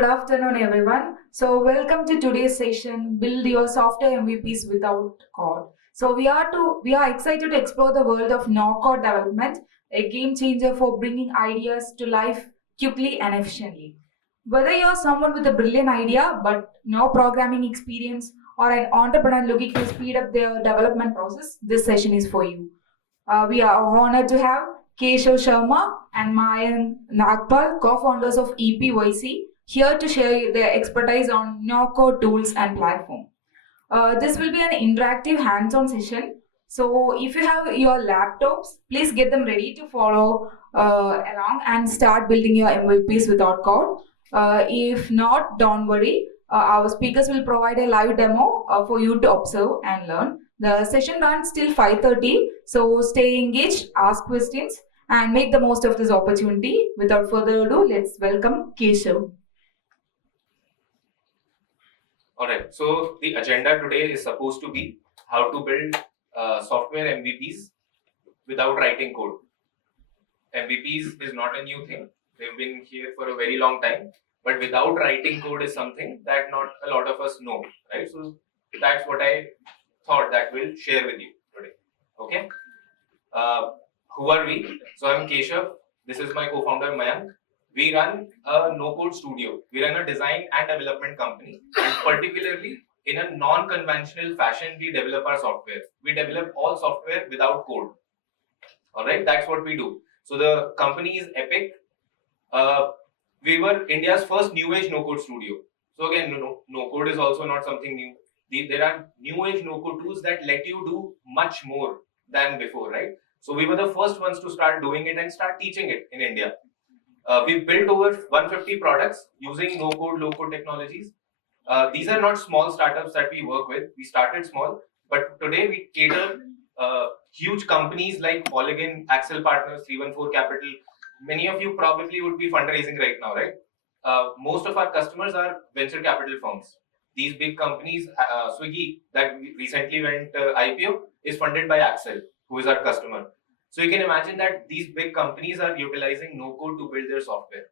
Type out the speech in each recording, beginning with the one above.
Good afternoon, everyone. So, welcome to today's session, Build Your Software MVPs Without Code. So, we are excited to explore the world of no-code development, a game changer for bringing ideas to life quickly and efficiently. Whether you're someone with a brilliant idea but no programming experience, or an entrepreneur looking to speed up their development process, this session is for you. We are honored to have Keshav Sharma and Mayank Nagpal, co-founders of EPYC, here to share their expertise on no-code tools and platform. This will be an interactive hands-on session. So if you have your laptops, please get them ready to follow along and start building your MVPs without code. If not, don't worry. Our speakers will provide a live demo for you to observe and learn. The session runs till 5:30, so stay engaged, ask questions, and make the most of this opportunity. Without further ado, let's welcome Keshav. Alright, so the agenda today is supposed to be how to build software MVPs without writing code. MVPs is not a new thing. They've been here for a very long time, but without writing code is something that not a lot of us know, right? So that's what I thought that we'll share with you today. Okay. Who are we? So I'm Keshav. This is my co-founder Mayank. We run a no-code studio. We run a design and development company, and particularly in a non-conventional fashion, we develop our software. We develop all software without code. All right, that's what we do. So the company is Epic. We were India's first new age no-code studio. So again, no-code is also not something new. There are new age no-code tools that let you do much more than before, right? So we were the first ones to start doing it and start teaching it in India. We've built over 150 products using no-code, low-code technologies. These are not small startups that we work with. We started small, but today we cater huge companies like Polygon, Axel Partners, 314 Capital. Many of you probably would be fundraising right now, right? Most of our customers are venture capital firms. These big companies, Swiggy, that recently went IPO, is funded by Axel, who is our customer. So you can imagine that these big companies are utilizing no-code to build their software,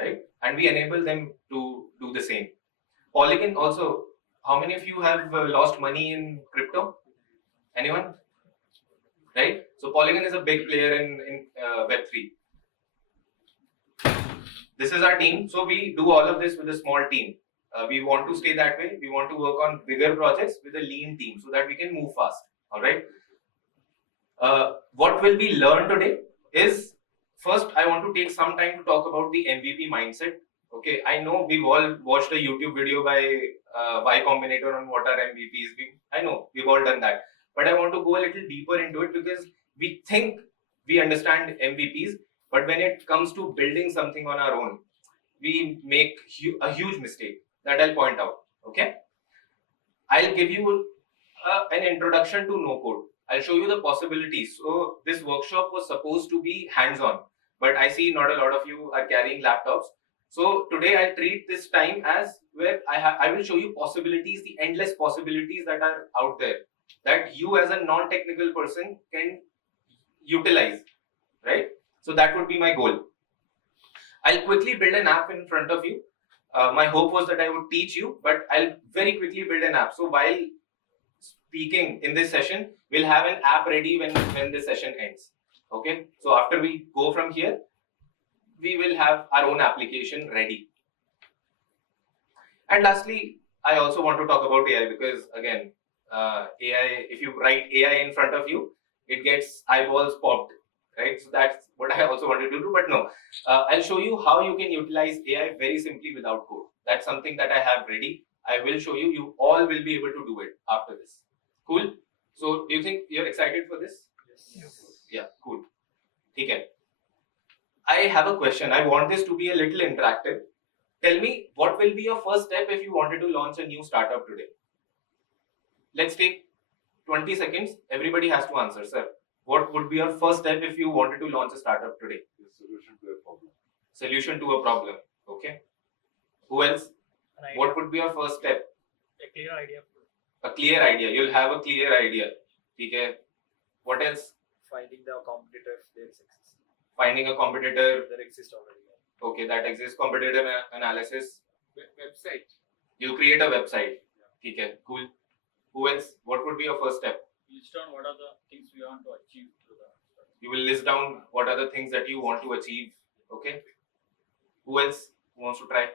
right? And we enable them to do the same. Polygon also, how many of you have lost money in crypto? Anyone? Right? So Polygon is a big player in Web3. This is our team. So we do all of this with a small team. We want to stay that way. We want to work on bigger projects with a lean team so that we can move fast. All right. What will we learn today is, first, I want to take some time to talk about the MVP mindset. Okay, I know we've all watched a YouTube video by Y Combinator on what are MVPs. I know we've all done that, but I want to go a little deeper into it because we think we understand MVPs, but when it comes to building something on our own, we make a huge mistake that I'll point out. Okay, I'll give you an introduction to no code. I'll show you the possibilities. So this workshop was supposed to be hands-on, but I see not a lot of you are carrying laptops. So today I'll treat this time as where I will show you possibilities, the endless possibilities that are out there that you as a non-technical person can utilize, right? So that would be my goal. I'll quickly build an app in front of you. My hope was that I would teach you, but I'll very quickly build an app. So while speaking in this session, we'll have an app ready when this session ends. Okay, so after we go from here, we will have our own application ready. And lastly, I also want to talk about AI because again, AI, if you write AI in front of you, it gets eyeballs popped, right? So that's what I also wanted to do, but no, I'll show you how you can utilize AI very simply without code. That's something that I have ready. I will show you, you all will be able to do it after this. Cool. So do you think you're excited for this? Yes. Yeah, cool. Okay. I have a question. I want this to be a little interactive. Tell me, what will be your first step if you wanted to launch a new startup today? Let's take 20 seconds. Everybody has to answer, sir. What would be your first step if you wanted to launch a startup today? A solution to a problem. Solution to a problem. Okay. Who else? What would be your first step? A clear idea. A clear idea. You'll have a clear idea. Okay. What else? Finding the competitor if there exists. Finding a competitor. There exists already. Okay, that exists. Competitive analysis. Website. You create a website. Okay, cool. Who else? What would be your first step? List down what are the things we want to achieve through the. You will list down what are the things that you want to achieve. Okay. Who else wants to try?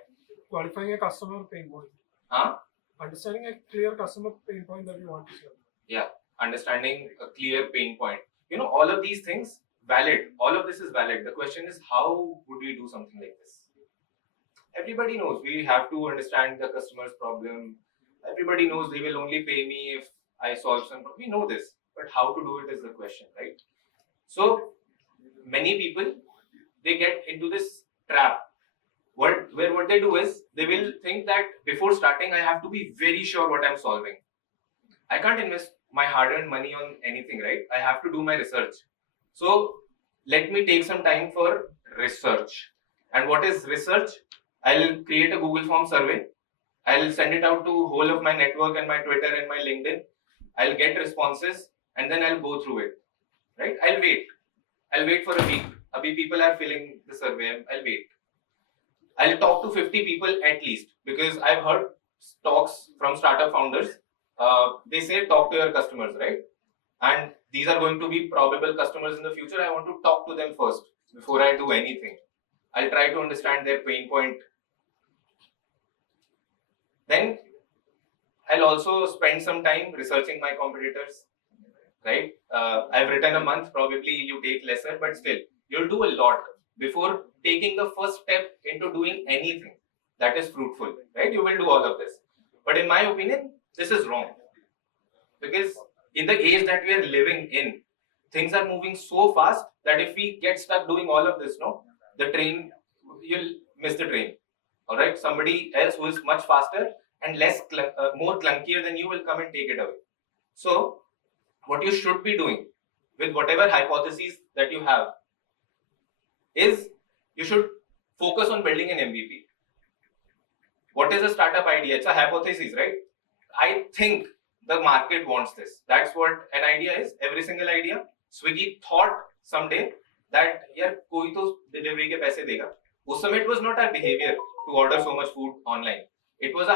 Qualifying a customer pain point. Huh? Understanding a clear customer pain point that you want to solve. Yeah, understanding a clear pain point. All of these things valid. All of this is valid. The question is, how would we do something like this? Everybody knows we have to understand the customer's problem. Everybody knows they will only pay me if I solve some problem. We know this, but how to do it is the question, right? So many people, they get into this trap. What they do is they will think that before starting I have to be very sure what I'm solving. I can't invest my hard-earned money on anything, right? I have to do my research. So let me take some time for research. And what is research? I'll create a Google Form survey. I'll send it out to whole of my network and my Twitter and my LinkedIn. I'll get responses and then I'll go through it, right? I'll wait for a week. Abhi people are filling the survey. I'll wait. I'll talk to 50 people at least, because I've heard talks from startup founders. They say talk to your customers, right? And these are going to be probable customers in the future. I want to talk to them first before I do anything. I'll try to understand their pain point. Then I'll also spend some time researching my competitors, right? I've written a month, probably you take lesser, but still, you'll do a lot before taking the first step into doing anything that is fruitful, right? You will do all of this. But in my opinion, this is wrong. Because in the age that we are living in, things are moving so fast that if we get stuck doing all of this, you'll miss the train. All right, somebody else who is much faster and more clunkier than you will come and take it away. So, what you should be doing with whatever hypotheses that you have is you should focus on building an MVP. What is a startup idea? It's a hypothesis, right? I think the market wants this. That's what an idea is. Every single idea. Swiggy thought someday that yaar koi to delivery ke paise dega. Us समय it was not our behavior to order so much food online. It was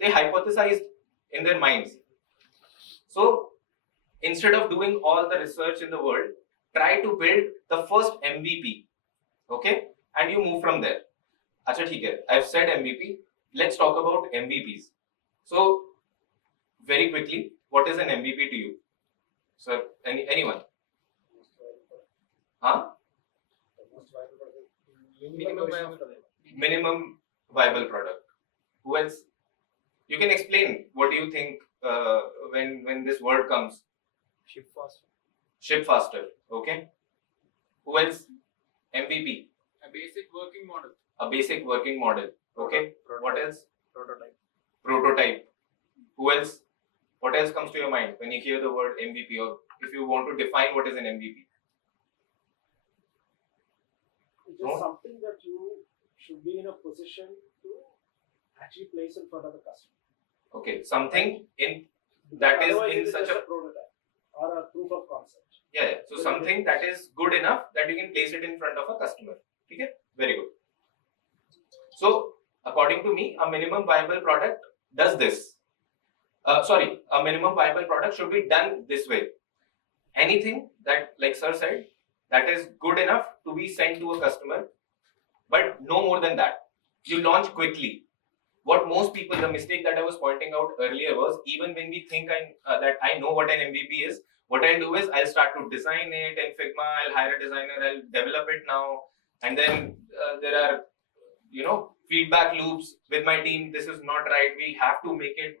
they hypothesized in their minds. So instead of doing all the research in the world, try to build the first MVP. Okay? And you move from there. Acha, theek hai. I've said MVP. Let's talk about MVPs. So, very quickly, what is an MVP to you? Sir, anyone? Huh? Minimum viable product. Who else? You can explain. What do you think when this word comes? Ship faster. Ship faster. Okay. Who else? MVP. A basic working model. A basic working model. Okay. What else? Prototype. Prototype. Who else? What else comes to your mind when you hear the word MVP, or if you want to define what is an MVP? It's just something that you should be in a position to actually place in front of the customer. Okay, something in that is Otherwise, in it is such just a prototype or a proof of concept. yeah. So something that is good enough that you can place it in front of a customer. Okay, very good. So according to me, a minimum viable product does this. A minimum viable product should be done this way. Anything that, like sir said, that is good enough to be sent to a customer, but no more than that. You launch quickly. What most people, the mistake that I was pointing out earlier was, even when we think that I know what an MVP is, what I do is I'll start to design it in Figma, I'll hire a designer, I'll develop it now, and then there are, feedback loops with my team. This is not right. We have to make it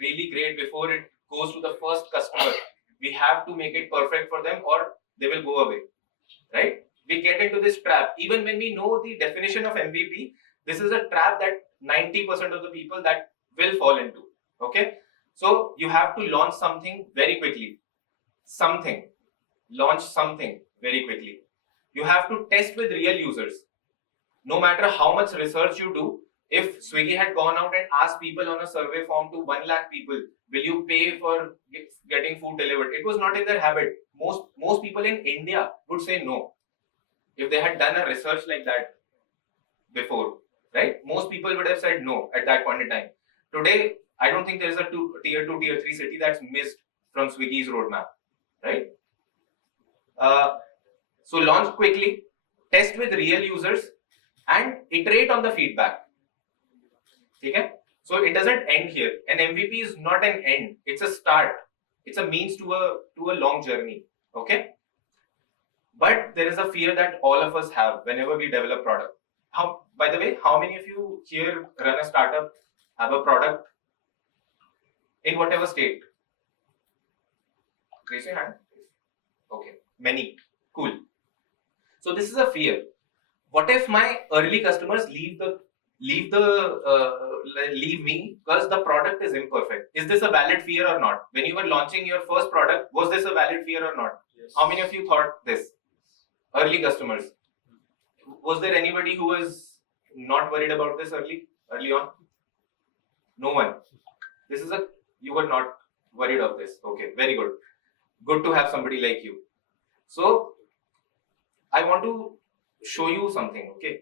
really great before it goes to the first customer. We have to make it perfect for them or they will go away, right? We get into this trap. Even when we know the definition of MVP, this is a trap that 90% of the people that will fall into, okay? So you have to launch something very quickly. Launch something very quickly. You have to test with real users. No matter how much research you do, if Swiggy had gone out and asked people on a survey form to 1 lakh people, will you pay for getting food delivered? It was not in their habit. Most people in India would say no. If they had done a research like that, before, right? Most people would have said no at that point in time. Today, I don't think there's a tier 2, tier 3 city that's missed from Swiggy's roadmap, right? So launch quickly, test with real users, and iterate on the feedback. Okay? So it doesn't end here. An MVP is not an end; it's a start. It's a means to a long journey. Okay? But there is a fear that all of us have whenever we develop product. By the way, how many of you here run a startup, have a product in whatever state? Raise your hand. Okay, many. Cool. So this is a fear. What if my early customers leave me because the product is imperfect? Is this a valid fear or not? When you were launching your first product, was this a valid fear or not? Yes. How many of you thought this? Early customers. Was there anybody who was not worried about this early on? No one. You were not worried of this. Okay, very good. Good to have somebody like you. So I want to show you something, okay?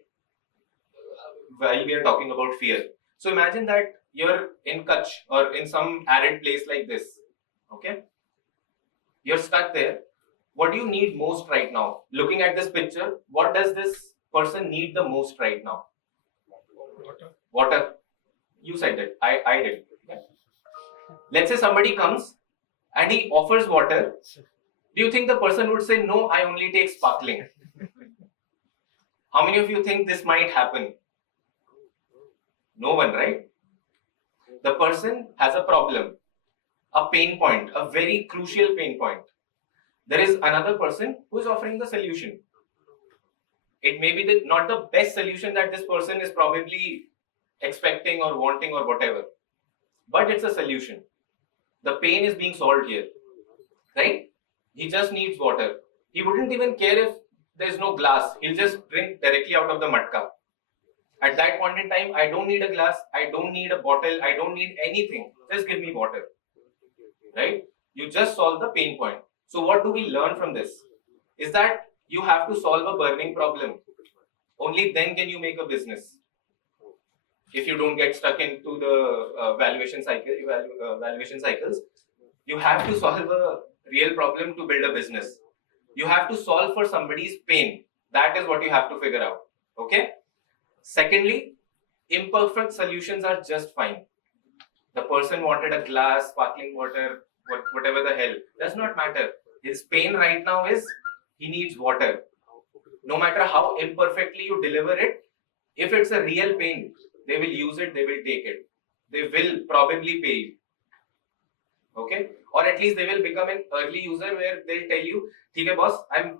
While we are talking about fear. So imagine that you're in Kutch or in some arid place like this, okay? You're stuck there. What do you need most right now? Looking at this picture, what does this person need the most right now? Water. Water. You said that. I did. Okay. Let's say somebody comes and he offers water. Do you think the person would say, no, I only take sparkling? How many of you think this might happen? No one, right? The person has a problem, a pain point, a very crucial pain point. There is another person who is offering the solution. It may be not the best solution that this person is probably expecting or wanting or whatever, but it's a solution. The pain is being solved here, right? He just needs water. He wouldn't even care if there's no glass. He'll just drink directly out of the matka. At that point in time, I don't need a glass. I don't need a bottle. I don't need anything. Just give me water, right? You just solve the pain point. So what do we learn from this? Is that you have to solve a burning problem. Only then can you make a business. If you don't get stuck into the valuation cycles, you have to solve a real problem to build a business. You have to solve for somebody's pain. That is what you have to figure out. Okay? Secondly, imperfect solutions are just fine. The person wanted a glass, sparkling water, whatever the hell. Does not matter. His pain right now is he needs water. No matter how imperfectly you deliver it, if it's a real pain, they will use it, they will take it. They will probably pay you. Okay? Or at least they will become an early user where they'll tell you, okay boss, I'm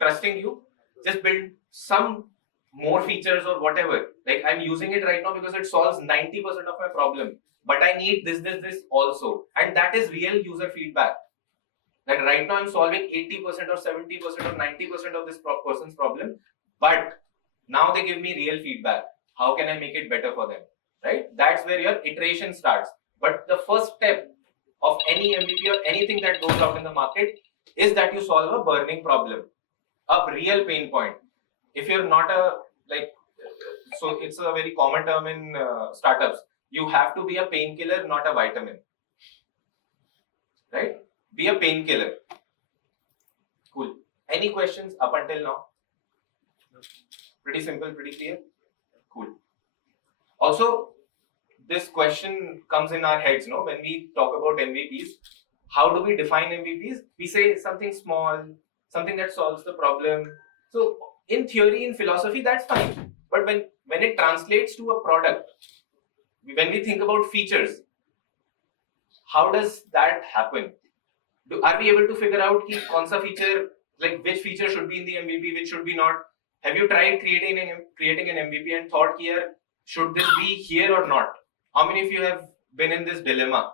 trusting you, just build some more features or whatever. Like I'm using it right now because it solves 90% of my problem. But I need this also. And that is real user feedback. That right now I'm solving 80% or 70% or 90% of this person's problem. But now they give me real feedback. How can I make it better for them? Right? That's where your iteration starts. But the first step of any MVP or anything that goes out in the market is that you solve a burning problem, a real pain point. If you're not so it's a very common term in startups. You have to be a painkiller, not a vitamin. Right? Be a painkiller. Cool. Any questions up until now? Pretty simple, pretty clear. Cool. Also, this question comes in our heads, no? When we talk about MVPs, how do we define MVPs? We say something small, something that solves the problem. So, in theory, in philosophy, that's fine. But when it translates to a product, when we think about features, how does that happen? Are we able to figure out kaun feature, like which feature should be in the MVP, which should be not? Have you tried creating an MVP and thought here, should this be here or not? How many of you have been in this dilemma?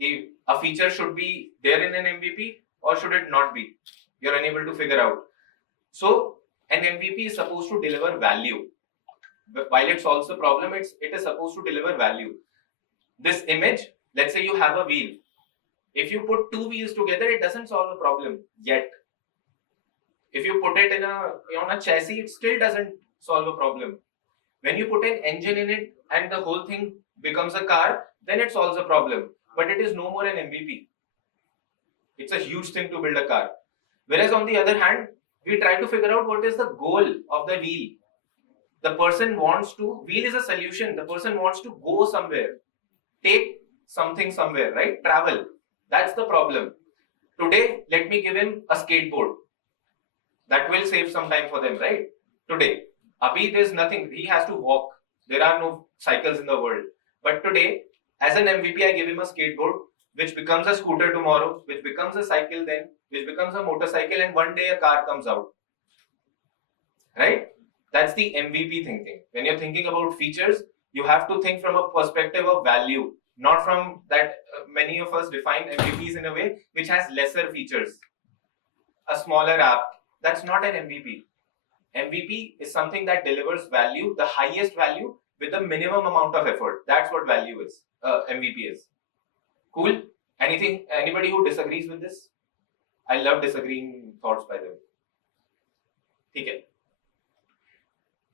A feature should be there in an MVP or should it not be? You're unable to figure out. So an MVP is supposed to deliver value. While it solves the problem, it is supposed to deliver value. This image, let's say you have a wheel. If you put two wheels together, it doesn't solve the problem yet. If you put it on a chassis, it still doesn't solve a problem. When you put an engine in it and the whole thing becomes a car, then it solves a problem. But it is no more an MVP. It's a huge thing to build a car. Whereas on the other hand, we try to figure out what is the goal of the wheel. The person wants to, wheel is a solution. The person wants to go somewhere, take something somewhere, right? Travel. That's the problem. Today, let me give him a skateboard. That will save some time for them, right? Today. Abhi, there's nothing. He has to walk. There are no cycles in the world. But today, as an MVP, I give him a skateboard, which becomes a scooter tomorrow, which becomes a cycle then, which becomes a motorcycle, and one day a car comes out. Right? That's the MVP thinking. When you're thinking about features, you have to think from a perspective of value, not from that many of us define MVPs in a way which has lesser features. A smaller app, that's not an MVP. MVP is something that delivers value, the highest value, with the minimum amount of effort. That's what value is. MVP is. Cool? Anything? Anybody who disagrees with this? I love disagreeing thoughts, by the way. Okay.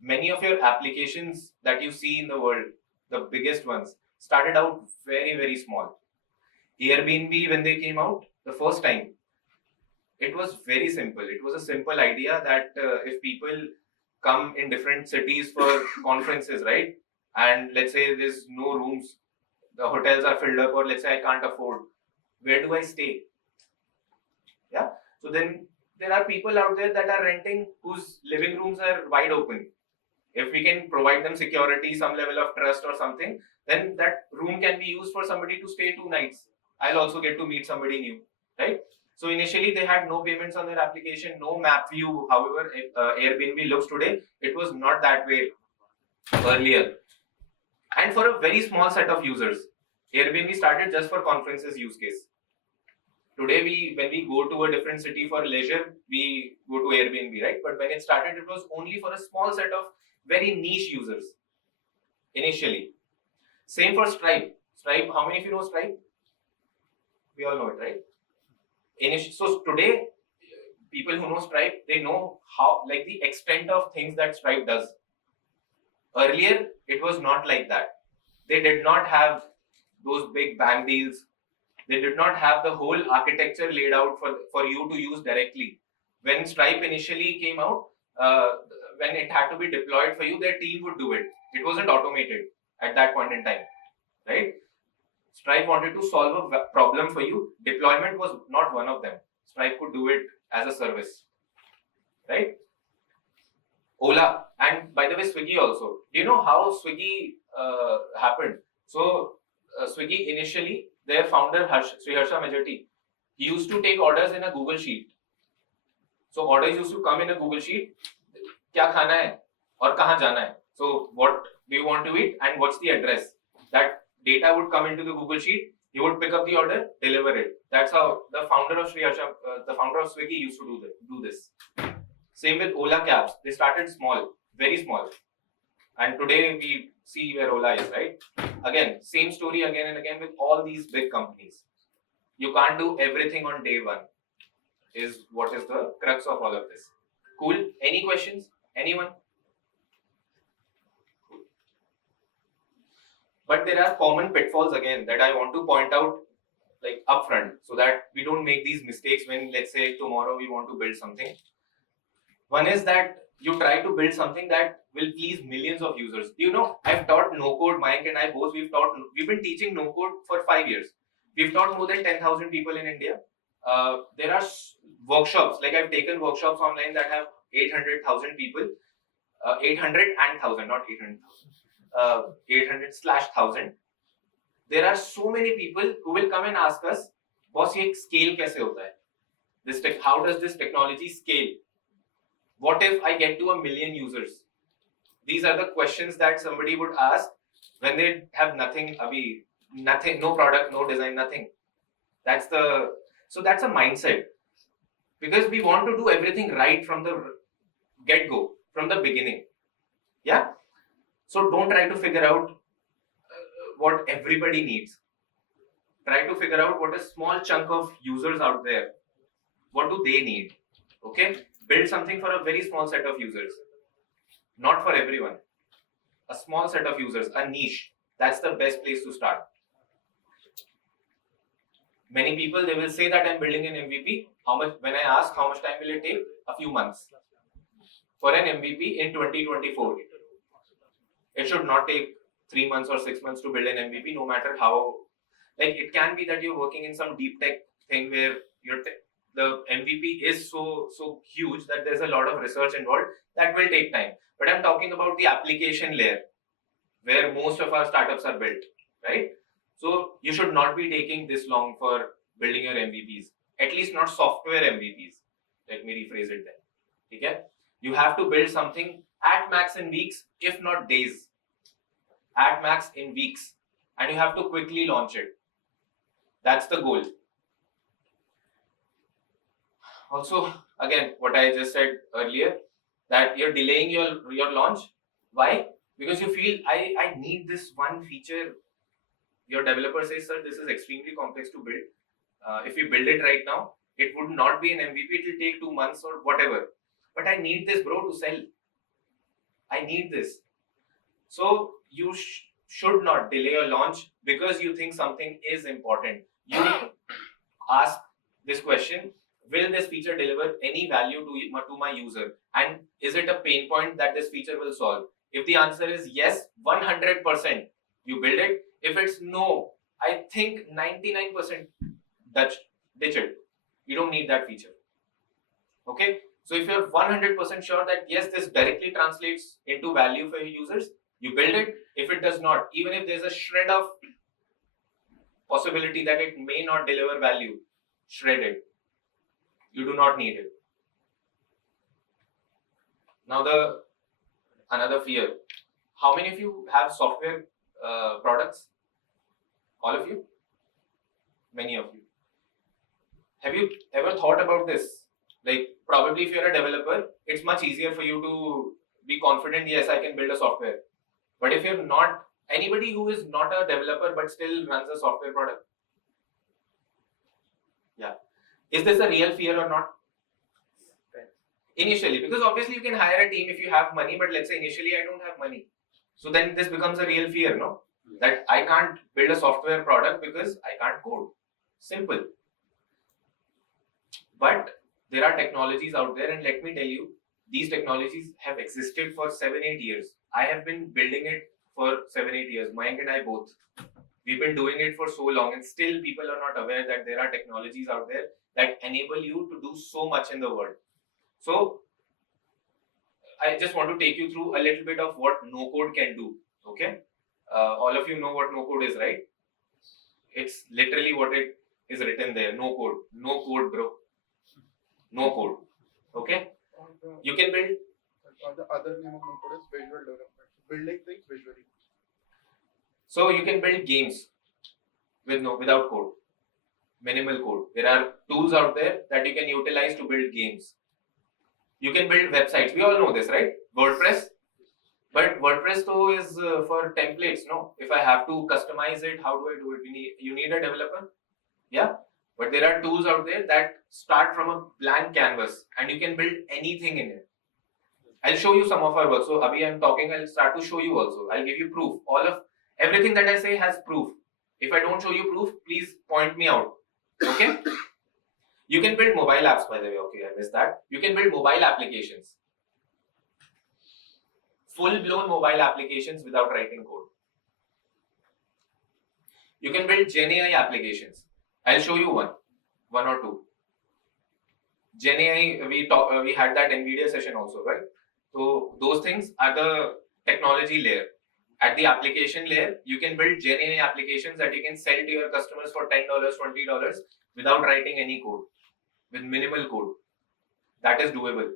Many of your applications that you see in the world, the biggest ones, started out very, very small. Airbnb, when they came out the first time, it was very simple. It was a simple idea that if people come in different cities for conferences, right? And let's say there's no rooms, the hotels are filled up, or let's say I can't afford, where do I stay? Yeah. So then there are people out there that are renting whose living rooms are wide open. If we can provide them security, some level of trust or something, then that room can be used for somebody to stay 2 nights. I'll also get to meet somebody new, right? So initially they had no payments on their application, no map view. However, Airbnb looks today, it was not that way earlier. And for a very small set of users, Airbnb started just for conferences use case. Today, when we go to a different city for leisure, we go to Airbnb, right? But when it started, it was only for a small set of very niche users initially. Same for Stripe. Stripe, how many of you know Stripe? We all know it, right? So today, people who know Stripe, they know how, like the extent of things that Stripe does. Earlier, it was not like that. They did not have those big bang deals. They did not have the whole architecture laid out for you to use directly. When Stripe initially came out, when it had to be deployed for you, their team would do it. It wasn't automated at that point in time, right? Stripe wanted to solve a problem for you. Deployment was not one of them. Stripe could do it as a service, right? Ola, and by the way, Swiggy also. Do you know how Swiggy happened? So, Swiggy initially, their founder, Sriharsha Majety, he used to take orders in a Google Sheet. So, orders used to come in a Google Sheet. क्या खाना है और कहाँ जाना है? So, what do you want to eat and what's the address? That data would come into the Google Sheet. He would pick up the order, deliver it. That's how the founder of the founder of Swiggy used to do this. Same with Ola cabs. They started small, very small, and today we see where Ola is. Right? Again, same story again and again with all these big companies. You can't do everything on day one. Is what is the crux of all of this. Cool. Any questions? Anyone? But there are common pitfalls again that I want to point out like upfront so that we don't make these mistakes when, let's say, tomorrow we want to build something. One is that you try to build something that will please millions of users. Do you know, I've taught no code, Mayank and I both, we've been teaching no code for 5 years. We've taught more than 10,000 people in India. There are workshops, like I've taken workshops online that have 800,000 people, 800 and 1,000, not 800,000, 800/1,000. There are so many people who will come and ask us, boss, ये scale कैसे होता है? How does this technology scale? What if I get to 1 million users? These are the questions that somebody would ask when they have nothing, no product, no design, nothing. That's a mindset. Because we want to do everything right from the get-go, from the beginning. Yeah? So don't try to figure out what everybody needs. Try to figure out what a small chunk of users out there, what do they need? Okay? Build something for a very small set of users, not for everyone. a small set of users, a niche, that's the best place to start. Many people, they will say that I'm building an MVP. When I ask how much time will it take? A few months. For an MVP in 2024, it should not take 3 months or 6 months to build an MVP, no matter how. Like, it can be that you're working in some deep tech thing where the MVP is so huge that there's a lot of research involved. That will take time. But I'm talking about the application layer, where most of our startups are built, right? So you should not be taking this long for building your MVPs. At least not software MVPs. Let me rephrase it then. Okay? You have to build something at max in weeks, if not days. At max in weeks. And you have to quickly launch it. That's the goal. Also, again, what I just said earlier, that you're delaying your launch. Why? Because you feel, I need this one feature. Your developer says, sir, this is extremely complex to build. If we build it right now, it would not be an MVP. It will take 2 months or whatever. But I need this, bro, to sell. I need this. So you should not delay your launch because you think something is important. You ask this question, will this feature deliver any value to my user? And is it a pain point that this feature will solve? If the answer is yes, 100%, you build it. If it's no, I think 99% ditch it. You don't need that feature. Okay? So if you're 100% sure that yes, this directly translates into value for your users, you build it. If it does not, even if there's a shred of possibility that it may not deliver value, shred it. You do not need it. Now another fear. How many of you have software products? All of you? Many of you. Have you ever thought about this? Like, probably if you're a developer, it's much easier for you to be confident, yes, I can build a software. But if you're not, anybody who is not a developer but still runs a software product? Yeah. Is this a real fear or not? Initially, because obviously you can hire a team if you have money, but let's say initially I don't have money. So then this becomes a real fear, no? That I can't build a software product because I can't code. Simple. But there are technologies out there, and let me tell you, these technologies have existed for 7-8 years. I have been building it for 7-8 years. Mayank and I both. We've been doing it for so long, and still people are not aware that there are technologies out there that enable you to do so much in the world. So I just want to take you through a little bit of what no code can do. Okay, all of you know what no code is, right? It's literally what it is written there. No code, bro. No code. Okay, you can build. The other name of no code is visual development. Building things visually. So you can build games without code, minimal code. There are tools out there that you can utilize to build games. You can build websites. We all know this, right? WordPress. But WordPress though is for templates, no? If I have to customize it, how do I do it? You need a developer. Yeah. But there are tools out there that start from a blank canvas and you can build anything in it. I'll show you some of our work. So Abhi, I'm talking, I'll start to show you also. I'll give you proof. Everything that I say has proof. If I don't show you proof, please point me out. Okay? You can build mobile apps, by the way. Okay, I missed that. You can build mobile applications. Full-blown mobile applications without writing code. You can build GenAI applications. I'll show you one or two. GenAI, we had that NVIDIA session also, right? So those things are the technology layer. At the application layer, you can build GenAI applications that you can sell to your customers for $10, $20 without writing any code, with minimal code. That is doable.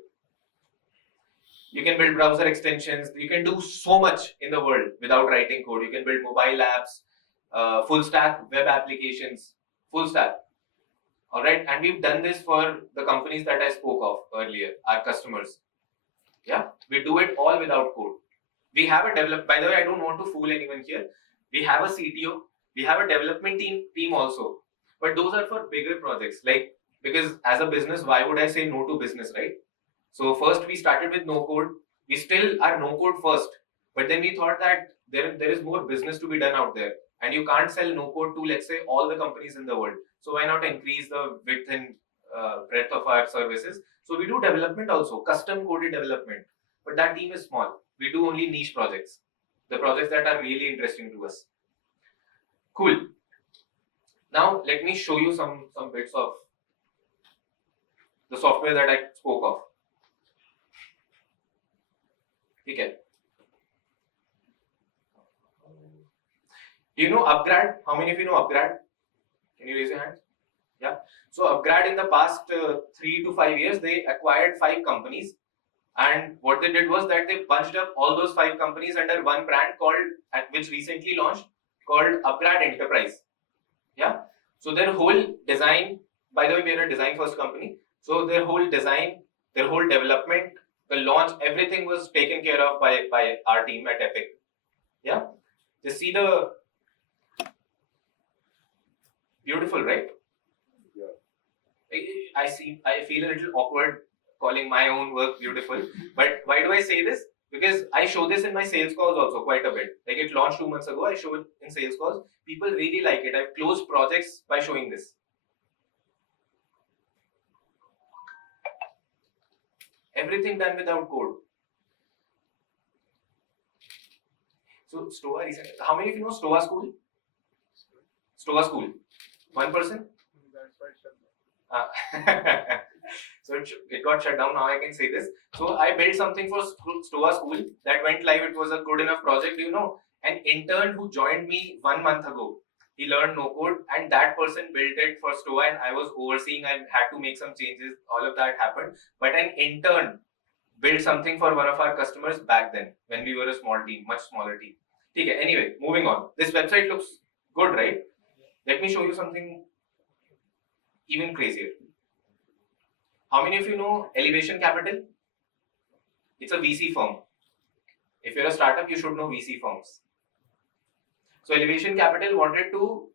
You can build browser extensions. You can do so much in the world without writing code. You can build mobile apps, full stack web applications, full stack. All right, and we've done this for the companies that I spoke of earlier, our customers. Yeah, we do it all without code. We have a by the way, I don't want to fool anyone here. We have a CTO, we have a development team also, but those are for bigger projects. Like, because as a business, why would I say no to business, right? So first we started with no code. We still are no code first, But then we thought that there is more business to be done out there, and you can't sell no code to, let's say, all the companies in the world. So why not increase the width and breadth of our services? So we do development also, custom coded development, but that team is small. We do only niche projects, the projects that are really interesting to us. Cool. Now let me show you some bits of the software that I spoke of. Okay. Do you know Upgrad? How many of you know Upgrad? Can you raise your hands? Yeah. So Upgrad in the past 3 to 5 years, they acquired 5 companies, and what they did was that they bunched up all those 5 companies under one brand which recently launched, called Upgrad Enterprise. Yeah. So their whole design, by the way, we are a design first company. So their whole design, their whole development, the launch, everything was taken care of by our team at Epic. Yeah. Just see the beautiful, right? I feel a little awkward calling my own work beautiful. But why do I say this? Because I show this in my sales calls also quite a bit. Like it launched 2 months ago, I show it in sales calls. People really like it. I've closed projects by showing this. Everything done without code. So Stoa recently, how many of you know Stoa School? Stoa School. One person? That's why it's shut down. So it got shut down. Now I can say this. So I built something for Stoa School that went live. It was a good enough project. You know, an intern who joined me 1 month ago, he learned no code, and that person built it for Stoa, and I was overseeing. I had to make some changes. All of that happened. But an intern built something for one of our customers back then when we were a small team, much smaller team. Okay. Anyway, moving on. This website looks good, right? Let me show you something even crazier. How many of you know Elevation Capital? It's a VC firm. If you're a startup, you should know VC firms. So Elevation Capital wanted to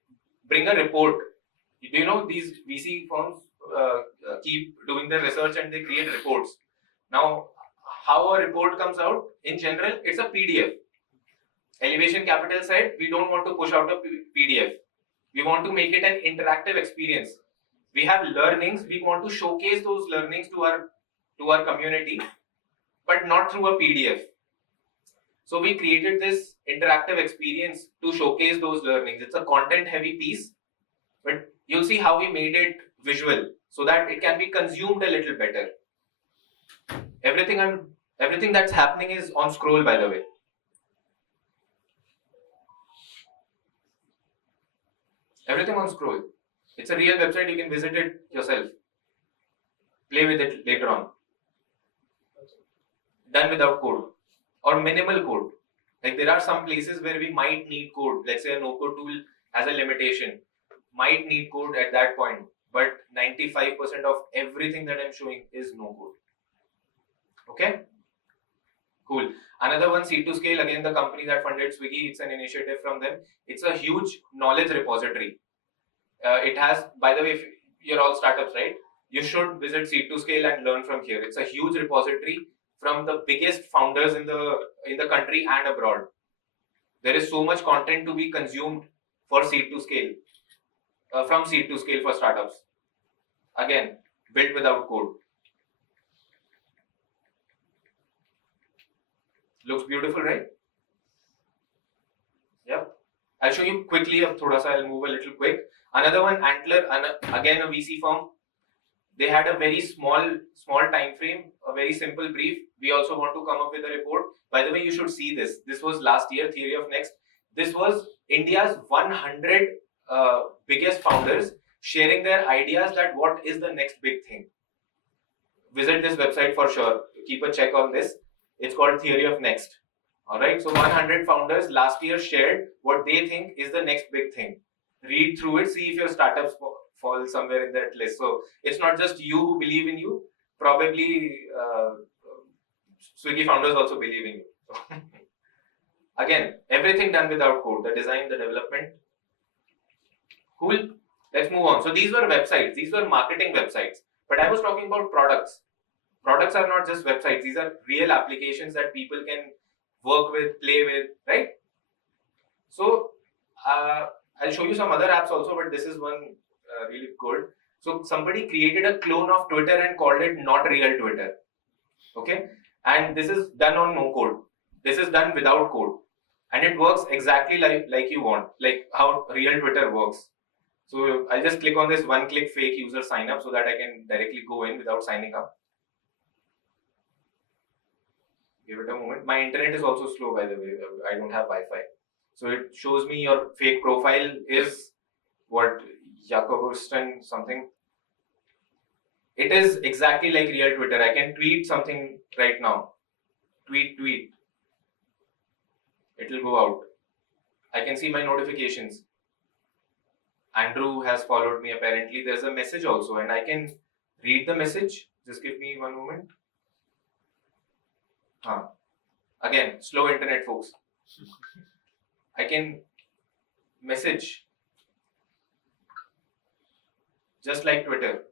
bring a report. Do you know these VC firms keep doing their research and they create reports? Now, how a report comes out, in general, it's a PDF. Elevation Capital said, we don't want to push out a PDF. We want to make it an interactive experience. We have learnings. We want to showcase those learnings to our community, but not through a PDF. So we created this interactive experience to showcase those learnings. It's a content-heavy piece, but you'll see how we made it visual so that it can be consumed a little better. Everything that's happening is on scroll, by the way. Everything on scroll. It's a real website. You can visit it yourself. Play with it later on. Done without code or minimal code. Like there are some places where we might need code. Let's say a no-code tool has a limitation. Might need code at that point. But 95% of everything that I'm showing is no code. Okay? Cool. Another one, C2Scale, again the company that funded Swiggy, it's an initiative from them. It's a huge knowledge repository. It has, by the way, if you're all startups, right? You should visit C2Scale and learn from here. It's a huge repository from the biggest founders in the country and abroad. There is so much content to be consumed for Seed2Scale, from Seed2Scale for startups. Again, built without code. Looks beautiful, right? Yep. I'll show you quickly. I'll move a little quick. Another one, Antler, again a VC firm. They had a very small time frame, a very simple brief. We also want to come up with a report. By the way, you should see this. This was last year, Theory of Next. This was India's 100 biggest founders sharing their ideas that what is the next big thing. Visit this website for sure. Keep a check on this. It's called Theory of Next. Alright, so 100 founders last year shared what they think is the next big thing. Read through it, see if your startups fall somewhere in that list. So it's not just you who believe in you, probably Swiggy founders also believe in you. So again, everything done without code, the design, the development. Cool, let's move on. So these were websites, these were marketing websites, but I was talking about products. Products are not just websites, these are real applications that people can work with, play with, right? So I'll show you some other apps also, but this is one really good. So somebody created a clone of Twitter and called it not real Twitter. Okay, and this is done on no code. This is done without code, and it works exactly like you want, like how real Twitter works. So I'll just click on this one-click fake user sign up so that I can directly go in without signing up. Give it a moment. My internet is also slow, by the way. I don't have Wi-Fi. So it shows me your fake profile is what, Jakobuston something. It is exactly like real Twitter. I can tweet something right now. Tweet. It will go out. I can see my notifications. Andrew has followed me apparently. There's a message also, and I can read the message. Just give me one moment. Again, slow internet, folks. I can message just like Twitter.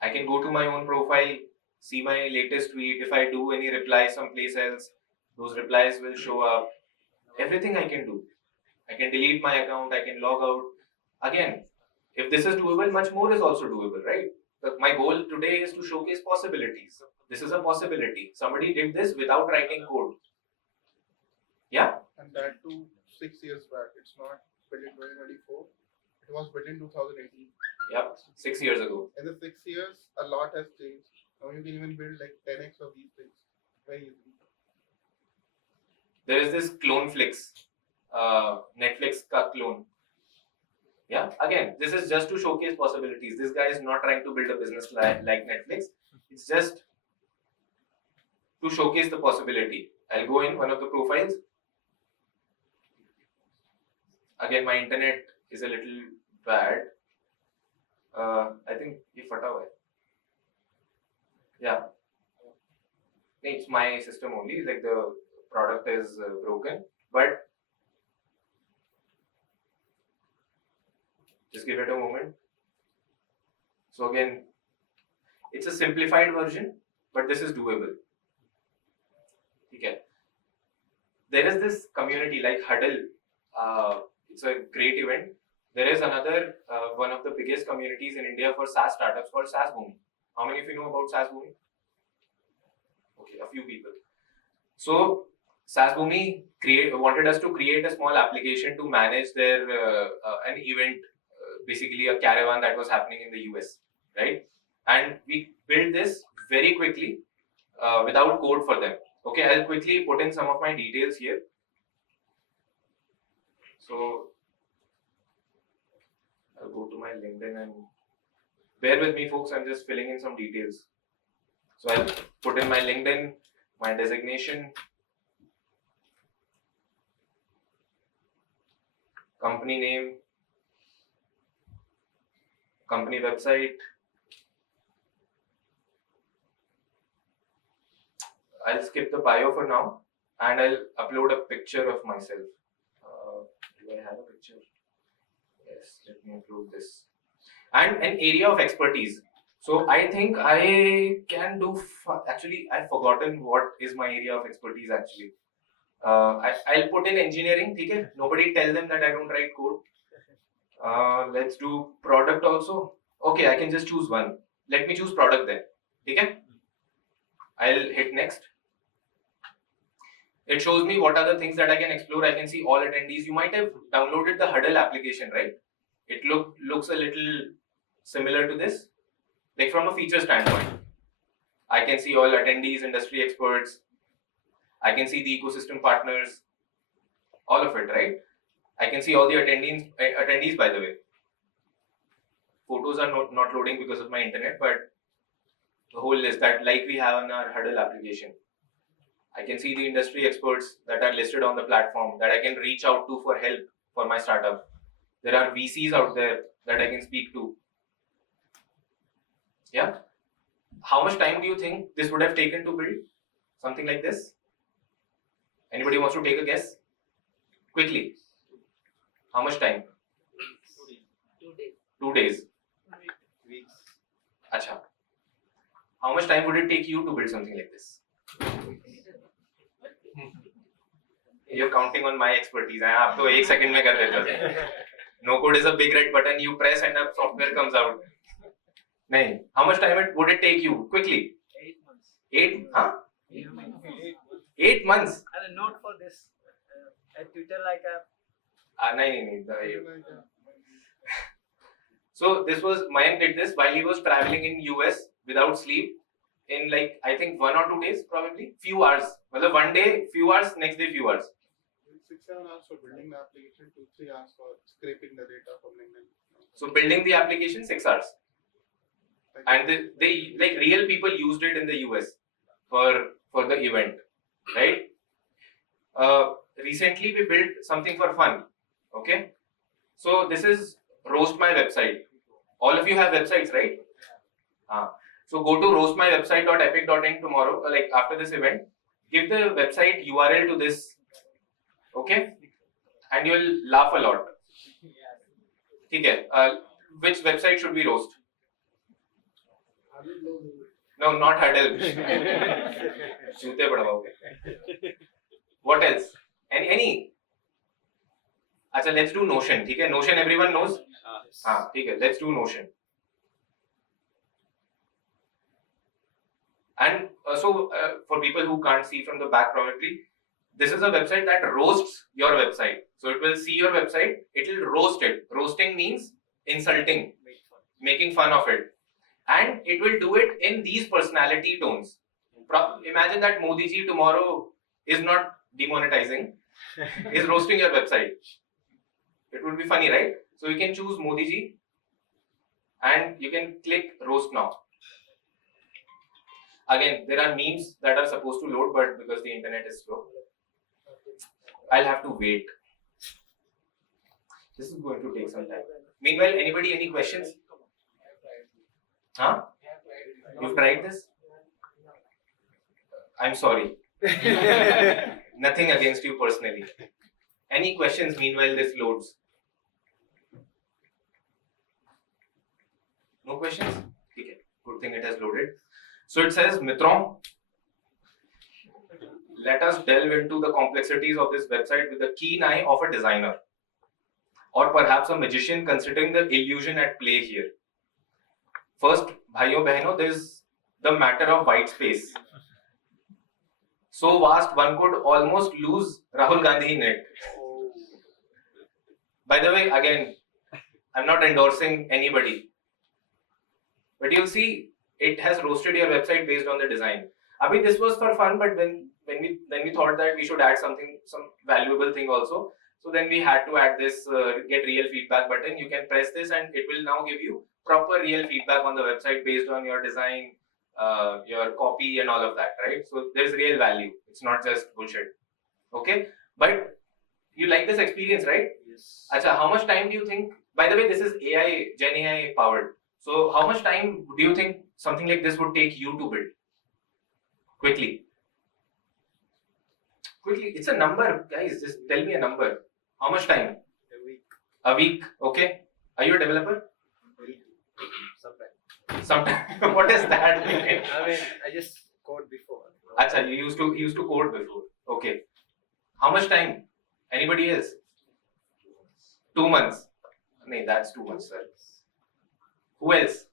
I can go to my own profile, see my latest tweet. If I do any reply someplace else, those replies will show up. Everything I can do. I can delete my account, I can log out. Again, if this is doable, much more is also doable, right? But my goal today is to showcase possibilities. This is a possibility. Somebody did this without writing code. Yeah? And that too 6 years back. It's not built in 2024. It was built in 2018. Yep, 6 years ago. In the 6 years, a lot has changed. Now you can even build like 10x of these things very easily. There is this clone flicks, Netflix ka clone. Yeah, again, this is just to showcase possibilities. This guy is not trying to build a business like Netflix. It's just to showcase the possibility. I'll go in one of the profiles. Again, my internet is a little bad. I think ये फटा हुआ है. Yeah. It's my system only. Like the product is broken, but just give it a moment. So again, it's a simplified version, but this is doable. Okay. There is this community like Huddle. It's a great event. There is another one of the biggest communities in India for SaaS startups called SaaS Boomi. How many of you know about SaaS Boomi? Okay, a few people. So SaaS Boomi wanted us to create a small application to manage their an event, basically a caravan that was happening in the US, right? And we built this very quickly without code for them. Okay, I'll quickly put in some of my details here. So I'll go to my LinkedIn and bear with me, folks. I'm just filling in some details. So I'll put in my LinkedIn, my designation, company name, company website. I'll skip the bio for now and I'll upload a picture of myself. Do I have a picture? Yes, let me include this. And an area of expertise. So I think I can do, actually I've forgotten what is my area of expertise actually. I'll put in engineering, okay? Nobody tell them that I don't write code. Let's do product also. Okay, I can just choose one. Let me choose product then, okay? I'll hit next. It shows me what are the things that I can explore. I can see all attendees. You might have downloaded the Huddle application, right? It looks a little similar to this, like from a feature standpoint. I can see all attendees, industry experts. I can see the ecosystem partners, all of it, right? I can see all the attendees, by the way. Photos are not loading because of my internet, but the whole list that like we have on our Huddle application. I can see the industry experts that are listed on the platform that I can reach out to for help for my startup. There are VCs out there that I can speak to. Yeah. How much time do you think this would have taken to build something like this? Anybody wants to take a guess? Quickly. How much time? 2 days. 2 days. Weeks. Acha. How much time would it take you to build something like this? You're counting on my expertise. आप तो एक second में कर देते हो. No code is a big red button. You press and the software comes out. नहीं. How much time would it take you? Quickly. 8 months. 8? Huh? 8 months. 8 months. And not for this. At Twitter, like a. नहीं. So this was Mayank did this while he was traveling in US without sleep in like I think 1 or 2 days probably few hours. मतलब one day few hours, next day few hours. 6-7 hours for building the application, 2-3 hours for scraping the data from LinkedIn. So building the application 6 hours. And they like real people used it in the US for the event, right? Recently we built something for fun. Okay, so this is roast my website. All of you have websites, right? So go to roastmywebsite.epic.in tomorrow, like after this event. Give the website URL to this, okay? And you'll laugh a lot. Okay. Which website should we roast? No, not Huddle. जूते पड़वाओगे. What else? Any? अच्छा, let's do Notion. ठीक है? Notion everyone knows. हाँ, ठीक है. Let's do Notion. And for people who can't see from the back probably, this is a website that roasts your website. So it will see your website, it will roast it. Roasting means insulting, making fun of it. And it will do it in these personality tones. Imagine that Modi ji tomorrow is not demonetizing, is roasting your website. It would be funny, right? So you can choose Modi ji and you can click roast now. Again, there are memes that are supposed to load, but because the internet is slow, I'll have to wait. This is going to take some time. Meanwhile, anybody, any questions? Huh? You've tried this? I'm sorry. Nothing against you personally. Any questions meanwhile this loads? No questions? Okay. Good thing it has loaded. So it says, Mitron, let us delve into the complexities of this website with the keen eye of a designer, or perhaps a magician considering the illusion at play here. First, bhaiyo behno, there is the matter of white space. So vast one could almost lose Rahul Gandhi in it. By the way, again, I'm not endorsing anybody, but you'll see it has roasted your website based on the design. I mean, this was for fun, but when we thought that we should add some valuable thing also, so then we had to add this get real feedback button. You can press this and it will now give you proper real feedback on the website based on your design, your copy and all of that, right? So there's real value. It's not just bullshit. Okay, but you like this experience, right? Yes. Acha, how much time do you think? By the way, this is AI, Gen AI powered. So how much time do you think something like this would take you to build? Quickly. It's a number, guys. Just tell me a number. How much time? A week. A week. Okay. Are you a developer? Sometimes. Sometime. What does that mean? I mean, I just code before. Acha, you used to code before. Okay. How much time? Anybody else? 2 months. No, that's 2 months, sir. Who else?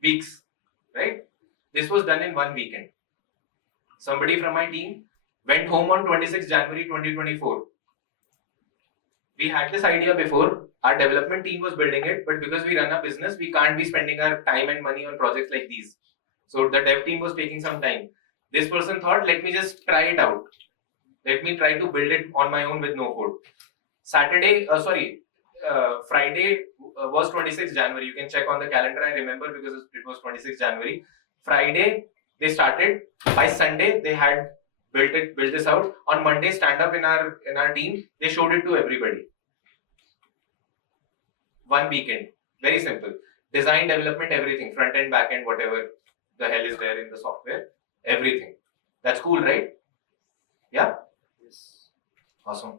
Weeks, right? This was done in 1 weekend. Somebody from my team went home on 26 January 2024. We had this idea before. Our development team was building it, but because we run a business, we can't be spending our time and money on projects like these. So the dev team was taking some time. This person thought, let me just try it out. Let me try to build it on my own with no code. Friday was 26 January. You can check on the calendar. I remember because it was 26 January. Friday they started. By Sunday they had built this out. On Monday, stand up in our team. They showed it to everybody. 1 weekend. Very simple. Design, development, everything. Front end, back end, whatever the hell is there in the software. Everything. That's cool, right? Yeah? Yes. Awesome.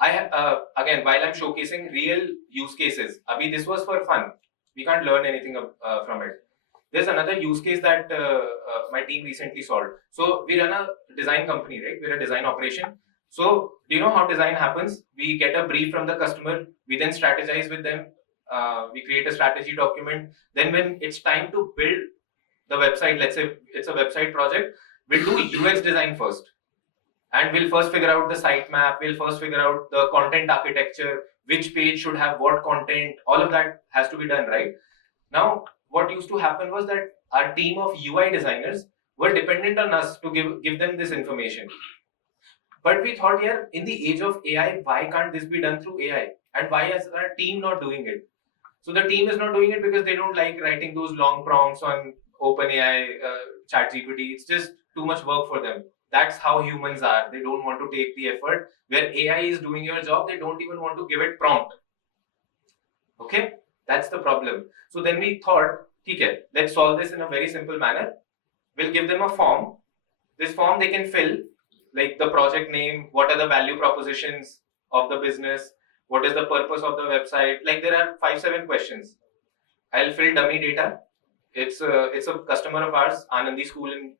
Again, while I'm showcasing real use cases, Abhi, this was for fun. We can't learn anything from it. There's another use case that my team recently solved. So we run a design company, right? We're a design operation. So do you know how design happens? We get a brief from the customer. We then strategize with them. We create a strategy document. Then when it's time to build the website, let's say it's a website project, we'll do UX design first. And we'll first figure out the sitemap, we'll first figure out the content architecture, which page should have what content, all of that has to be done, right? Now, what used to happen was that our team of UI designers were dependent on us to give them this information. But we thought, yeah, in the age of AI, why can't this be done through AI? And why is our team not doing it? So the team is not doing it because they don't like writing those long prompts on OpenAI, ChatGPT. It's just too much work for them. That's how humans are. They don't want to take the effort. Where AI is doing your job, they don't even want to give it prompt. Okay, that's the problem. So then we thought, okay, let's solve this in a very simple manner. We'll give them a form. This form they can fill, like the project name, what are the value propositions of the business, what is the purpose of the website. Like there are 5-7 questions. I'll fill dummy data. It's a customer of ours, Anandi School in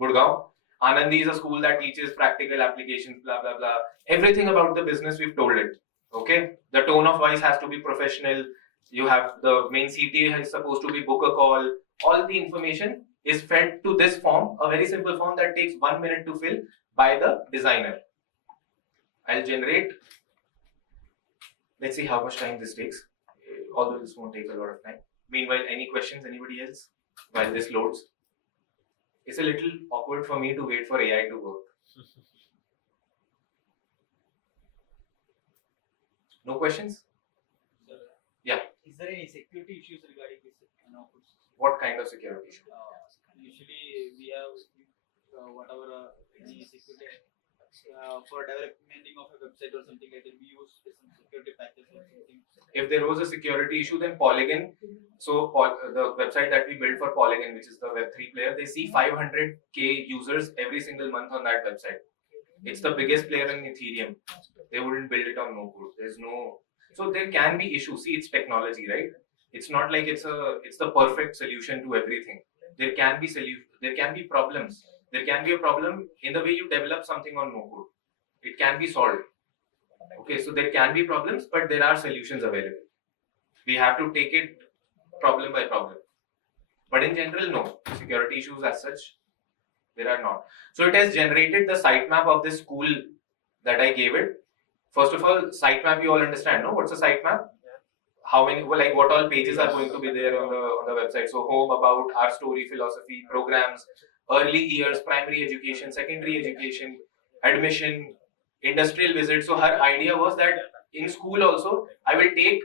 Gurgaon. Anandi is a school that teaches practical applications, blah blah blah. Everything about the business we've told it. Okay, the tone of voice has to be professional. You have the main CTA is supposed to be book a call. All the information is fed to this form, a very simple form that takes 1 minute to fill by the designer. I'll generate. Let's see how much time this takes. Although this won't take a lot of time. Meanwhile, any questions? Anybody else? While this loads, it's a little awkward for me to wait for AI to work. No questions? Yeah. Is there any security issues regarding this? What kind of security issue? Usually we have whatever any security for developing of a website or something like that. We use some security patches or something. If there was a security issue, then Polygon. So the website that we built for Polygon, which is the Web3 player, they see 500K users every single month on that website. It's the biggest player in Ethereum. They wouldn't build it on no code. There's no. So there can be issues. See, it's technology, right? It's not like it's the perfect solution to everything. There can be problems. There can be a problem in the way you develop something on no code. It can be solved. Okay, so there can be problems, but there are solutions available. We have to take it problem by problem. But in general, no. Security issues as such, there are not. So it has generated the sitemap of this school that I gave it. First of all, sitemap you all understand, no? What's a sitemap? How many, like what all pages are going to be there on the website? So home, about, our story, philosophy, programs, early years, primary education, secondary education, admission, industrial visit. So her idea was that in school also, I will take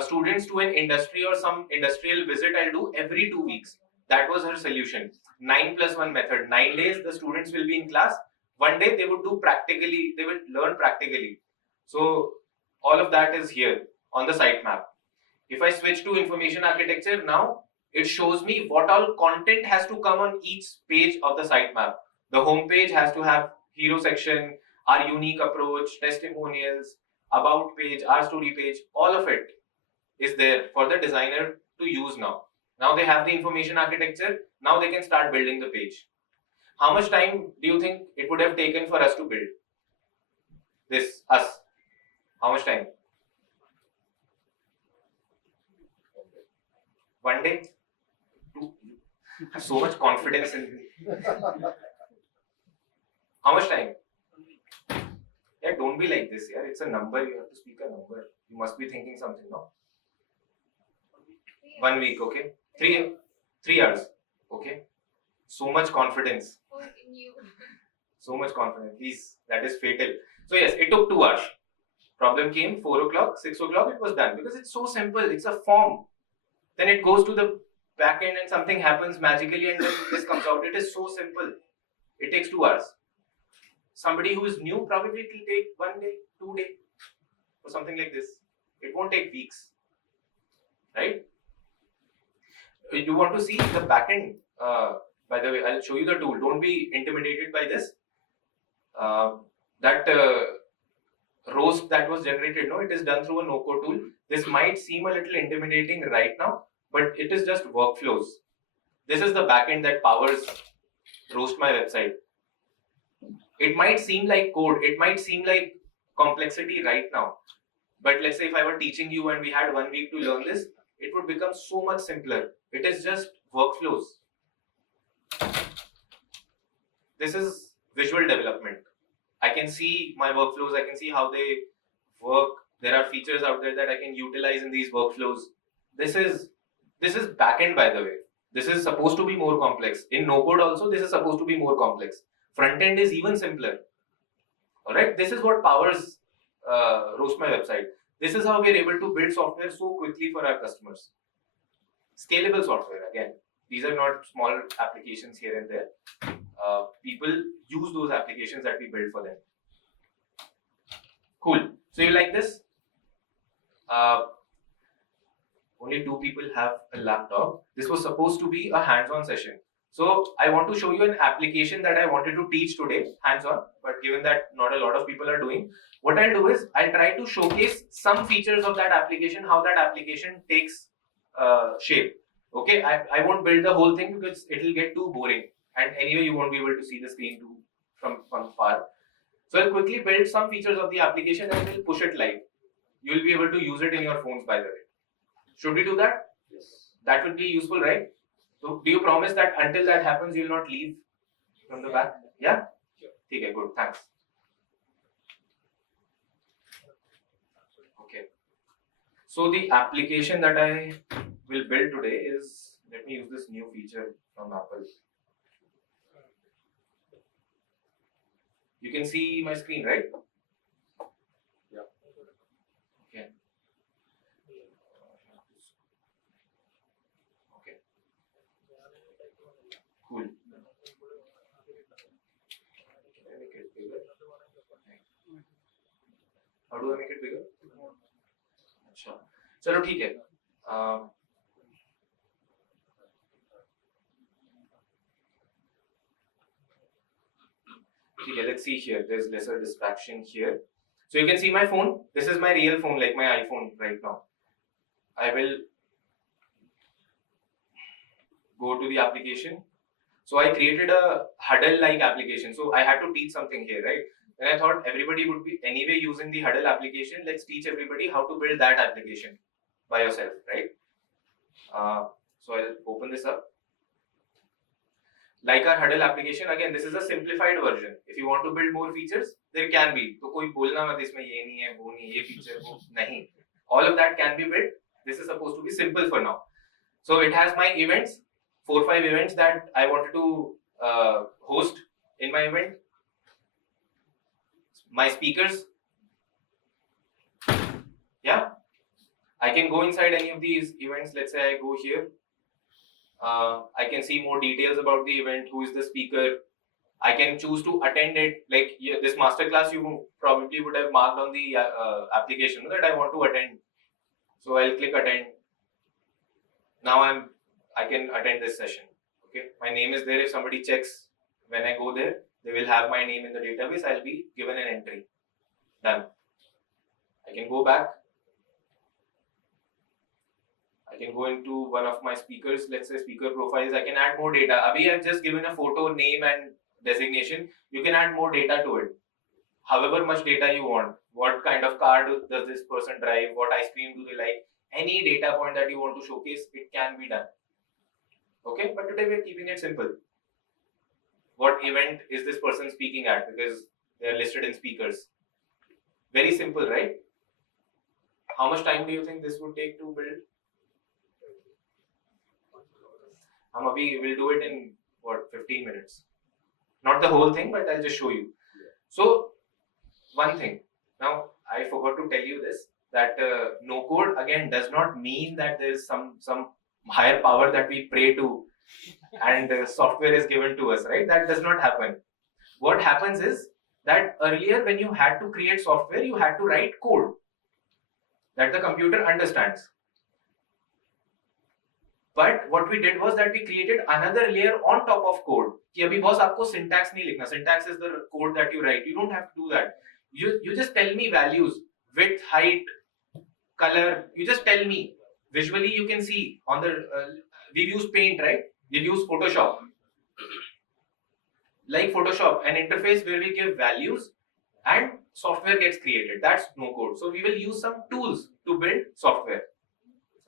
students to an industry or some industrial visit I'll do every 2 weeks. That was her solution. 9+1 method. 9 days the students will be in class. 1 day they would do practically, they would learn practically. So all of that is here on the sitemap. If I switch to information architecture now, it shows me what all content has to come on each page of the sitemap. The home page has to have hero section, our unique approach, testimonials, about page, our story page, all of it is there for the designer to use now. Now they have the information architecture, now they can start building the page. How much time do you think it would have taken for us to build this, us? How much time? 1 day? 2? So much confidence in me. How much time? Yeah, don't be like this, yeah. It's a number, you have to speak a number. You must be thinking something, no? 1 week, okay? 3 hours, okay? So much confidence. So much confidence, please. That is fatal. So yes, it took 2 hours. Problem came 4 o'clock, 6 o'clock, it was done because it's so simple. It's a form. Then it goes to the back end and something happens magically and then this comes out. It is so simple. It takes 2 hours. Somebody who is new probably it will take 1 day, 2 days, or something like this. It won't take weeks, right? You want to see the backend? By the way, I'll show you the tool. Don't be intimidated by this. That roast that was generated, no, it is done through a no-code tool. This might seem a little intimidating right now, but it is just workflows. This is the backend that powers Roast My Website. It might seem like code, it might seem like complexity right now, but let's say if I were teaching you and we had 1 week to learn this, it would become so much simpler. It is just workflows. This is visual development. I can see my workflows, I can see how they work. There are features out there that I can utilize in these workflows. This is backend, by the way. This is supposed to be more complex. In no code also, this is supposed to be more complex. Front end is even simpler. Alright, this is what powers Roast My Website. This is how we are able to build software so quickly for our customers. Scalable software, again. These are not small applications here and there. People use those applications that we build for them. Cool. So you like this? Only 2 people have a laptop. This was supposed to be a hands-on session. So I want to show you an application that I wanted to teach today, hands-on, but given that not a lot of people are doing, what I'll do is I'll try to showcase some features of that application, how that application takes shape. Okay, I won't build the whole thing because it will get too boring. And anyway, you won't be able to see the screen from far. So I'll quickly build some features of the application and we'll push it live. You'll be able to use it in your phones, by the way. Should we do that? Yes. That would be useful, right? So do you promise that until that happens, you'll not leave from the back? Yeah? Sure. Okay, good. Thanks. Okay. So the application that I will build today is, let me use this new feature from Apple. You can see my screen, right? Yeah. Okay. Okay. Cool. Can I make it bigger? How do I make it bigger? अच्छा, चलो ठीक है. Okay, let's see here. There's lesser distraction here. So you can see my phone. This is my real phone, like my iPhone right now. I will go to the application. So I created a huddle-like application. So I had to teach something here, right? And I thought everybody would be anyway using the huddle application. Let's teach everybody how to build that application by yourself, right? So I'll open this up. Like our huddle application, again, this is a simplified version. If you want to build more features, there can be. तो कोई बोलना मत इसमें ये नहीं है, वो नहीं, ये feature वो नहीं. All of that can be built. This is supposed to be simple for now. So it has my events, 4-5 events that I wanted to host in my event. My speakers. Yeah. I can go inside any of these events. Let's say I go here. I can see more details about the event, who is the speaker. I can choose to attend it. Like this masterclass, you probably would have marked on the application that I want to attend. So I'll click attend. Now I can attend this session. Okay, my name is there. If somebody checks when I go there, they will have my name in the database. I'll be given an entry. Done. I can go back. I can go into one of my speakers, let's say speaker profiles. I can add more data. Abhi, I've just given a photo, name and designation. You can add more data to it. However much data you want. What kind of car does this person drive? What ice cream do they like? Any data point that you want to showcase, it can be done. Okay, but today we're keeping it simple. What event is this person speaking at? Because they are listed in speakers. Very simple, right? How much time do you think this would take to build? We will do it in what, 15 minutes. Not the whole thing, but I'll just show you. So one thing. Now I forgot to tell you this, that no code again does not mean that there is some higher power that we pray to and software is given to us, right? That does not happen. What happens is that earlier when you had to create software, you had to write code that the computer understands. But what we did was that we created another layer on top of code. कि अभी boss आपको syntax नहीं लिखना. Syntax is the code that you write. You don't have to do that. You just tell me values, width, height, color. You just tell me visually you can see on the, we've used Paint, right? We've used Photoshop. Like Photoshop, an interface where we give values and software gets created. That's no code. So we will use some tools to build software.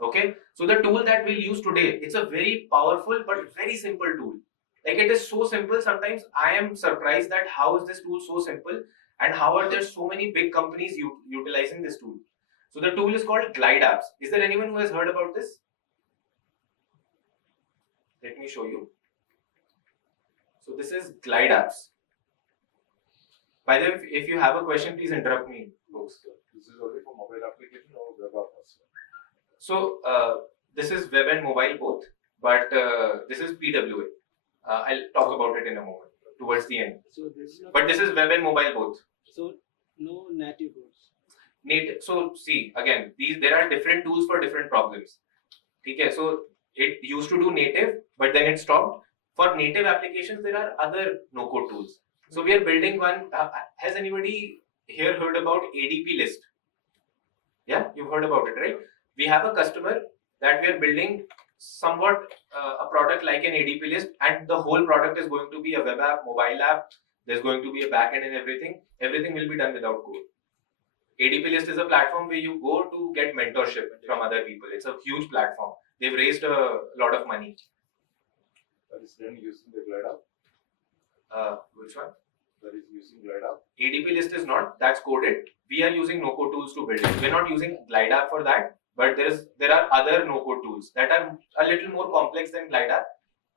Okay, so the tool that we'll use today, it's a very powerful but very simple tool. Like it is so simple, sometimes I am surprised that how is this tool so simple and how are there so many big companies utilizing this tool. So the tool is called Glide Apps. Is there anyone who has heard about this? Let me show you. So this is Glide Apps. By the way, if you have a question, please interrupt me, folks. This is only for mobile application or web app also? So this is web and mobile both, but this is PWA. I'll talk about it in a moment, towards the end. So this is not, But this is web and mobile both. so no native codes. Native. So see, again, there are different tools for different problems. Okay, so it used to do native, but then it stopped. For native applications, there are other no-code tools. So we are building one. Has anybody here heard about ADP list? Yeah, you've heard about it, right? We have a customer that we are building somewhat a product like an ADP list, and the whole product is going to be a web app, mobile app. There's going to be a backend and everything. Everything will be done without code. ADP list is a platform where you go to get mentorship from other people. It's a huge platform. They've raised a lot of money. That is then using the Glide app? Which one? That is using Glide app? ADP list is not. That's coded. We are using no-code tools to build it. We're not using Glide app for that. But there are other no-code tools that are a little more complex than Glide app.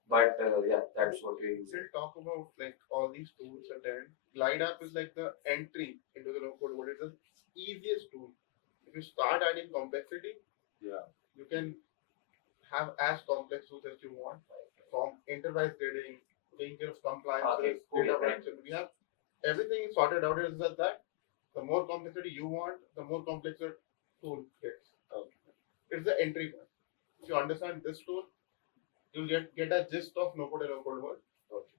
But yeah, that's what we're using. We'll talk about like all these tools at the end. Glide app is like the entry into the no-code world. It's the easiest tool. If you start adding complexity, Yeah. you can have as complex tools as you want, from enterprise trading, taking care of compliance, Okay, data right. protection. We have everything is sorted out. Is that the more complexity you want, the more complex your tool gets. It's the entry point. If you understand this tool, you'll get a gist of no-code and no-code world.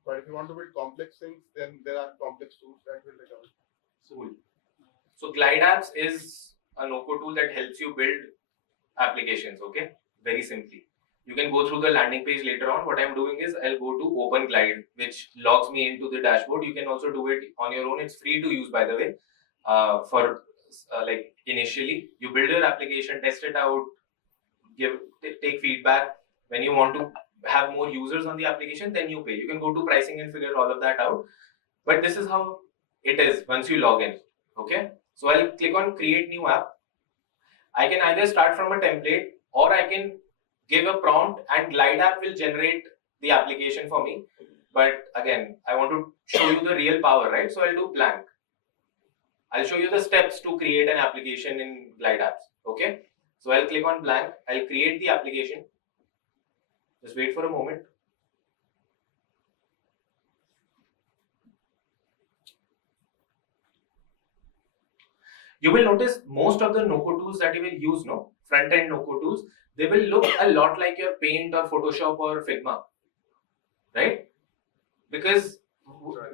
But if you want to build complex things, then there are complex tools that will recover. Cool. So Glide Apps is a no-code tool that helps you build applications, okay? Very simply. You can go through the landing page later on. What I'm doing is I'll go to Open Glide, which logs me into the dashboard. You can also do it on your own. It's free to use, by the way. For like initially, you build your application, test it out, take feedback. When you want to have more users on the application, then you pay. You can go to pricing and figure all of that out. But this is how it is once you log in. Okay. So I'll click on create new app. I can either start from a template or I can give a prompt and Glide app will generate the application for me. But again, I want to show you the real power, right? So I'll do blank. I'll show you the steps to create an application in Glide apps. Okay. So I'll click on blank. I'll create the application. Just wait for a moment. You will notice most of the no-code tools that you will use, front-end no-code tools, they will look a lot like your Paint or Photoshop or Figma, right? Because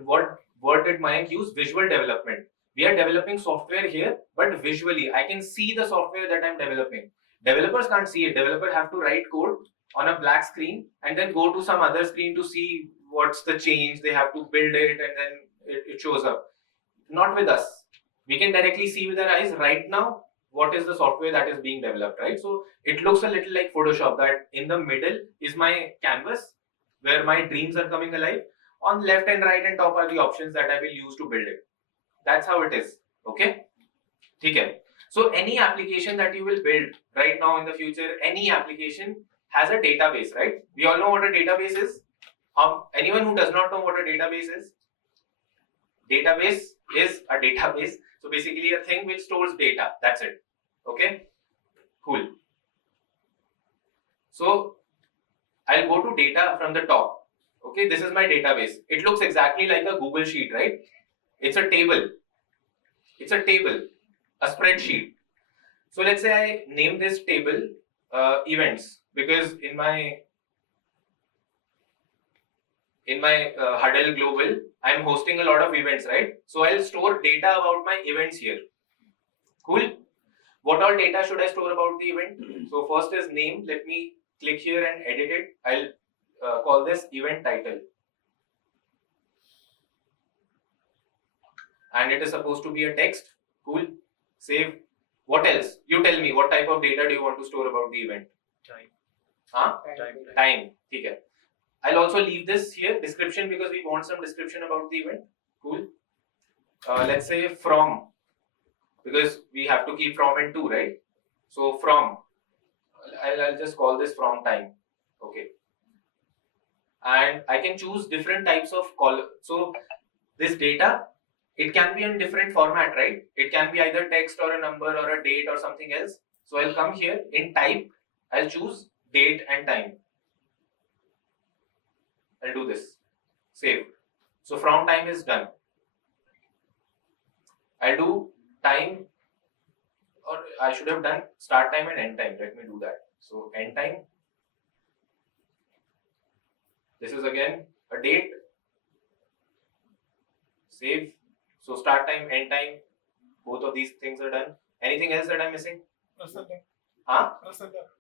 what did Mayank use? Visual development. We are developing software here, but visually, I can see the software that I'm developing. Developers can't see it. Developers have to write code on a black screen and then go to some other screen to see what's the change. They have to build it and then it shows up. Not with us. We can directly see with our eyes right now what is the software that is being developed, right? So it looks a little like Photoshop, that in the middle is my canvas where my dreams are coming alive. On left and right and top are the options that I will use to build it. That's how it is. Okay? Okay. So any application that you will build right now in the future, any application has a database, right? We all know what a database is. Anyone who does not know what a database is? Database is a database. So basically a thing which stores data. That's it. Okay? Cool. So I'll go to data from the top. Okay, this is my database. It looks exactly like a Google sheet, right? It's a table. It's a table, a spreadsheet. So let's say I name this table events, because in my Huddle Global, I'm hosting a lot of events, right? So I'll store data about my events here. Cool. What all data should I store about the event? So first is name. Let me click here and edit it. I'll call this event title. And it is supposed to be a text. Cool. Save. What else? You tell me, what type of data do you want to store about the event? Time. Huh? Time. Time. Okay. I'll also leave this here, description, because we want some description about the event. Cool. Let's say from, because we have to keep from and to, right? So from, I'll just call this from time. Okay. And I can choose different types of column. So this data, it can be in different format, right? It can be either text or a number or a date or something else. So I'll come here in type, I'll choose date and time. I'll do this, save. So from time is done. I'll do time, or I should have done start time and end time. Let me do that. So end time. This is again a date. Save. So start time, end time. Both of these things are done. Anything else that I'm missing? Present there. Huh? Present there.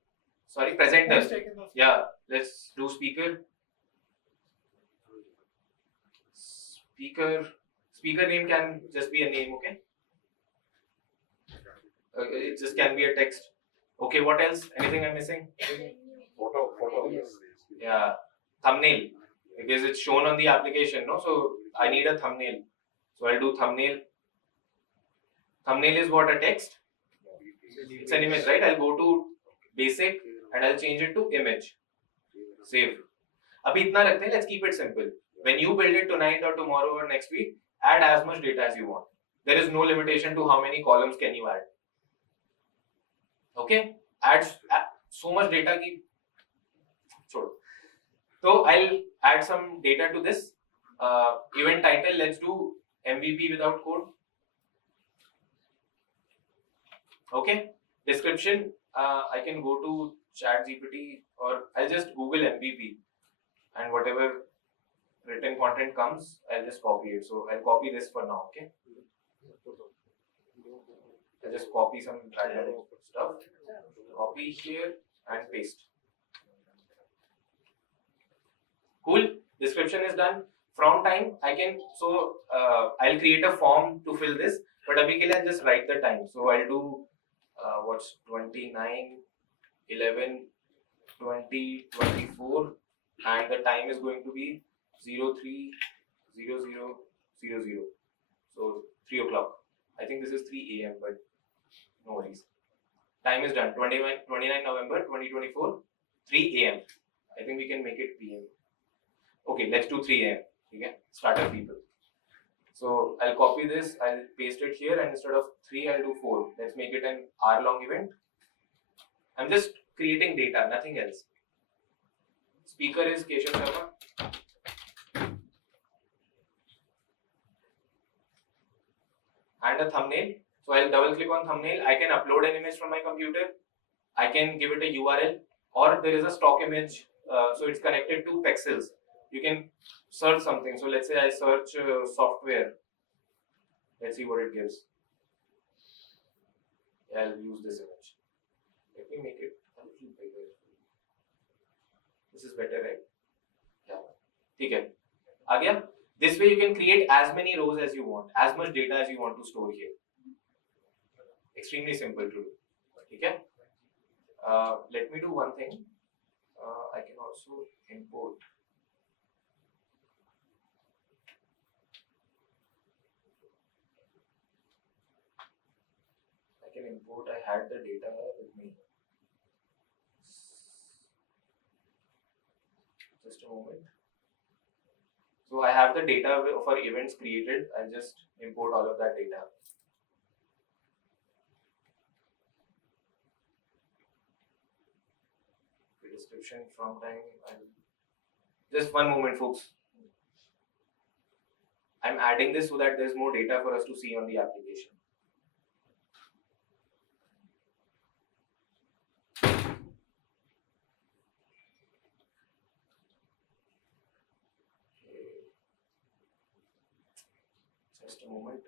Sorry, present Who's tense. taking the Yeah, let's do speaker. Speaker name can just be a name, okay? It just can be a text. Okay, what else? Anything I'm missing? Photo. Yes. Yeah, thumbnail, because it's shown on the application, no? So I need a thumbnail. So I'll do thumbnail. Thumbnail is what, a text? It's an image, right? I'll go to basic and I'll change it to image. Save. Abhi itna rakhte hain, let's keep it simple. When you build it tonight or tomorrow or next week, add as much data as you want. There is no limitation to how many columns can you add. Okay? Add so much data ki chhodo. So I'll add some data to this. Event title, let's do MVP without code. Okay? Description, I can go to ChatGPT or I'll just Google MVP, and whatever written content comes, I'll just copy it. So I'll copy this for now, okay? I'll just copy some random stuff, copy here and paste. Cool. Description is done. From time, I can, so I'll create a form to fill this, but abhi ke liye I'll just write the time. So I'll do what's 29, 11, 20, 24, and the time is going to be 03:00:00. So 3 o'clock. I think this is 3 a.m., but no worries. Time is done. 29 November 2024, 3 a.m. I think we can make it p.m. Okay, let's do 3 a.m. Okay, startup people. So I'll copy this, I'll paste it here, and instead of 3, I'll do 4. Let's make it an hour-long event. I'm just creating data, nothing else. Speaker is Keshav Sharma. And a thumbnail. So I'll double click on thumbnail. I can upload an image from my computer. I can give it a URL, or there is a stock image. So it's connected to pixels. You can search something. So let's say I search software. Let's see what it gives. Yeah, I'll use this image. Let me make it a little bigger. This is better, right? Yeah. Okay. Again, this way you can create as many rows as you want, as much data as you want to store here. Extremely simple to do. Okay. Let me do one thing. I can also import. I had the data with me. Just a moment. So I have the data for events created. I'll just import all of that data. The description from time. Just one moment, folks. I'm adding this so that there's more data for us to see on the application. Just a moment.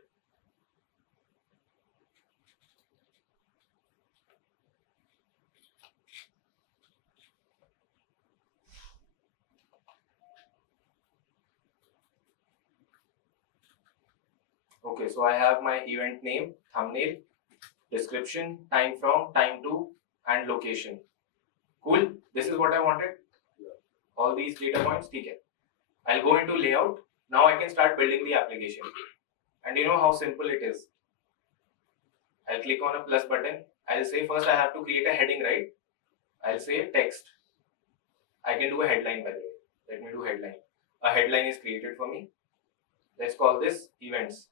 Okay, so I have my event name, thumbnail, description, time from, time to, and location. Cool. This is what I wanted. All these data points. Okay. I'll go into layout. Now I can start building the application. And you know how simple it is. I'll click on a plus button. I'll say first I have to create a heading, right? I'll say text. I can do a headline by the way. Let me do headline. A headline is created for me. Let's call this events.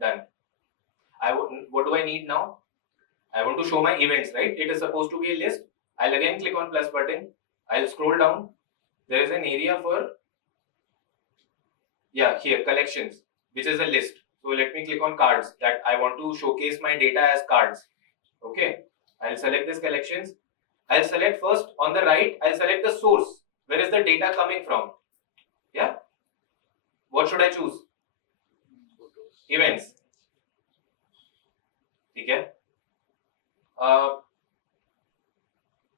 Done. What do I need now? I want to show my events, right? It is supposed to be a list. I'll again click on plus button. I'll scroll down. There is an area for, here, collections, which is a list. So let me click on cards, that I want to showcase my data as cards. Okay. I'll select this collections. I'll select first on the right, I'll select the source. Where is the data coming from? Yeah. What should I choose? Events. Okay.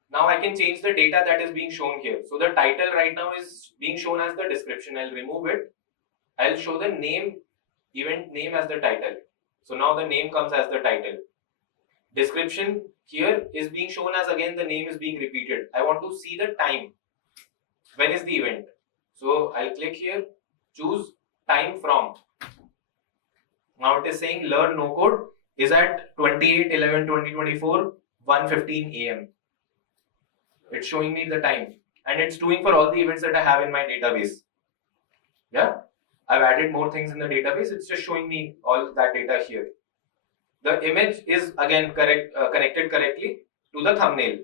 Now I can change the data that is being shown here. So the title right now is being shown as the description. I'll remove it. I'll show the name, event name as the title. So now the name comes as the title. Description here is being shown as again the name is being repeated. I want to see the time. When is the event? So I'll click here, choose time from. Now it is saying learn no code is at 28/11/2024, 1:15 AM. It's showing me the time and it's doing for all the events that I have in my database. Yeah, I've added more things in the database. It's just showing me all that data here. The image is again connected correctly to the thumbnail.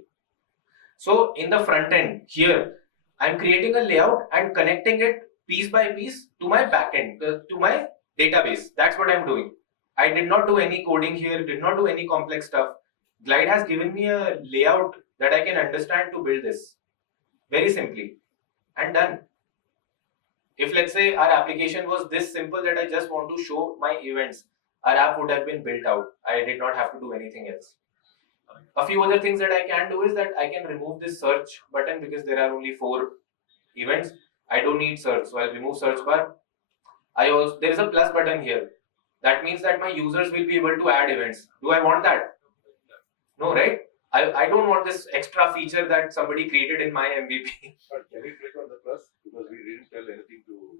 So in the front end here, I'm creating a layout and connecting it piece by piece to my backend, to my database. That's what I'm doing. I did not do any coding here, did not do any complex stuff. Glide has given me a layout that I can understand to build this very simply and done. If let's say our application was this simple that I just want to show my events, our app would have been built out. I did not have to do anything else. A few other things that I can do is that I can remove this search button because there are only 4 events. I don't need search, so I'll remove search bar. There is a plus button here. That means that my users will be able to add events. Do I want that? No, right? I don't want this extra feature that somebody created in my MVP. But can you click on the plus? Because we didn't tell anything to.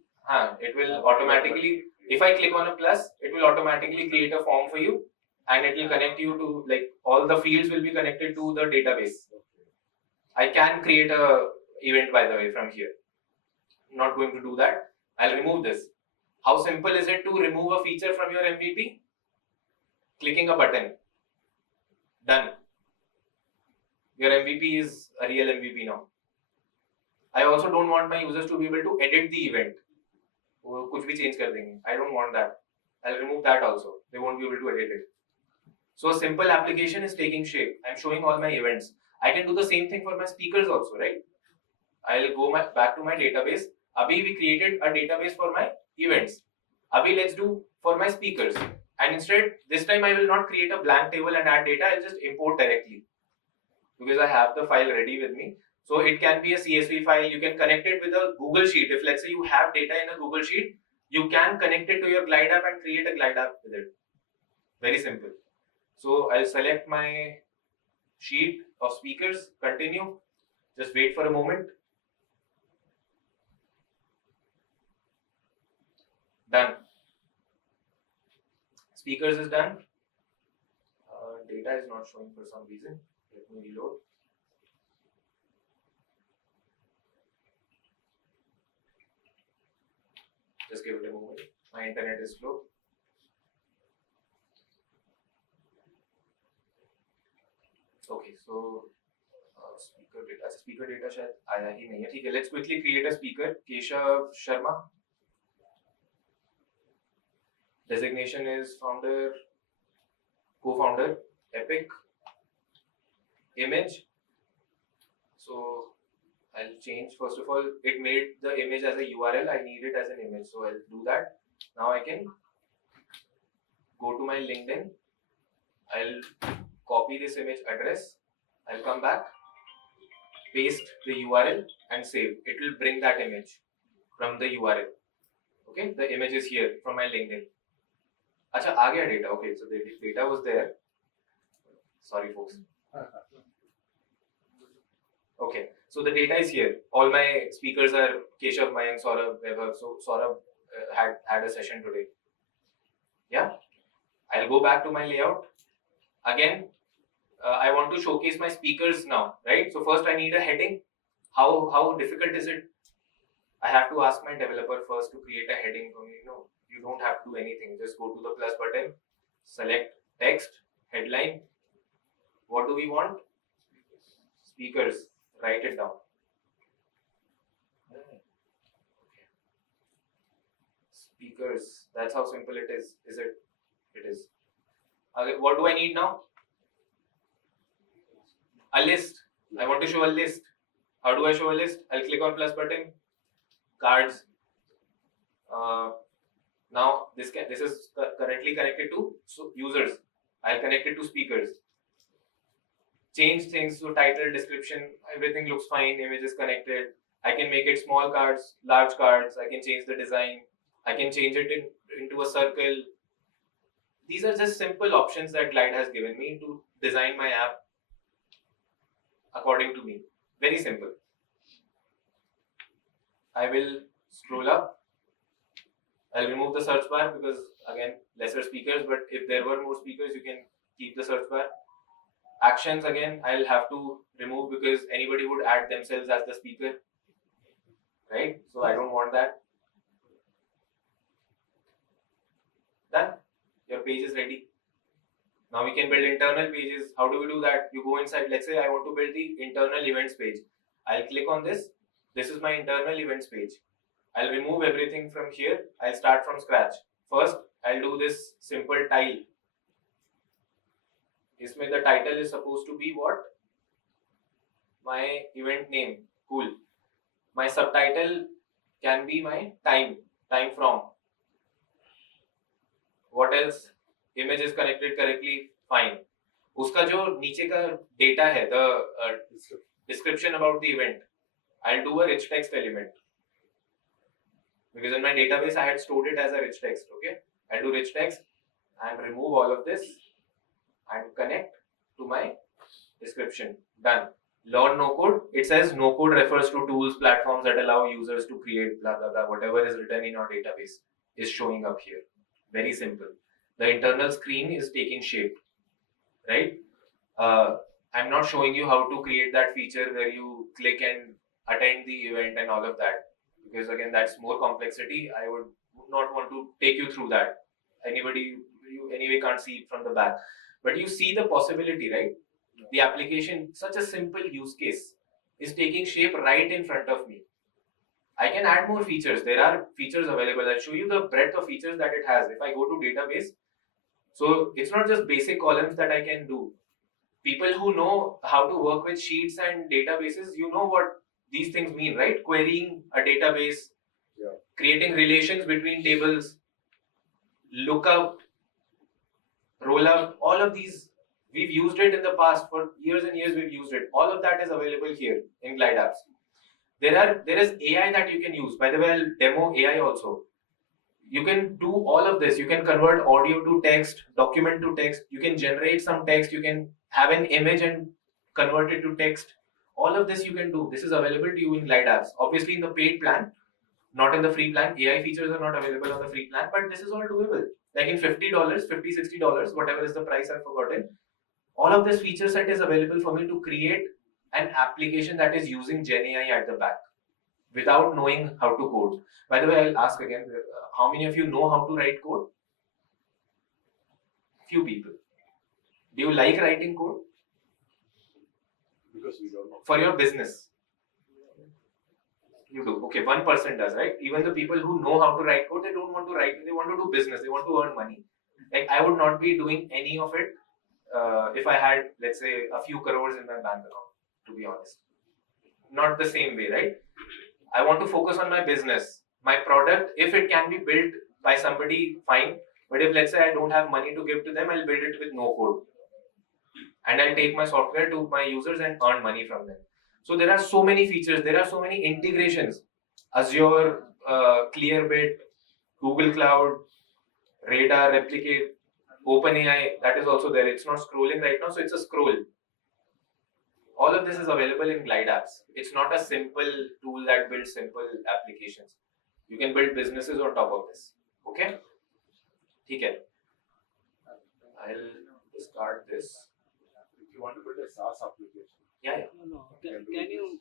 It will automatically, if I click on a plus, it will automatically create a form for you and it will connect you to, like, all the fields will be connected to the database. I can create a event by the way from here. I'm not going to do that. I'll remove this. How simple is it to remove a feature from your MVP? Clicking a button. Done. Your MVP is a real MVP now. I also don't want my users to be able to edit the event. कुछ भी change कर देंगे. I don't want that. I'll remove that also. They won't be able to edit it. So a simple application is taking shape. I'm showing all my events. I can do the same thing for my speakers also, right? I'll go back to my database. Abhi we created a database for my events. Abhi let's do for my speakers. And instead, this time I will not create a blank table and add data. I'll just import directly. Because I have the file ready with me. So it can be a CSV file. You can connect it with a Google Sheet. If let's say you have data in a Google Sheet, you can connect it to your Glide app and create a Glide app with it. Very simple. So I'll select my sheet of speakers, continue. Just wait for a moment. Done. Speakers is done. Data is not showing for some reason. Let me reload. Just give it a moment. My internet is slow. Okay, so speaker data शायद आया ही नहीं है. ठीक है, let's quickly create a speaker. Keshav Sharma. Designation is founder, co-founder, Epic. Image. So I'll change, first of all, it made the image as a URL. I need it as an image, so I'll do that. Now I can go to my LinkedIn. I'll copy this image address. I'll come back, paste the URL and save. It will bring that image from the URL. Okay, the image is here from my LinkedIn. Acha, aa gaya data. Okay, so the data was there. Sorry, folks. Okay, so the data is here. All my speakers are Keshav, Mayank, Saurabh, Weber. So Saurabh had a session today. Yeah, I'll go back to my layout again. I want to showcase my speakers now, right? So first I need a heading. How difficult is it? I have to ask my developer first to create a heading for me. No, you don't have to do anything. Just go to the plus button, select text, headline. What do we want? Speakers. Write it down. Speakers. That's how simple it is. Is it? It is. Okay, what do I need now? A list. I want to show a list. How do I show a list? I'll click on plus button. Cards. Now this is currently connected to users. I'll connect it to speakers. Change things to title, description. Everything looks fine. Image is connected. I can make it small cards, large cards. I can change the design. I can change it into a circle. These are just simple options that Glide has given me to design my app according to me. Very simple. I will scroll up. I'll remove the search bar because again lesser speakers, but if there were more speakers you can keep the search bar. Actions again I'll have to remove because anybody would add themselves as the speaker, right? So I don't want that. Done. Your page is ready. Now we can build internal pages. How do we do that? You go inside. Let's say I want to build the internal events page. I'll click on this. This is my internal events page. I'll remove everything from here. I'll start from scratch. First, I'll do this simple tile. Isme the title is supposed to be what? My event name. Cool. My subtitle can be my time from. What else? Image is connected correctly. Fine. Uska jo niche ka data hai, the description about the event. I'll do a rich text element. Because in my database I had stored it as a rich text. Okay. I'll do rich text and remove all of this and connect to my description. Done. Learn no code. It says no code refers to tools, platforms that allow users to create blah blah blah. Whatever is written in our database is showing up here. Very simple. The internal screen is taking shape, right? I'm not showing you how to create that feature where you click and attend the event and all of that, because again that's more complexity. I would not want to take you through that. You anyway can't see it from the back, but you see the possibility, right? The application, such a simple use case, is taking shape right in front of me. I can add more features. There are features available. I'll show you the breadth of features that it has. If I go to database, so it's not just basic columns that I can do. People who know how to work with sheets and databases, you know what these things mean, right? Querying a database, creating relations between tables, lookup, rollup, all of these, we've used it in the past for years and years. We've used it. All of that is available here in Glide Apps. There is AI that you can use. By the way, I'll demo AI also. You can do all of this. You can convert audio to text, document to text. You can generate some text. You can have an image and convert it to text. All of this you can do. This is available to you in Glide Apps. Obviously in the paid plan, not in the free plan. AI features are not available on the free plan, but this is all doable. Like in $50, $50, $60, whatever is the price, I've forgotten. All of this feature set is available for me to create an application that is using GenAI at the back without knowing how to code. By the way, I'll ask again, how many of you know how to write code? Few people. Do you like writing code? Because we don't know. For your business? You do. Okay, 1% does, right? Even the people who know how to write code, they don't want to write, they want to do business, they want to earn money. Like I would not be doing any of it if I had, let's say, a few crores in my bank account, to be honest. Not the same way, right? I want to focus on my business. My product, if it can be built by somebody, fine. But if let's say I don't have money to give to them, I'll build it with no code. And I'll take my software to my users and earn money from them. So there are so many features, there are so many integrations. Azure, Clearbit, Google Cloud, Radar, Replicate, OpenAI, that is also there. It's not scrolling right now, so it's a scroll. All of this is available in Glide apps. It's not a simple tool that builds simple applications. You can build businesses on top of this. Okay? Okay. I'll start this. If you want to build a SaaS application, Yeah. No. Can you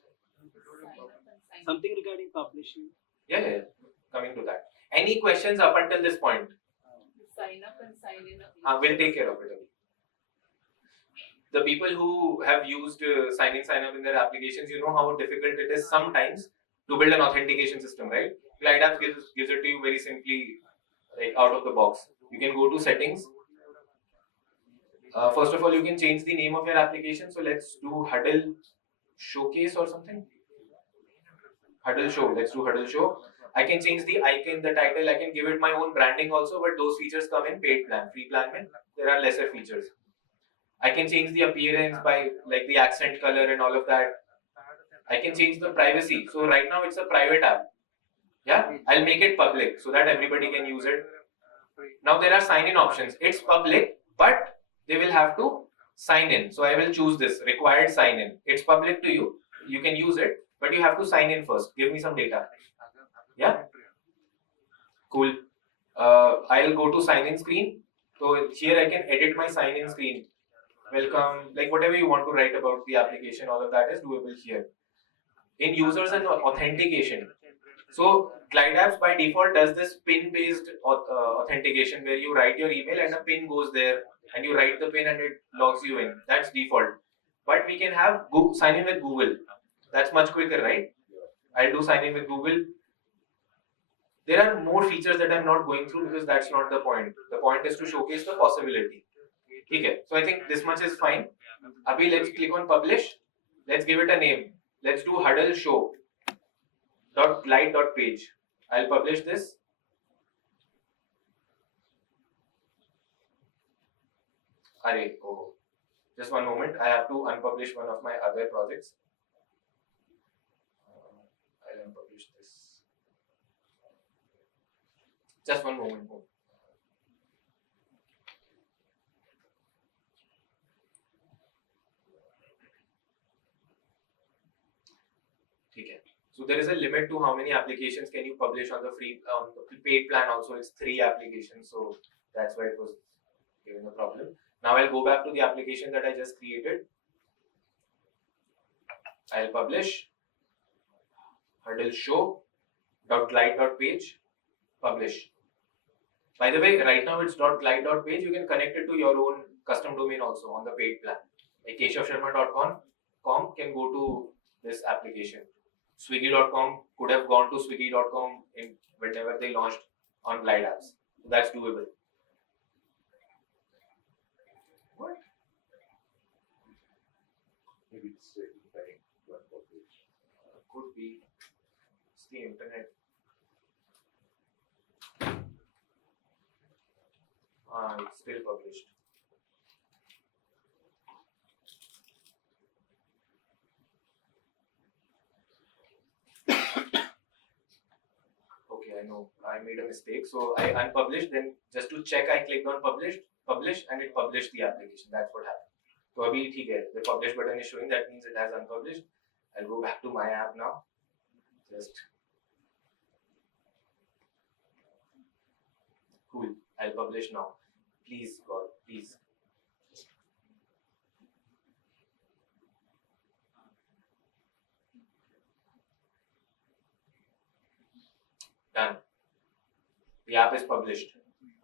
something regarding publishing? Yeah. Coming to that. Any questions up until this point? Sign up and sign in. We'll take care of it. The people who have used sign up in their applications, you know how difficult it is sometimes to build an authentication system, right? Glide Apps gives it to you very simply, like out of the box. You can go to settings. First of all, you can change the name of your application. So let's do Huddle Showcase or something. Huddle Show. Let's do Huddle Show. I can change the icon, the title. I can give it my own branding also, but those features come in paid plan. Free plan, there are lesser features. I can change the appearance by like the accent color and all of that. I can change the privacy. So right now it's a private app. Yeah, I'll make it public so that everybody can use it. Now there are sign-in options. It's public, but they will have to sign in. So I will choose this required sign-in. It's public to you. You can use it, but you have to sign in first. Give me some data. Yeah. Cool. I'll go to sign-in screen. So here I can edit my sign-in screen. Welcome, like whatever you want to write about the application, all of that is doable here. In users and authentication. So Glide Apps by default does this pin-based authentication where you write your email and a pin goes there and you write the pin and it logs you in. That's default. But we can have sign in with Google. That's much quicker, right? I'll do sign in with Google. There are more features that I'm not going through because that's not the point. The point is to showcase the possibility. Okay, so I think this much is fine. Abhi, let's click on publish. Let's give it a name. Let's do Huddle Show .glide.page. I'll publish this. Array, oh, just one moment. I have to unpublish one of my other projects. I'll unpublish this. Just one moment. Okay. So there is a limit to how many applications can you publish on the the paid plan. Also, it's 3 applications, so that's why it was giving a problem. Now I'll go back to the application that I just created. I'll publish Huddle Show .glide.page. Publish. By the way, right now it's .glide.page. You can connect it to your own custom domain also on the paid plan. Like KeshavSharma.com can go to this application. Swiggy.com could have gone to Swiggy.com in whenever they launched on Glide Apps. So that's doable. What? maybe it's impacting one page. Could be. It's the internet. It's still published. Okay, I know I made a mistake. So I unpublished, then just to check, I clicked on publish, and it published the application. That's what happened. So abhi theek hai, the publish button is showing, that means it has unpublished. I'll go back to my app now. Just cool. I'll publish now. Please, God, please. Done. The app is published.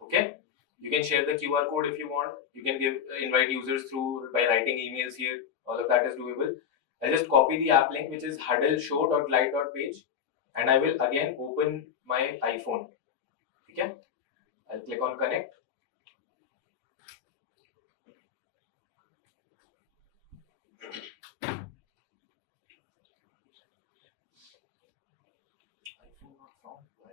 Okay. You can share the QR code if you want. You can invite users through by writing emails here. All of that is doable. I'll just copy the app link, which is huddleshow.glide.page, and I will again open my iPhone. Okay. I'll click on connect. iPhone not found. Why?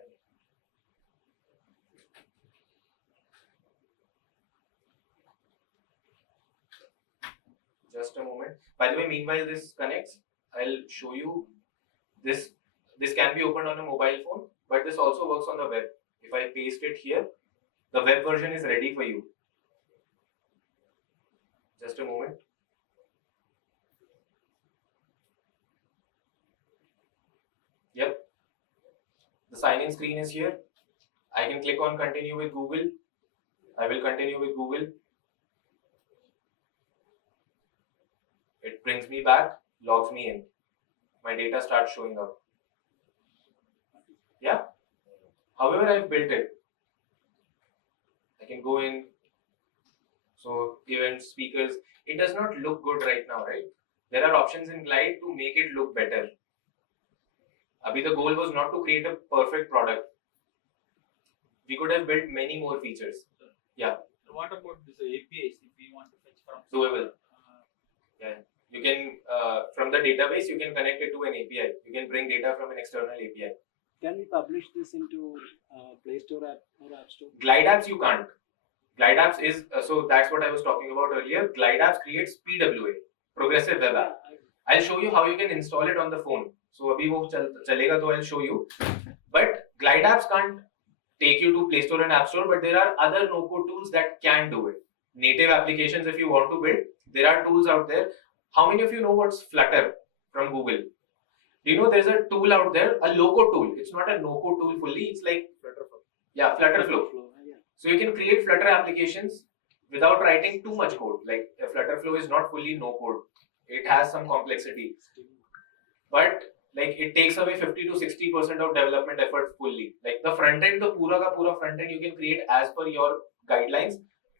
Just a moment. By the way, meanwhile this connects, I'll show you this. This can be opened on a mobile phone, but this also works on the web. If I paste it here, the web version is ready for you. Just a moment. Yep. The sign-in screen is here. I can click on continue with Google. I will continue with Google. It brings me back, logs me in. My data starts showing up. Yeah. However, I've built it. I can go in. So events, speakers. It does not look good right now, right? There are options in Glide to make it look better. Abhi, the goal was not to create a perfect product. We could have built many more features. Yeah. What about this APIs if we want to fetch from? Doable. Yeah. You can, from the database, you can connect it to an API. You can bring data from an external API. Can we publish this into Play Store app or App Store? Glide apps you can't. Glide apps is, so that's what I was talking about earlier. Glide apps creates PWA, Progressive Web App. I'll show you how you can install it on the phone. So abhi wo chalega, so I'll show you. But Glide apps can't take you to Play Store and App Store, but there are other no-code tools that can do it. Native applications, if you want to build, there are tools out there. How many of you know what's Flutter from Google? Do you know there's a tool out there, a low-code tool? It's not a no-code tool fully. It's like Flutterflow. Yeah, Flutterflow. So you can create Flutter applications without writing too much code. Like Flutterflow is not fully no-code. It has some complexity, but like it takes away 50 to 60% of development effort fully. Like the front end, the pura ka pura front end, you can create as per your guidelines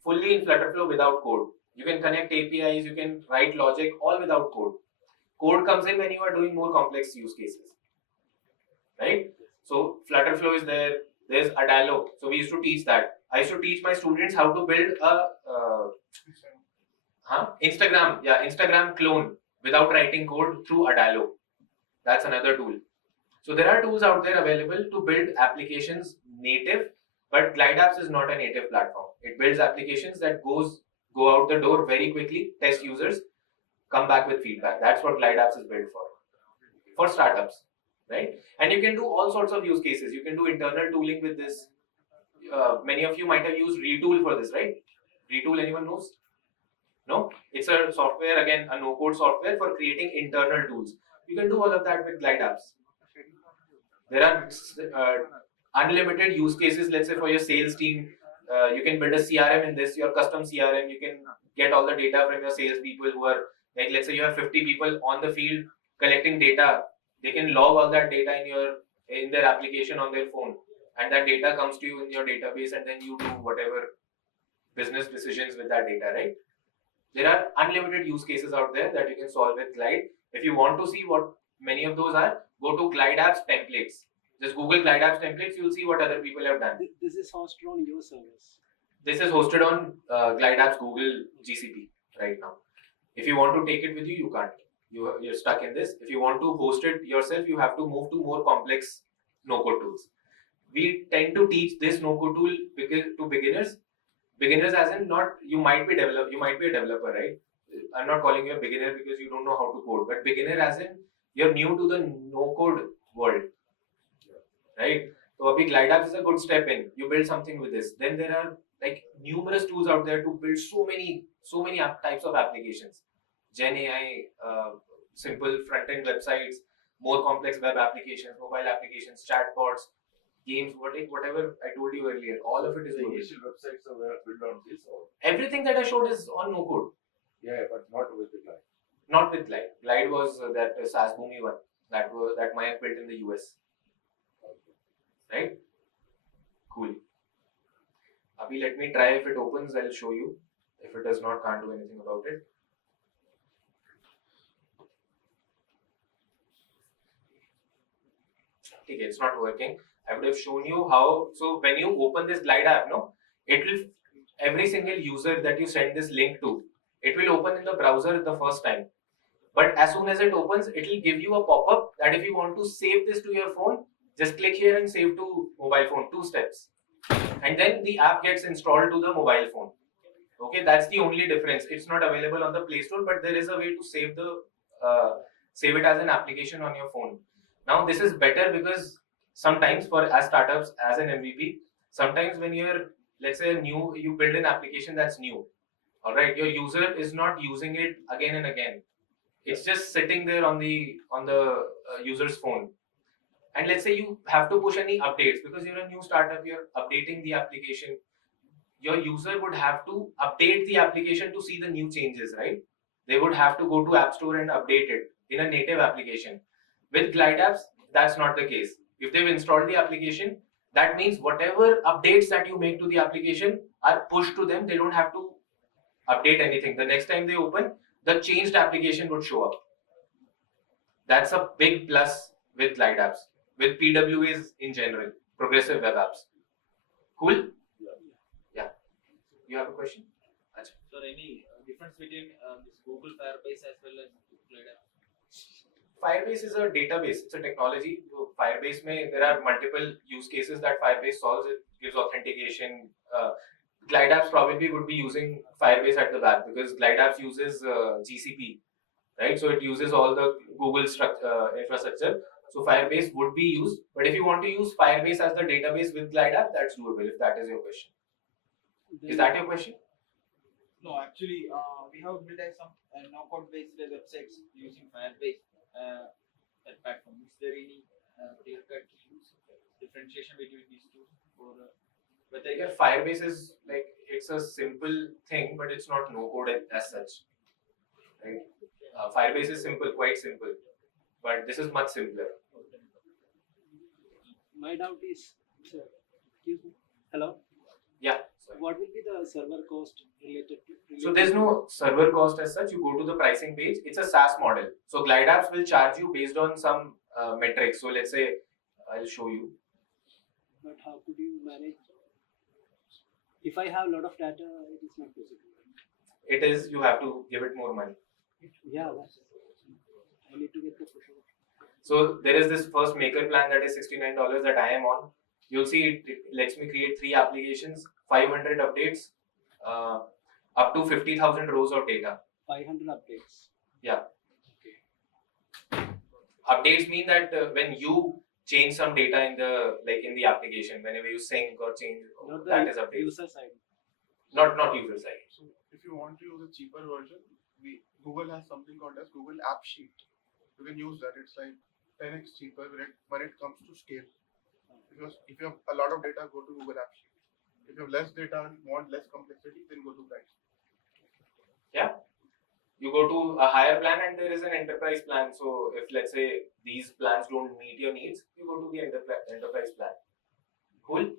fully in Flutterflow without code. You can connect APIs, you can write logic all without code. Code comes in when you are doing more complex use cases, right? So Flutterflow is there. There's Adalo. So we used to teach that. I used to teach my students how to build a Instagram clone without writing code through Adalo. That's another tool. So there are tools out there available to build applications native, but Glide Apps is not a native platform. It builds applications that go out the door very quickly, test users, come back with feedback. That's what Glide Apps is built for startups, right? And you can do all sorts of use cases. You can do internal tooling with this. Many of you might have used Retool for this, right? Retool, anyone knows? No? It's a software, again, a no-code software for creating internal tools. You can do all of that with Glide Apps. There are unlimited use cases, let's say for your sales team. You can build a CRM in this, your custom CRM. You can get all the data from your sales people who are, like, let's say you have 50 people on the field collecting data. They can log all that data in their application on their phone. And that data comes to you in your database, and then you do whatever business decisions with that data, right? There are unlimited use cases out there that you can solve with Glide. If you want to see what many of those are, go to Glide Apps templates. Just Google Glide Apps templates, you'll see what other people have done. This is hosted on your service. This is hosted on Glide Apps Google GCP right now. If you want to take it with you, you can't. You're stuck in this. If you want to host it yourself, you have to move to more complex no-code tools. We tend to teach this no-code tool to beginners. Beginners as in not, you might be a developer, right? I'm not calling you a beginner because you don't know how to code, but beginner as in you're new to the no-code world, right? So a big Glide Apps is a good step in. You build something with this. Then there are like numerous tools out there to build so many types of applications. Gen AI, simple front-end websites, more complex web applications, mobile applications, chatbots, games, whatever I told you earlier. All of it is The good. initial websites are built on this, or Everything that I showed is on no code. yeah, but not with the Glide. Not with Glide. Glide was that SaaS Boomi one that Mayank built in the US. Right? Cool. Abhi, let me try. If it opens, I'll show you. If it does not, can't do anything about it. Okay, it's not working. I would have shown you how. So when you open this Glide app, no, it will, every single user that you send this link to, it will open in the browser the first time. But as soon as it opens, it will give you a pop-up that if you want to save this to your phone, just click here and save to mobile phone, 2 steps. And then the app gets installed to the mobile phone. Okay, that's the only difference. It's not available on the Play Store, but there is a way to save it as an application on your phone. Now this is better because sometimes for as startups as an MVP, sometimes when you're, let's say, new, you build an application that's new. All right, your user is not using it again and again. It's just sitting there on the user's phone. And let's say you have to push any updates because you're a new startup, you're updating the application. Your user would have to update the application to see the new changes, right? They would have to go to App Store and update it in a native application. With Glide apps, that's not the case. If they've installed the application, that means whatever updates that you make to the application are pushed to them. They don't have to update anything. The next time they open, the changed application would show up. That's a big plus with Glide apps, with PWAs in general, progressive web apps. Cool? Yeah. You have a question? Achha. So any difference between this Google Firebase as well as Glide app? Firebase is a database. It's a technology. So Firebase there are multiple use cases that Firebase solves. It gives authentication. Glide apps probably would be using Firebase at the back because Glide apps uses GCP, right? So it uses all the Google infrastructure. So Firebase would be used. But if you want to use Firebase as the database with Glide app, that's doable. If that is your question. Is that your question? No, actually, we have built some no-code based websites using Firebase that platform. Is there any clear-cut differentiation between these two, or whether Yeah, Firebase is like it's a simple thing, but it's not no-code as such. Right? Firebase is simple, quite simple, but this is much simpler. My doubt is, sir, excuse me. Hello. Yeah. Sorry. What will be the server cost related to? So there's no server cost as such. You go to the pricing page. It's a SaaS model. So Glide apps will charge you based on some metrics. So let's say I'll show you. But how could you manage? If I have a lot of data, it is not possible. It is. You have to give it more money. Yeah, I need to get the photo. So there is this first maker plan that is $69 that I am on. You'll see it lets me create 3 applications, 500 updates, up to 50,000 rows of data. 500 updates. Yeah. Okay. Updates mean that when you change some data in the application, whenever you sync or change, Not that the is update. user side. Not user side. So if you want to use a cheaper version, Google has something called as Google App Sheet. You can use that. It's like 10x cheaper when it comes to scale. Because if you have a lot of data, go to Google App Sheet. If you have less data and want less complexity, then go to Glide. Yeah. You go to a higher plan and there is an enterprise plan. So if let's say these plans don't meet your needs, you go to the enterprise plan. Cool.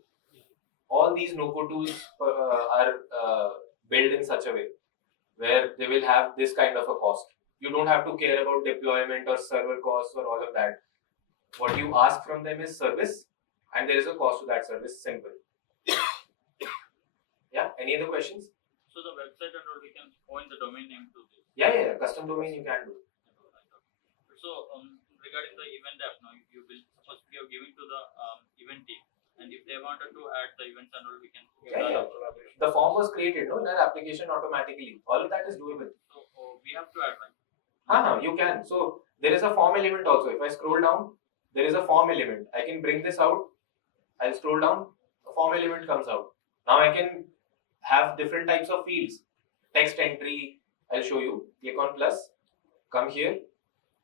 All these no-code tools are built in such a way where they will have this kind of a cost. You don't have to care about deployment or server costs or all of that. What you ask from them is service, and there is a cost to that service. Simple. Yeah. Any other questions? so the website and all we can point the domain name to this. Yeah. Custom domain you can do. So regarding the event app, now you will suppose we are giving to the event team, and if they wanted to add the events and all, we can. Yeah. The form was created, no, in our application automatically. All of that is doable. So we have to add one. You can. So there is a form element also. If I scroll down, there is a form element. I can bring this out. I'll scroll down. A form element comes out. Now I can have different types of fields. Text entry. I'll show you. Click on plus. Come here.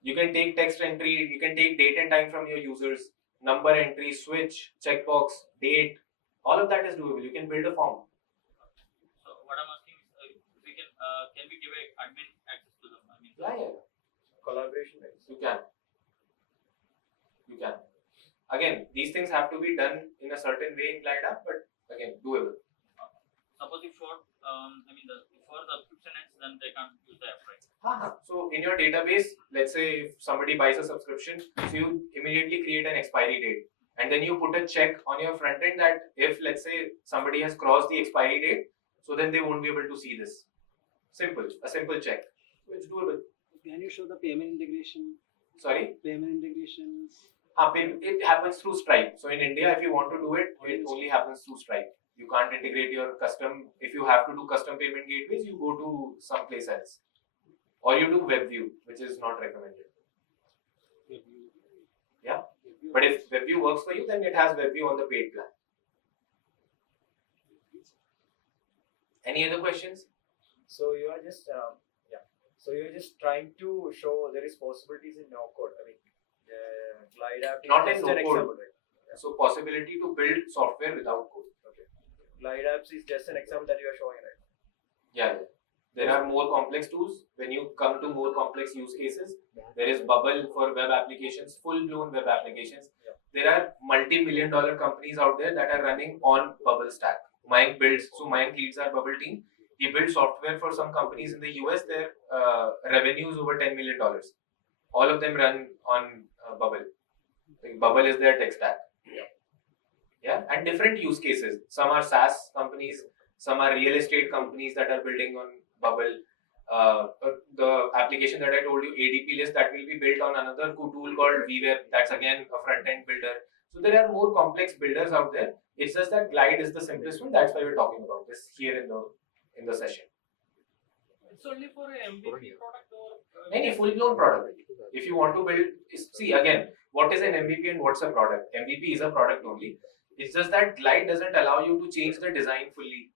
You can take text entry. You can take date and time from your users. Number entry, switch, checkbox, date. All of that is doable. You can build a form. So what I'm asking is, we can we give a admin access to them? I mean, Yeah. Collaboration. You can. Again, these things have to be done in a certain way in Glide app, but again, doable. suppose if for before the subscription ends, then they can't use the app, right? So in your database, let's say if somebody buys a subscription, so you immediately create an expiry date, and then you put a check on your front end that if let's say somebody has crossed the expiry date, so then they won't be able to see this. A simple check. So it's doable. Can you show the payment integration? Sorry? Payment integrations. It happens through Stripe. So in India, if you want to do it, it only happens through Stripe. You can't integrate your custom. If you have to do custom payment gateways, you go to someplace else, or you do WebView, which is not recommended. WebView. Yeah. WebView But if WebView works for you, then it has WebView on the paid plan. Any other questions? So you are just So you're just trying to show there is possibilities in no code. I mean, Glide app is Not in just no an code. example, right? So possibility to build software without code. Okay. Glide apps is just an example that you are showing, right? Yeah. There are more complex tools. When you come to more complex use cases, there is Bubble for web applications, full-blown web applications. Yeah. There are multi-million-dollar companies out there that are running on Bubble stack. Mayank builds, so Mayank leads our Bubble team. He builds software for some companies in the US. Their revenue is over $10 million. All of them run on Bubble. Like Bubble is their tech stack. Yeah, and different use cases. Some are SaaS companies, some are real estate companies that are building on Bubble. The application that I told you, ADP list, that will be built on another tool called VWeb. That's again a front-end builder. So there are more complex builders out there. It's just that Glide is the simplest one. That's why we're talking about this here in the session. It's only for a MVP product or Any full-blown product. If you want to build, see again, what is an MVP and what's a product? MVP is a product only. It's just that Glide doesn't allow you to change the design fully.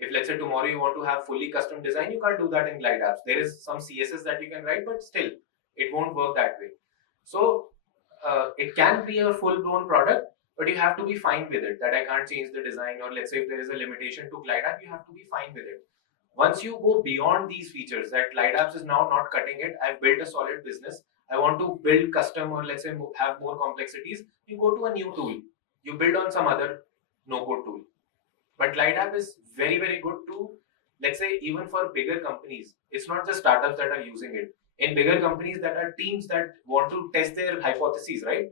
If let's say tomorrow you want to have fully custom design, you can't do that in Glide apps. There is some CSS that you can write, but still, it won't work that way. So it can be a full-blown product, but you have to be fine with it. That I can't change the design, or let's say if there is a limitation to Glide app, you have to be fine with it. Once you go beyond these features, that Glide apps is now not cutting it. I've built a solid business. I want to build custom, or let's say have more complexities. You go to a new tool. You build on some other no-code tool. But Glide app is very, very good to, let's say, even for bigger companies. It's not just startups that are using it. In bigger companies, that are teams that want to test their hypotheses, right?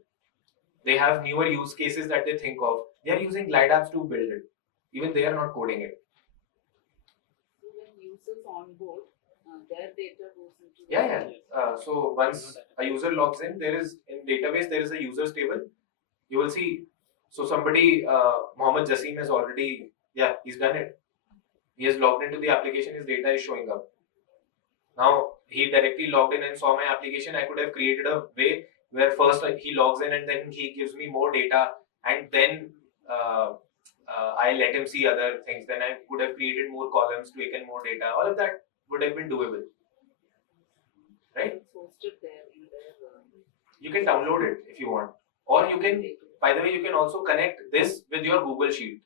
They have newer use cases that they think of. They are using Glide apps to build it. Even they are not coding it. So when users onboard, their data goes into Yeah. So once a user logs in, there is in database there is a users table. You will see. So somebody, Mohammed Jasim has already, he's done it. He has logged into the application. His data is showing up. Now he directly logged in and saw my application. I could have created a way where first he logs in and then he gives me more data, and then I let him see other things. Then I could have created more columns, taken more data. All of that would have been doable, right? it's hosted there in their You can download it if you want, or you can. By the way, you can also connect this with your Google Sheet.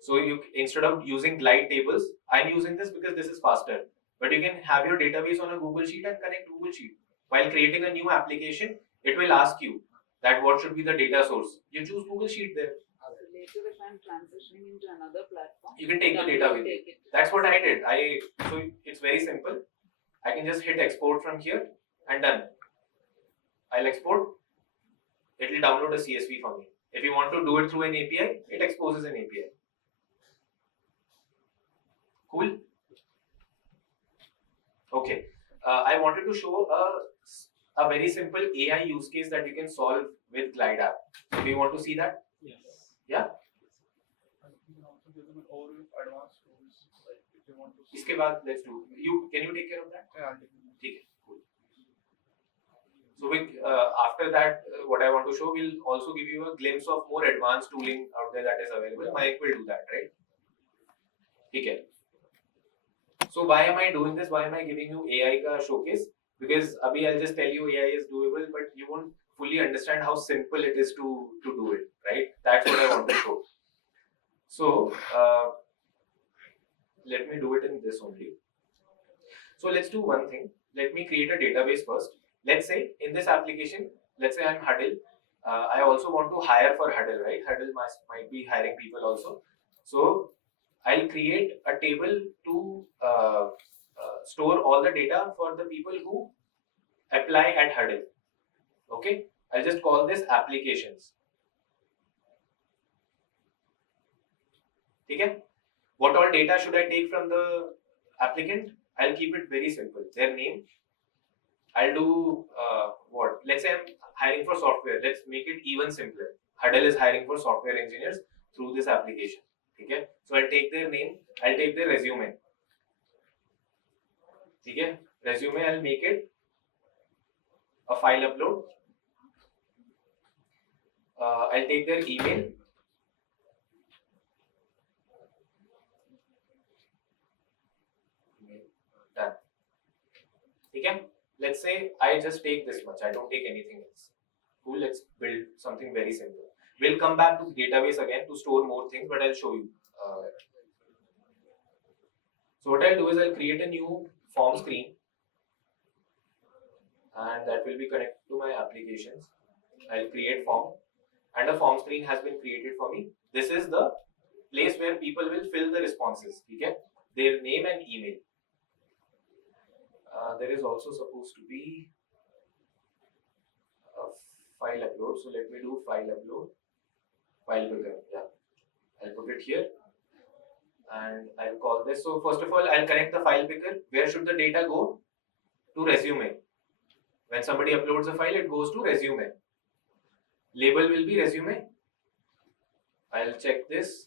So you, instead of using Glide tables, I'm using this because this is faster. But you can have your database on a Google Sheet and connect Google Sheet. While creating a new application, it will ask you that what should be the data source. You choose Google Sheet there. So later, if I'm transitioning into another platform, You can take the data with you. take it. That's what I did. So it's very simple. I can just hit export from here and done. I'll export. It will download a CSV for me. If you want to do it through an API, it exposes an API. Cool. Okay. I wanted to show a very simple AI use case that you can solve with Glide app. So do you want to see that? yes. Yeah. And you can also give them an overview of advanced tools, like if you want to. इसके बाद let's do. Can you take care of that? Yeah, I'll take it. ठीक है. Cool. So after that, what I want to show will also give you a glimpse of more advanced tooling out there that is available. Mayank will do that, right? Okay. So why am I doing this? Why am I giving you AI ka showcase? Because abhi I'll just tell you AI is doable, but you won't fully understand how simple it is to do it, right? That's what I want to show. So let me do it in this only. So let's do one thing. Let me create a database first. Let's say in this application, let's say I'm Huddle. I also want to hire for Huddle, right? Huddle might be hiring people also. So I'll create a table to store all the data for the people who apply at Huddle. Okay, I'll just call this applications. Okay, what all data should I take from the applicant? I'll keep it very simple. Their name. I'll do what? Let's say I'm hiring for software. Let's make it even simpler. Huddle is hiring for software engineers through this application. Okay, so I'll take their name. I'll take their resume. Okay, resume. I'll make it a file upload. I'll take their email. Done. Okay. Let's say I just take this much. I don't take anything else. Cool. Let's build something very simple. We'll come back to the database again to store more things, but I'll show you. So what I'll do is I'll create a new form screen, and that will be connected to my applications. I'll create form, and a form screen has been created for me. This is the place where people will fill the responses. Okay, their name and email. There is also supposed to be a file upload. So let me do file upload. File picker. Yeah, I'll put it here, and I'll call this. So first of all, I'll connect the file picker. Where should the data go? To resume. When somebody uploads a file, it goes to resume. Label will be resume. I'll check this.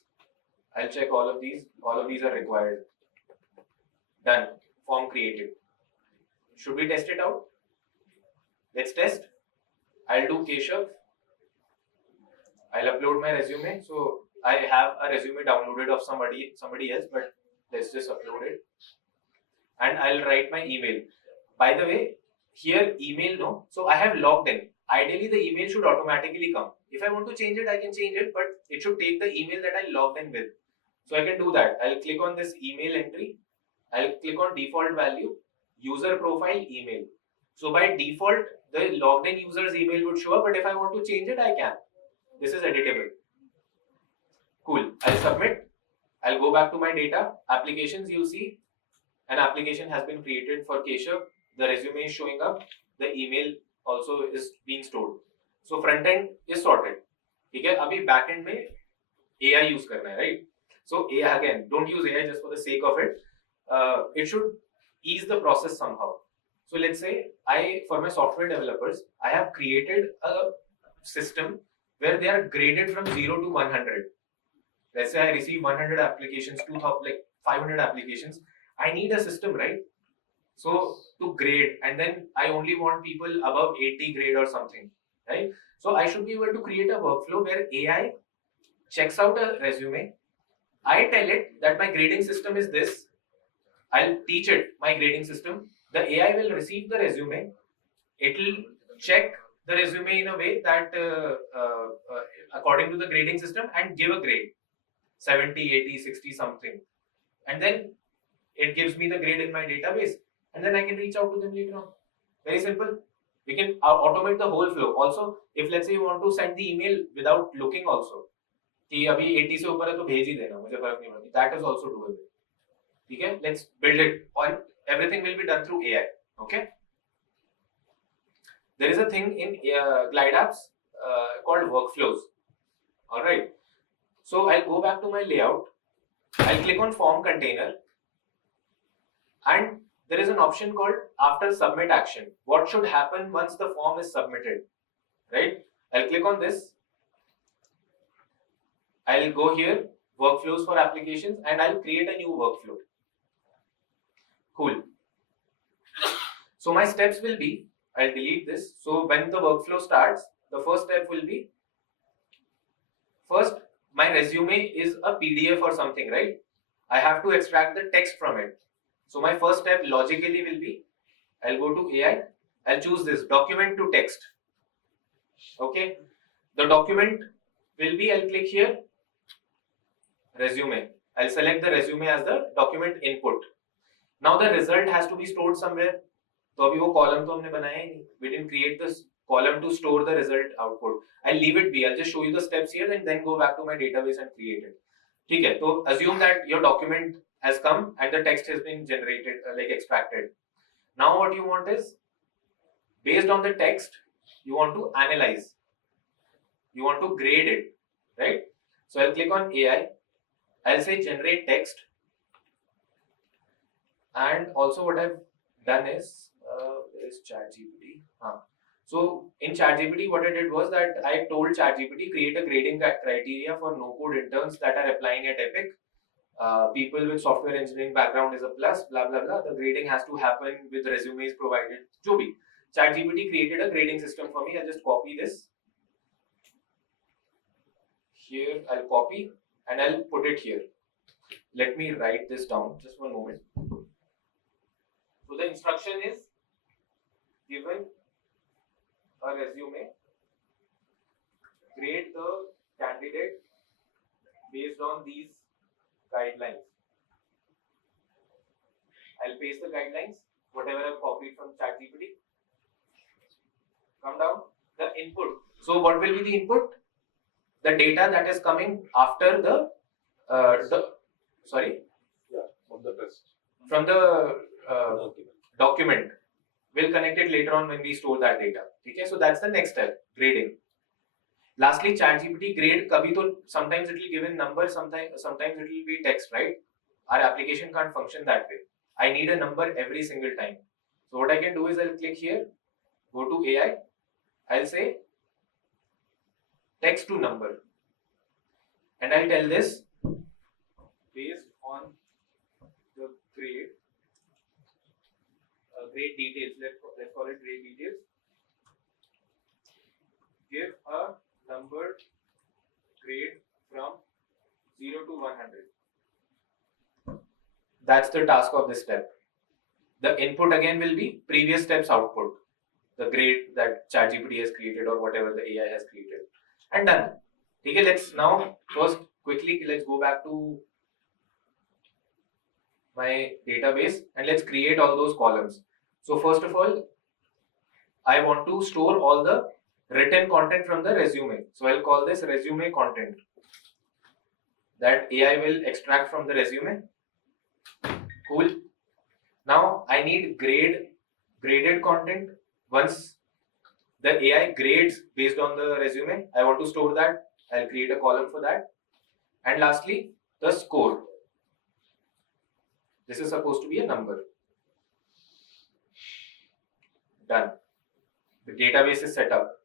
I'll check all of these. All of these are required. Done. Form created. Should we test it out? Let's test. I'll do Keshav. I'll upload my resume. So I have a resume downloaded of somebody else, but let's just upload it. And I'll write my email. By the way, here email no. So I have logged in. Ideally, the email should automatically come. If I want to change it, I can change it, but it should take the email that I logged in with. So I can do that. I'll click on this email entry. I'll click on default value, user profile, email. So by default, the logged in user's email would show up, but if I want to change it, I can. This is editable. Cool. I'll submit. I'll go back to my data. Applications, you'll see an application has been created for Keshav. The resume is showing up. The email also is being stored. So front end is sorted. Okay, abhi back end mein AI use karna hai, right? So AI, again, don't use AI just for the sake of it. It should ease the process somehow. So let's say for my software developers, I have created a system where they are graded from 0 to 100. Let's say I receive 100 applications, 500 applications. I need a system, right? So to grade, and then I only want people above 80 grade or something, right? So I should be able to create a workflow where AI checks out a resume. I tell it that my grading system is this. I'll teach it my grading system. The AI will receive the resume. It will check the resume in a way that according to the grading system and give a grade 70, 80, 60 something. And then it gives me the grade in my database. And then I can reach out to them later on. Very simple. We can automate the whole flow. Also, if let's say you want to send the email without looking also, कि अभी 80 से ऊपर है तो भेज ही देना, मुझे फर्क नहीं पड़ता. That is also doable. ठीक है? Let's build it. And everything will be done through AI. Okay? There is a thing in Glide apps called workflows. All right. So I'll go back to my layout. I'll click on form container, and there is an option called after submit action. What should happen once the form is submitted, right? I'll click on this. I'll go here, workflows for applications, and I'll create a new workflow. Cool. So my steps will be, I'll delete this. So when the workflow starts, the first step will be, first my resume is a PDF or something, right? I have to extract the text from it. So my first step logically will be, I'll go to AI, I'll choose this document to text. Okay, the document will be, I'll click here, resume. I'll select the resume as the document input. Now the result has to be stored somewhere. तो अभी वो column तो हमने बनाया ही नहीं. We didn't create this column to store the result output. I'll leave it be. I'll just show you the steps here and then go back to my database and create it. ठीक है. तो assume that your document has come and the text has been generated, extracted. Now what you want is, based on the text, you want to analyze. You want to grade it, right? So I'll click on AI. I'll say generate text. And also what I've done is, ChatGPT. So in ChatGPT, what I did was that I told ChatGPT create a grading criteria for no-code interns that are applying at Epic. People with software engineering background is a plus, blah blah blah. The grading has to happen with resumes provided. जो भी. ChatGPT created a grading system for me. I'll just copy this. here I'll copy and I'll put it here. Let me write this down, just one moment. So the instruction is given a resume, grade the candidate based on these guidelines. I'll paste the guidelines, whatever I've copied from ChatGPT. Come down, the input. So what will be the input? The data that is coming after the sorry, Yeah, from the test. from the document. We'll connect it later on when we store that data. Okay, so that's the next step, grading. Lastly, ChatGPT grade, kabhi to sometimes it will give in number, sometimes it will be text, right? Our application can't function that way. I need a number every single time. So what I can do is I'll click here, go to AI, I'll say text to number, and I'll tell this based on the grade, grade details. Let's call it grade details. Give a number grade from 0 to 100. That's the task of this step. The input again will be previous steps output, the grade that ChatGPT has created or whatever the AI has created, and done. Okay, let's now first quickly let's go back to my database and let's create all those columns. So first of all, I want to store all the written content from the resume. So I'll call this resume content that AI will extract from the resume. Cool. Now I need graded content. Once the AI grades based on the resume, I want to store that. I'll create a column for that. And lastly, the score. This is supposed to be a number. Done. The database is set up.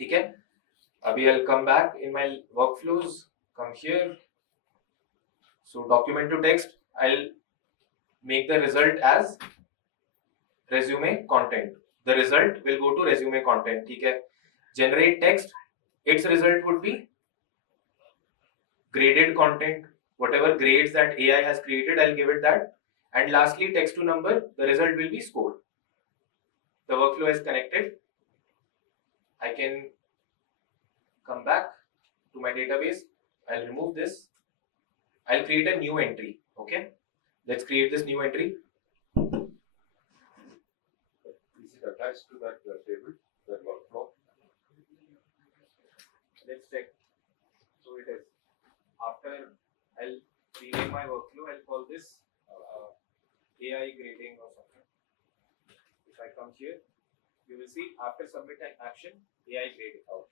Okay. Abhi I'll come back in my workflows. Come here. So document to text. I'll make the result as resume content. The result will go to resume content. Okay. Generate text. Its result would be graded content. Whatever grades that AI has created, I'll give it that. And lastly, text to number. The result will be score. The workflow is connected. I can come back to my database. I'll remove this. I'll create a new entry. Okay. Let's create this new entry. Is it attached to that table, that workflow? Let's check. So it is. After I'll rename my workflow, I'll call this AI grading or something. If I come here, you will see after submit an action, AI grading out.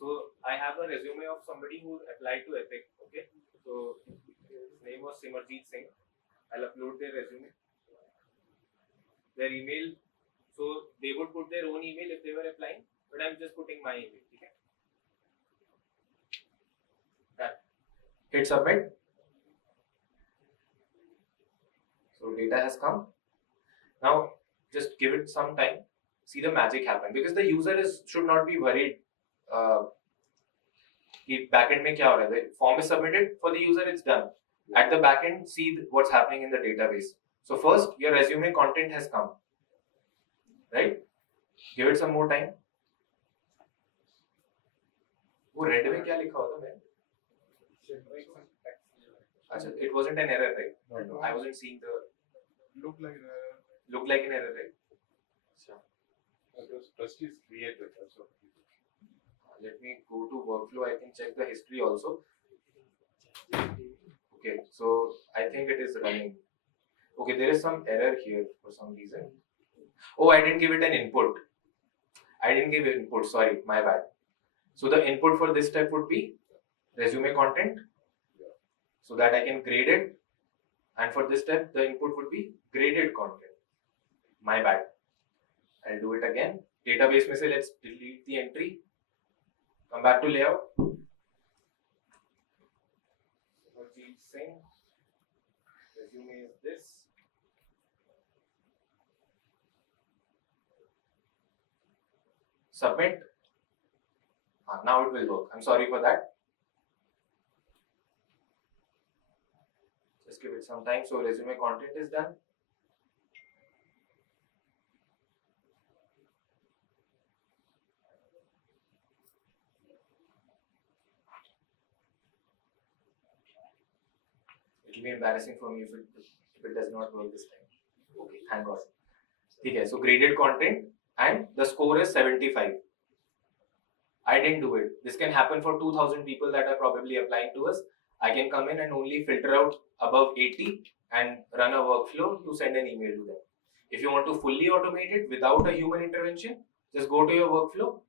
So I have a resume of somebody who applied to Epic. Okay. So his name was Simarjeet Singh. I'll upload their resume. Their email. So they would put their own email if they were applying, but I'm just putting my email. Okay. Done. Hit submit. So data has come. Now just give it some time. See the magic happen because the user should not be worried. Backend में क्या हो रहा है? The form is submitted for the user. It's done. At the backend, see what's happening in the database. So first, your resume content has come. Right? Give it some more time. वो red में क्या लिखा होता है? अच्छा, it wasn't an error, right? No. I wasn't seeing the Look like an error, right? Those trustees created. That's what. Let me go to workflow. I can check the history also. Okay, so I think it is running. Okay, there is some error here for some reason. Oh, I didn't give it an input. Sorry, my bad. So the input for this step would be resume content, so that I can grade it. And for this step, the input would be graded content. My bad. I'll do it again. Database में से let's delete the entry. Come back to layout. Simarjeet Singh. Resume is this. Submit. Now it will work. I'm sorry for that. Just give it some time. So resume content is done. It will be embarrassing for me if it does not work this time. Okay, thank God. Okay, so graded content and the score is 75. I didn't do it. This can happen for 2000 people that are probably applying to us. I can come in and only filter out above 80 and run a workflow to send an email to them. If you want to fully automate it without a human intervention, just go to your workflow.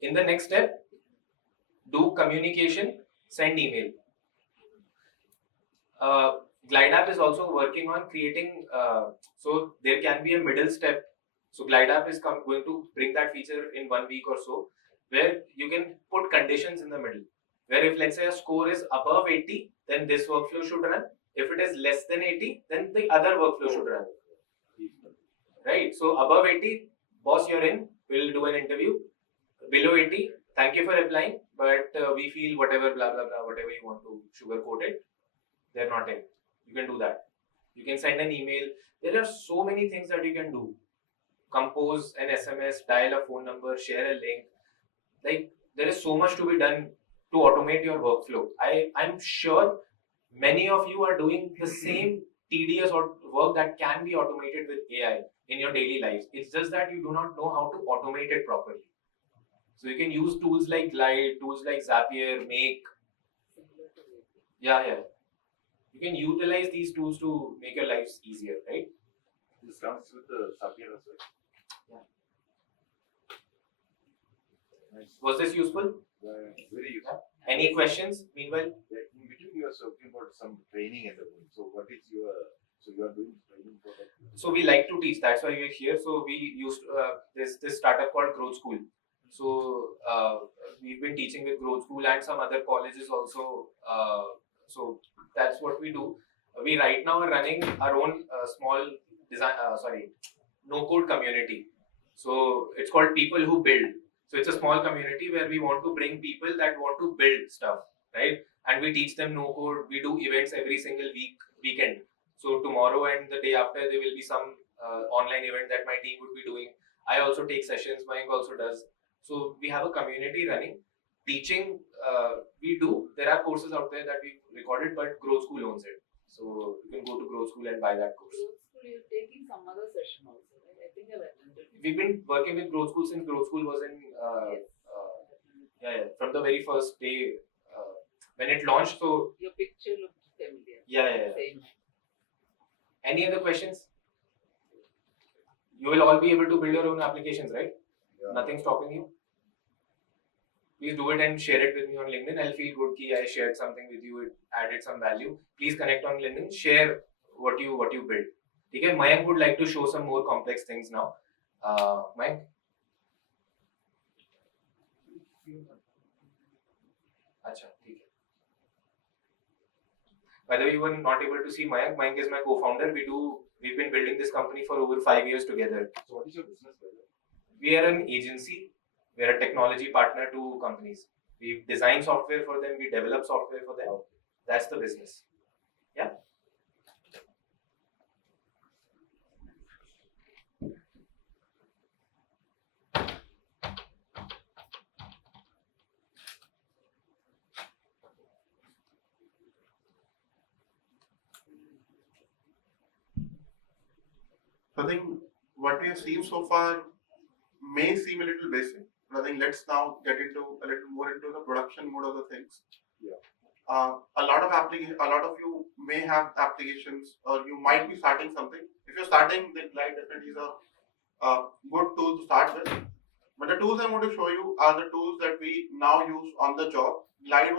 In the next step, do communication, send email. Glide app is also working on creating, so there can be a middle step. So Glide app is going to bring that feature in 1 week or so, where you can put conditions in the middle. Where if let's say a score is above 80, then this workflow should run. If it is less than 80, then the other workflow should run. Right? So above 80, boss, you're in. We'll do an interview. Below 80, thank you for applying, but we feel whatever, blah, blah, blah, whatever you want to sugarcoat it, they're not in. You can do that. You can send an email. There are so many things that you can do. Compose an SMS, dial a phone number, share a link. Like, there is so much to be done to automate your workflow. I'm sure many of you are doing the same tedious work that can be automated with AI in your daily lives. It's just that you do not know how to automate it properly. So you can use tools like Glide, tools like Zapier, Make. Yeah. You can utilize these tools to make your lives easier, right? This comes with the Zapier as well. Yeah. Nice. Was this useful? Very useful. Any questions meanwhile? In between you are talking about some training and everything. So what is your, so you are doing training for that? So we like to teach, that's why we're here. So we used this startup called Growth School. So we've been teaching with Growth School and some other colleges also. So that's what we do. We right now are running our own small design, no code community. So it's called People Who Build. So it's a small community where we want to bring people that want to build stuff, right? And we teach them no code. We do events every single weekend. So tomorrow and the day after, there will be some online event that my team would be doing. I also take sessions. Mayank also does. So we have a community running. Teaching, we do. There are courses out there that we recorded, but Growth School owns it. So you can go to Growth School and buy that course. Growth School, you're taking some other session also, right? I think I've attended. We've been working with Growth School since Growth School was in, from the very first day when it launched. So your picture looked familiar. Yeah. Same. Any other questions? You will all be able to build your own applications, right? Yeah. Nothing stopping you. Please do it and share it with me on LinkedIn. I'll feel good that I shared something with you. It added some value. Please connect on LinkedIn. Share what you built. Okay, Mayank would like to show some more complex things now. Mayank. Acha, okay. By the way, you were not able to see Mayank. Mayank is my co-founder. We've been building this company for over 5 years together. So what is your business, by the way? We are an agency. We are a technology partner to companies. We design software for them. We develop software for them. That's the business. Yeah. I think what we have seen so far may seem a little basic, but I think let's now get into a little more into the production mode of the things. Yeah. A lot of you may have applications, or you might be starting something. If you're starting, then Glide definitely is a good tool to start with. But the tools I want to show you are the tools that we now use on the job. Glide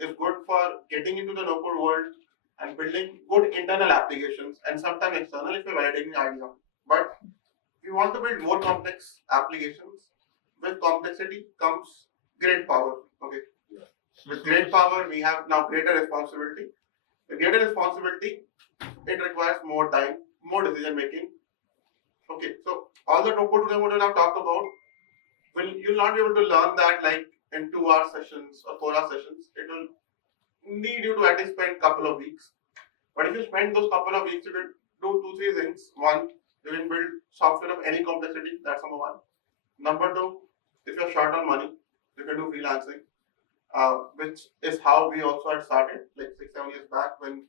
is good for getting into the no-code world and building good internal applications, and sometimes external if you're validating the idea. But if you want to build more complex applications, with complexity comes great power. Okay. Yeah. With great power, we have now greater responsibility. With greater responsibility, it requires more time, more decision making. Okay, so all the no-code tools I would have talked about, you'll not be able to learn that like in 2 hour sessions or 4 hour sessions, it will need you to at least spend couple of weeks. But if you spend those couple of weeks, you can do 2, 3 things. One, you can build software of any complexity. That's number one. Number two, if you're short on money, you can do freelancing, which is how we also had started like 6, 7 years back. When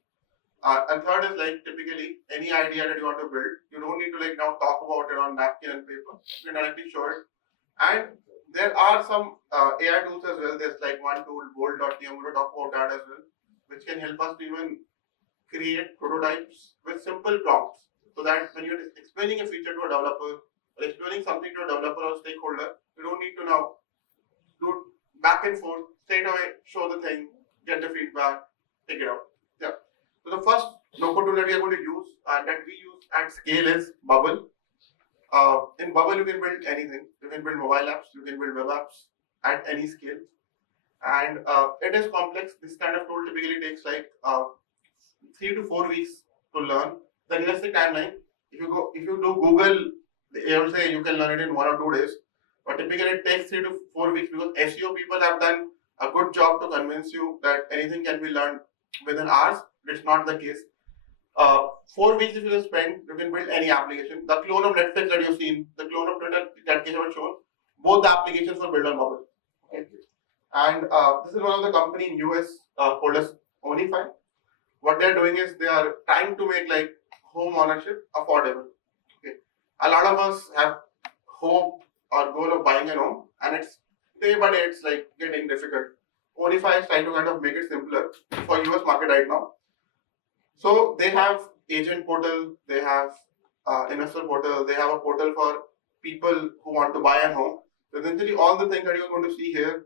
and third is like typically any idea that you want to build, you don't need to like now talk about it on napkin and paper. You can directly show it. And there are some AI tools as well. There's like one tool, bold.t. I'm going to talk about that as well, which can help us to even create prototypes with simple prompts, so that when you're explaining a feature to a developer or explaining something to a developer or stakeholder, you don't need to now do back and forth. Straight away, show the thing, get the feedback, take it out. Yeah. So the first no-code tool that we are going to use and that we use at scale is Bubble. In Bubble, you can build anything. You can build mobile apps, you can build web apps at any scale. And it is complex. This kind of tool typically takes like 3 to 4 weeks to learn. The realistic timeline, if you do Google, they will say you can learn it in 1 or 2 days. But typically it takes 3 to 4 weeks because SEO people have done a good job to convince you that anything can be learned within hours. It's not the case. 4 weeks if you spend, you can build any application. The clone of Netflix that you've seen, the clone of Twitter that Keshav has shown, both the applications were built on Bubble. Okay. And this is one of the company in US called as Onify. What they're doing is they are trying to make like home ownership affordable. Okay. A lot of us have hope or goal of buying a home, and it's day by day it's like getting difficult. Onify is trying to kind of make it simpler for US market right now. So they have agent portal, they have investor portal, they have a portal for people who want to buy a home. So essentially all the things that you're going to see here,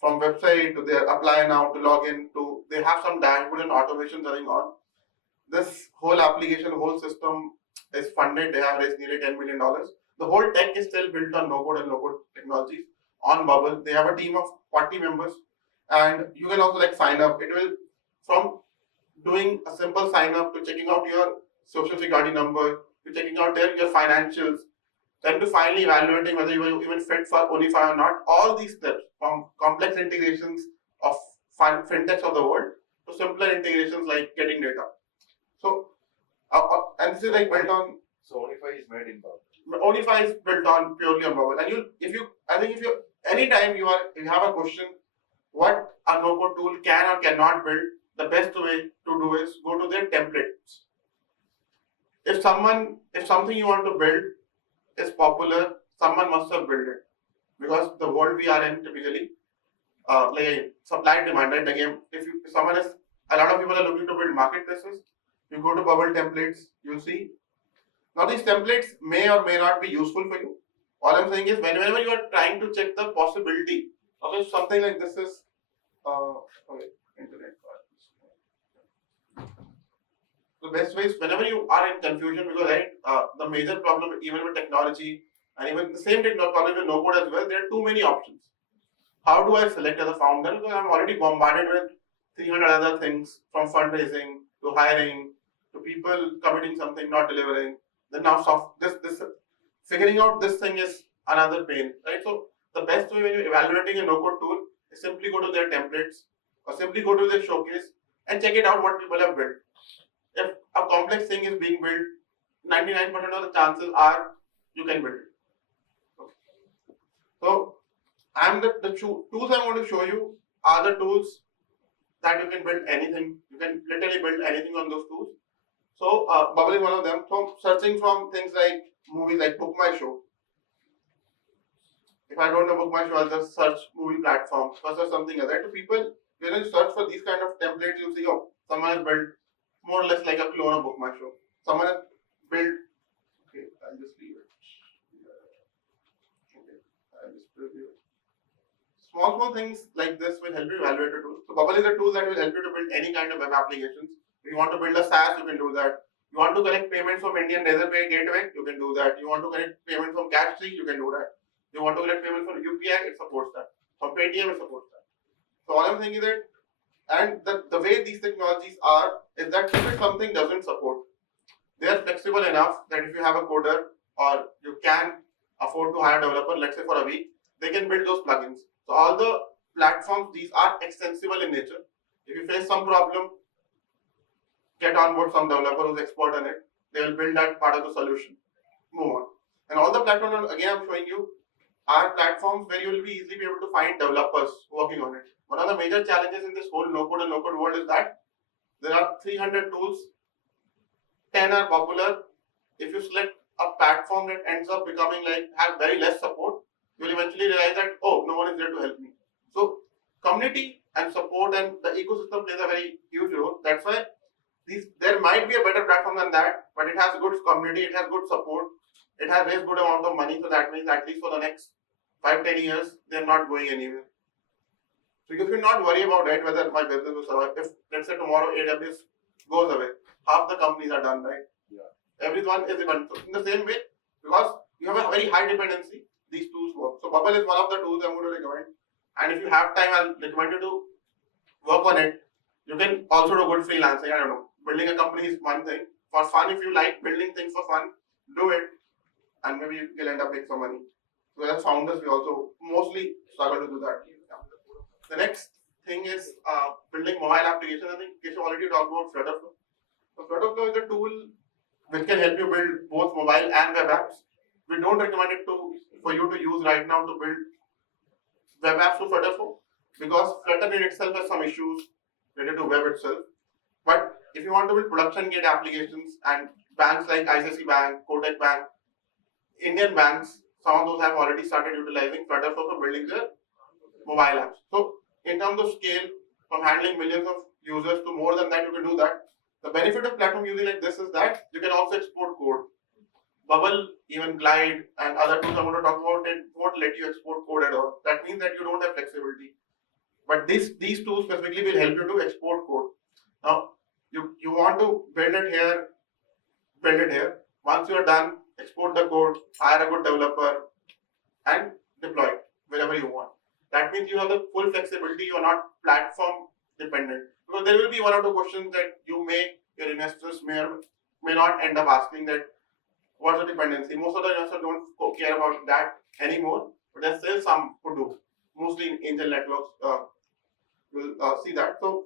from website to their apply now to log in to, they have some dashboard and automation running on. This whole application, whole system is funded. They have raised nearly $10 million. The whole tech is still built on no-code and low-code technologies on Bubble. They have a team of 40 members, and you can also like sign up. It will, from doing a simple sign up to checking out your social security number to checking out your financials, then to finally evaluating whether you are even fit for Onify or not. All these steps, from complex integrations of fintechs of the world to simpler integrations like getting data. So, and this is like built on. So Onify is made in Bubble. Onify is built on purely on Bubble. And if you anytime you have a question, what a no-code tool can or cannot build, the best way to do is go to their templates. If something you want to build is popular, someone must have built it, because the world we are in typically, like supply and demand, right? Again, if someone is, a lot of people are looking to build marketplaces. You go to Bubble templates, you'll see. Now these templates may or may not be useful for you. All I'm saying is whenever you are trying to check the possibility of something like this is, internet. The best way is whenever you are in confusion, because right, the major problem even with technology and even the same technology with no code as well, there are too many options. How do I select as a founder? Because I'm already bombarded with 300 other things, from fundraising to hiring to people committing something, not delivering. Then now this figuring out this thing is another pain, right? So the best way when you're evaluating a no-code tool is simply go to their templates or simply go to their showcase and check it out what people have built. If a complex thing is being built, 99% of the chances are you can build it. Okay. So the tools I'm going to show you are the tools that you can build anything. You can literally build anything on those tools. So Bubble is one of them. So searching from things like movies like Book My Show. If I don't know Book My Show, I'll just search movie platforms or something like that. So people, when you search for these kind of templates, you'll see, oh, someone has built more or less like a clone of Book My Show. Someone has built. Okay, I'll just leave it. Okay, I'll just preview it. Small things like this will help you evaluate a tool. So Bubble is a tool that will help you to build any kind of web applications. If you want to build a SaaS, you can do that. You want to collect payments from Indian Razorpay Gateway, you can do that. You want to collect payments from Cashtree, you can do that. You want to collect payments from UPI, it supports that. From Paytm, it supports that. So all I'm saying is that, and the way these technologies are, is that if something doesn't support, they are flexible enough that if you have a coder or you can afford to hire a developer, let's say for a week, they can build those plugins. So all the platforms, these are extensible in nature. If you face some problem, get on board some developer who's expert on it. They will build that part of the solution. Move on. And all the platforms, again, I'm showing you, are platforms where you will be easily be able to find developers working on it. One of the major challenges in this whole no-code and low-code world is that there are 300 tools, 10 are popular. If you select a platform that ends up becoming like have very less support, you will eventually realize that, oh, no one is there to help me. So community and support and the ecosystem plays a very huge role. That's why there might be a better platform than that, but it has good community, it has good support, it has raised good amount of money, so that means at least for the next 5-10 years, they're not going anywhere. So you should not worry about it, whether my business will survive. If let's say tomorrow AWS goes away, half the companies are done, right? Yeah. Everyone is dependent. So in the same way, because you have a very high dependency, these tools work. So Bubble is one of the tools I'm going to recommend. And if you have time, I'll recommend you to work on it. You can also do good freelancing. I don't know. Building a company is one thing. For fun, if you like building things for fun, do it. And maybe you'll end up making some money. So as founders, we also mostly struggle to do that. Yeah. The next thing is building mobile application. I think Keshav already talked about Flutterflow. So Flutterflow is a tool which can help you build both mobile and web apps. We don't recommend it for you to use right now to build web apps to Flutterflow because Flutter in itself has some issues related to web itself. But if you want to build production grade applications and banks like ICICI Bank, Kotak Bank, Indian banks, some of those have already started utilizing Flutterflow for building their mobile apps. So in terms of scale, from handling millions of users to more than that, you can do that. The benefit of platform using like this is that you can also export code. Bubble, even Glide, and other tools I'm going to talk about, it won't let you export code at all. That means that you don't have flexibility. But these tools specifically will help you to export code. Now, you want to build it here, build it here. Once you are done, export the code, hire a good developer, and deploy it wherever you want. That means you have the full flexibility. You are not platform dependent. Because there will be one or two questions that your investors may not end up asking that what's the dependency. Most of the investors don't care about that anymore, but there's still some who do. Mostly in angel networks will see that. So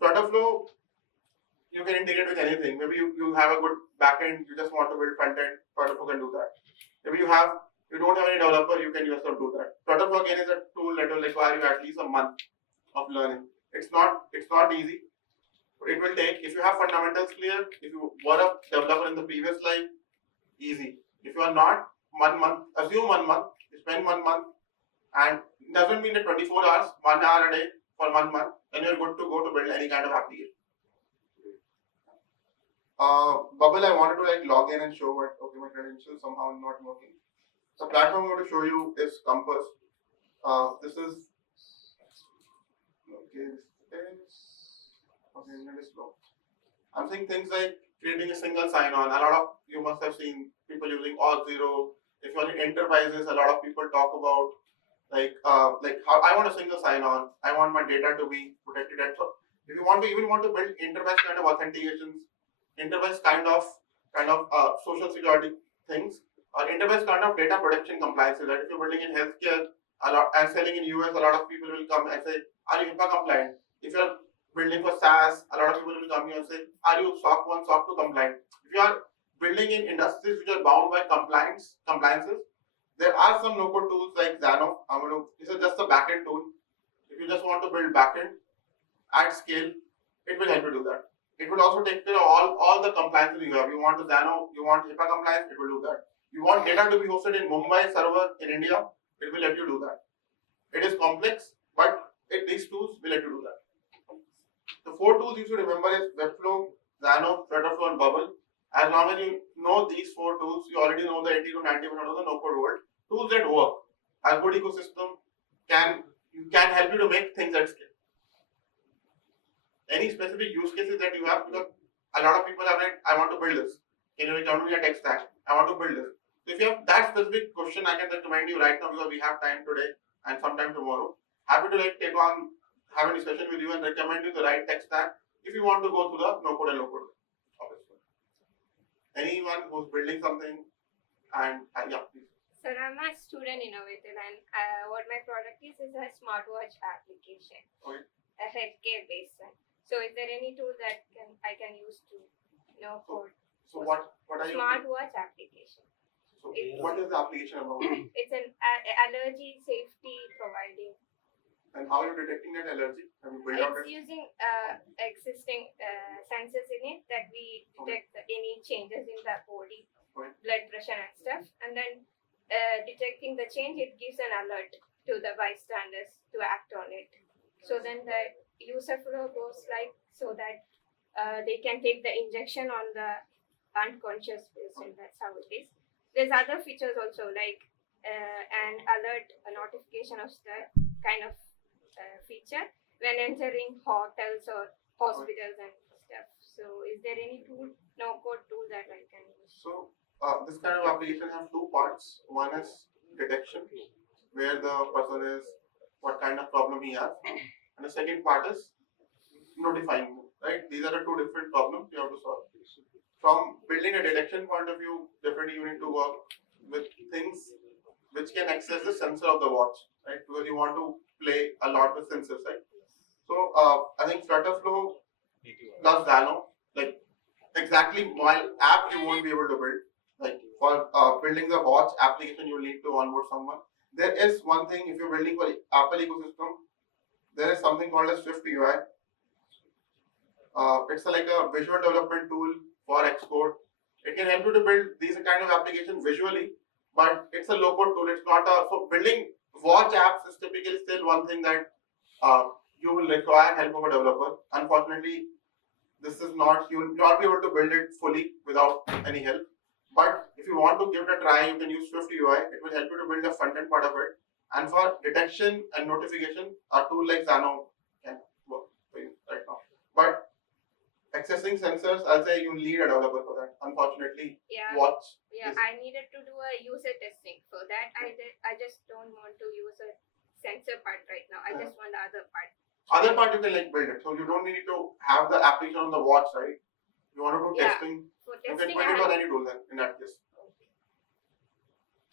Flutterflow, you can integrate with anything. Maybe you have a good backend, you just want to build front end, Flutterflow can do that. Maybe you don't have any developer, you can yourself do that. Flutterflow again is a tool that will require you at least a month of learning. It's not easy. It will take, if you have fundamentals clear, if you were a developer in the previous life, easy. If you are not, 1 month, assume 1 month, you spend 1 month, and it doesn't mean that 24 hours, 1 hour a day for 1 month, then you're good to go to build any kind of application. Bubble, I wanted to log in and show what, okay, my credentials somehow not working. The platform I'm going to show you is Compass. This is, internet is slow. I'm saying things like creating a single sign-on. A lot of you must have seen people using Auth0. If you're in enterprises, a lot of people talk about how I want a single sign-on. I want my data to be protected. So if you want to build enterprise kind of authentications, enterprise kind of social security things, or enterprise kind of data protection compliances. Right? If you're building in healthcare, and selling in US, a lot of people will come and say, are you HIPAA compliant? If you're building for SaaS, a lot of people will come here and say, are you SOC 1, SOC 2 compliant? If you are building in industries which are bound by compliances, there are some no-code tools like Xano. This is just a backend tool. If you just want to build backend at scale, it will help you do that. It will also take care of all the compliances you have. You want to Xano, you want HIPAA compliance, it will do that. You want data to be hosted in Mumbai server in India, it will let you do that. It is complex, but these tools will let you do that. The 4 tools you should remember is Webflow, Xano, Flutterflow, and Bubble. As long as you know these 4 tools, you already know the 80 to 90% of the no-code world. Tools that work. A good ecosystem can help you to make things at scale. Any specific use cases that you have, because a lot of people have like, I want to build this. Can you recommend me a tech stack? I want to build this. So if you have that specific question, I can recommend you right now because we have time today and sometime tomorrow. Happy to have a discussion with you and recommend you the right tech stack if you want to go through the no-code and low-code. Anyone who's building something and yeah, please. Sir, I'm a student innovator, and what my product is a smartwatch application, Okay. a healthcare based one. So, is there any tool that I can use to know code? So what are you? Smartwatch application. So what is the application about? It's an allergy safety providing. And how are you detecting that allergy? Have you built out It's it? using existing sensors in it that we detect any changes in the body, Okay. blood pressure and stuff, and then detecting the change, it gives an alert to the bystanders to act on it. So then the user flow goes like so that they can take the injection on the unconscious patient. That's how it is. There's other features also like an alert, a notification of the kind of feature when entering hotels or hospitals and stuff. So, is there any tool, no code tool that I can use? So this kind of application has two parts. One is detection, where the person is, what kind of problem he has, and the second part is notifying. Right? These are the two different problems you have to solve. From building a detection point of view, definitely you need to work with things which can access the sensor of the watch, right? Because you want to play a lot with sensors, right? So I think Flutterflow does Dano, like exactly while app you won't be able to build. Like for building the watch application, you need to onboard someone. There is one thing if you're building for Apple ecosystem, there is something called as Swift UI. It's like a visual development tool for Xcode. It can help you to build these kind of applications visually, but it's a low-code tool. It's not a so building watch apps is typically still one thing that you will require help of a developer. Unfortunately, this is not you will not be able to build it fully without any help. But if you want to give it a try, you can use Swift UI. It will help you to build the front end part of it. And for detection and notification, a tool like Xano can work for you right now. But accessing sensors, I'll say you need a developer for that. Unfortunately, Yeah. watch. Yeah, I needed to do a user testing for that. I just don't want to use a sensor part right now. I just want the other part. Other part you can like build it. So you don't need to have the application on the watch, right? You want to do testing. For You can testing, build it on any tool then in that case.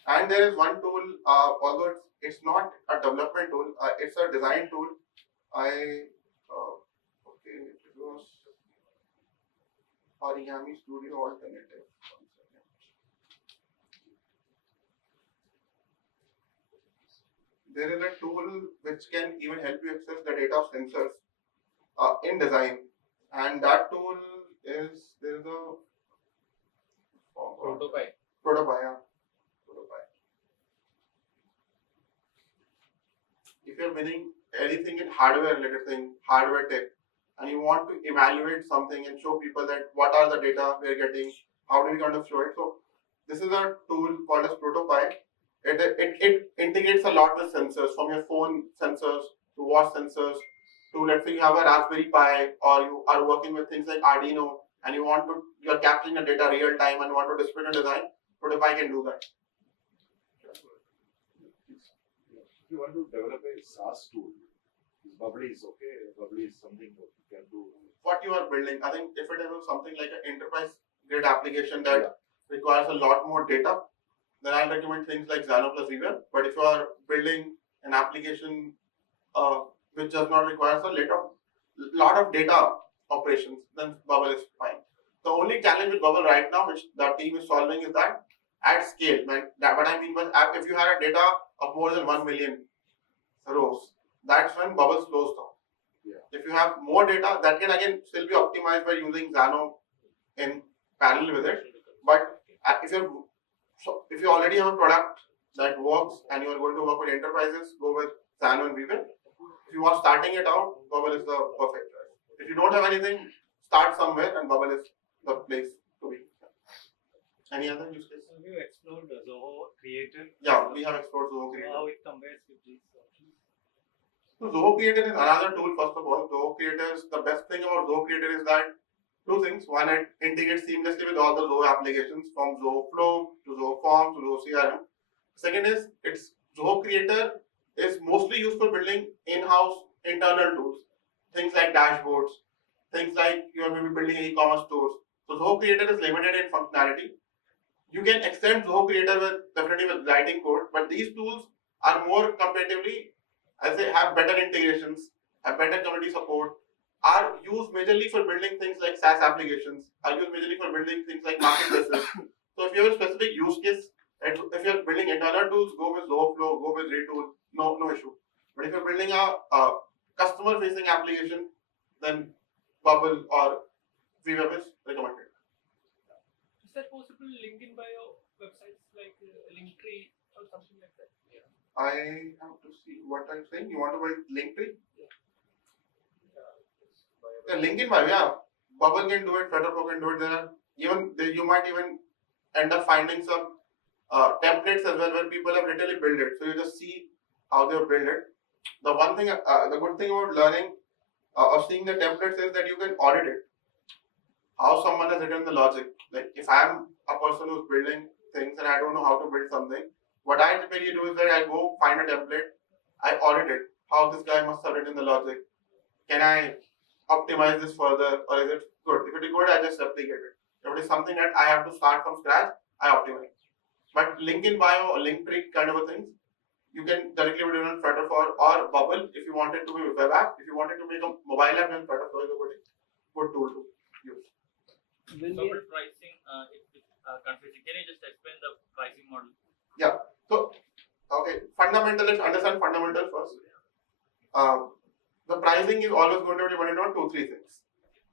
And there is one tool, although it's not a development tool, it's a design tool. Okay, it was Origami Studio Alternative. One second. There is a tool which can even help you access the data of sensors in design, and that tool is there's a Protopy. Protopy. If you're winning anything in hardware related thing, hardware tech, and you want to evaluate something and show people that what are the data we're getting, how do we kind of show it? So this is a tool called as Protopy. It integrates a lot with sensors, from your phone sensors to watch sensors to, let's say you have a Raspberry Pi or you are working with things like Arduino and you're capturing the data real time and want to display a design. Protopy can do that. If you want to develop a SaaS tool, Bubbly is okay. Bubbly is something that you can do. What you are building, I think if it is something like an enterprise grade application that requires a lot more data, then I'll recommend things like Xano plus Viva. But if you are building an application which does not require a lot of data operations, then Bubble is fine. The only challenge with Bubble right now, which the team is solving, is that at scale, what I mean was if you had a data of more than 1 million rows, that's when Bubble slows down. Yeah. If you have more data, that can again still be optimized by using Xano in parallel with it. But if you already have a product that works and you are going to work with enterprises, go with Xano and Viva. If you are starting it out, Bubble is the perfect choice. If you don't have anything, start somewhere and Bubble is the place to be. Any other use case? Have you explored the Zoho Creator? Yeah, we have explored Zoho Creator. How it compares with these options? So Zoho Creator is another tool. First of all, Zoho Creator is the best thing about Zoho Creator is that two things. One, it integrates seamlessly with all the Zoho applications from Zoho Flow to Zoho Forms to Zoho CRM. Second is Zoho Creator is mostly used for building in-house internal tools, things like dashboards, things like you are maybe building e-commerce stores. So Zoho Creator is limited in functionality. You can extend Zoho Creator with definitely with writing code, but these tools are more comparatively, I say, have better integrations, have better community support, are used majorly for building things like SaaS applications, are used majorly for building things like marketplaces. So if you have a specific use case, and if you're building internal tools, go with Zoho Flow, go with Retool, no issue. But if you're building a customer-facing application, then Bubble or VWeb is recommended. Is that possible link in bio websites like Linktree or something like that? Yeah. I have to see what I'm saying. You want to build Linktree? The link in bio, yeah. Bubble can do it, Flutterflow can do it. You might even end up finding some templates as well where people have literally built it. So you just see how they have built it. The one thing, the good thing about learning or seeing the templates is that you can audit it. How someone has written the logic. Like if I'm a person who's building things and I don't know how to build something, what I typically do is that I go find a template, I audit it. How this guy must have written the logic. Can I optimize this further, or is it good? If it is good, I just replicate it. If it is something that I have to start from scratch, I optimize. But link in bio or link tree kind of a things, you can directly do it on Flutterflow or Bubble if you want it to be a web app. If you wanted to make a mobile app, then Flutterflow is a good tool to use. When So we for pricing, confusing. Can you just explain the pricing model? Yeah. So, okay, let's understand fundamentals first. The pricing is always going to be dependent on 2-3 things.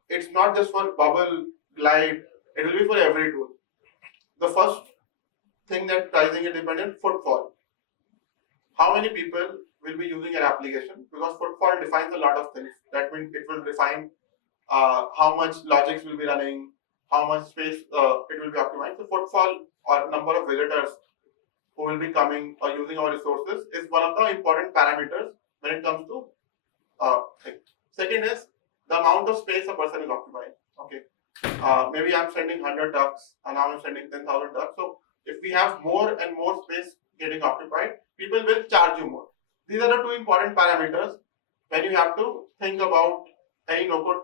It's not just for Bubble, Glide, it will be for every tool. The first thing that pricing is dependent, footfall. How many people will be using your application? Because footfall defines a lot of things. That means it will define how much logics will be running, how much space it will be occupying. So footfall or number of visitors who will be coming or using our resources is one of the important parameters when it comes to things. Second is the amount of space a person is occupying. Okay, maybe I'm sending 100 ducks and now I'm sending 10,000 ducks. So if we have more and more space getting occupied, people will charge you more. These are the two important parameters when you have to think about any no-code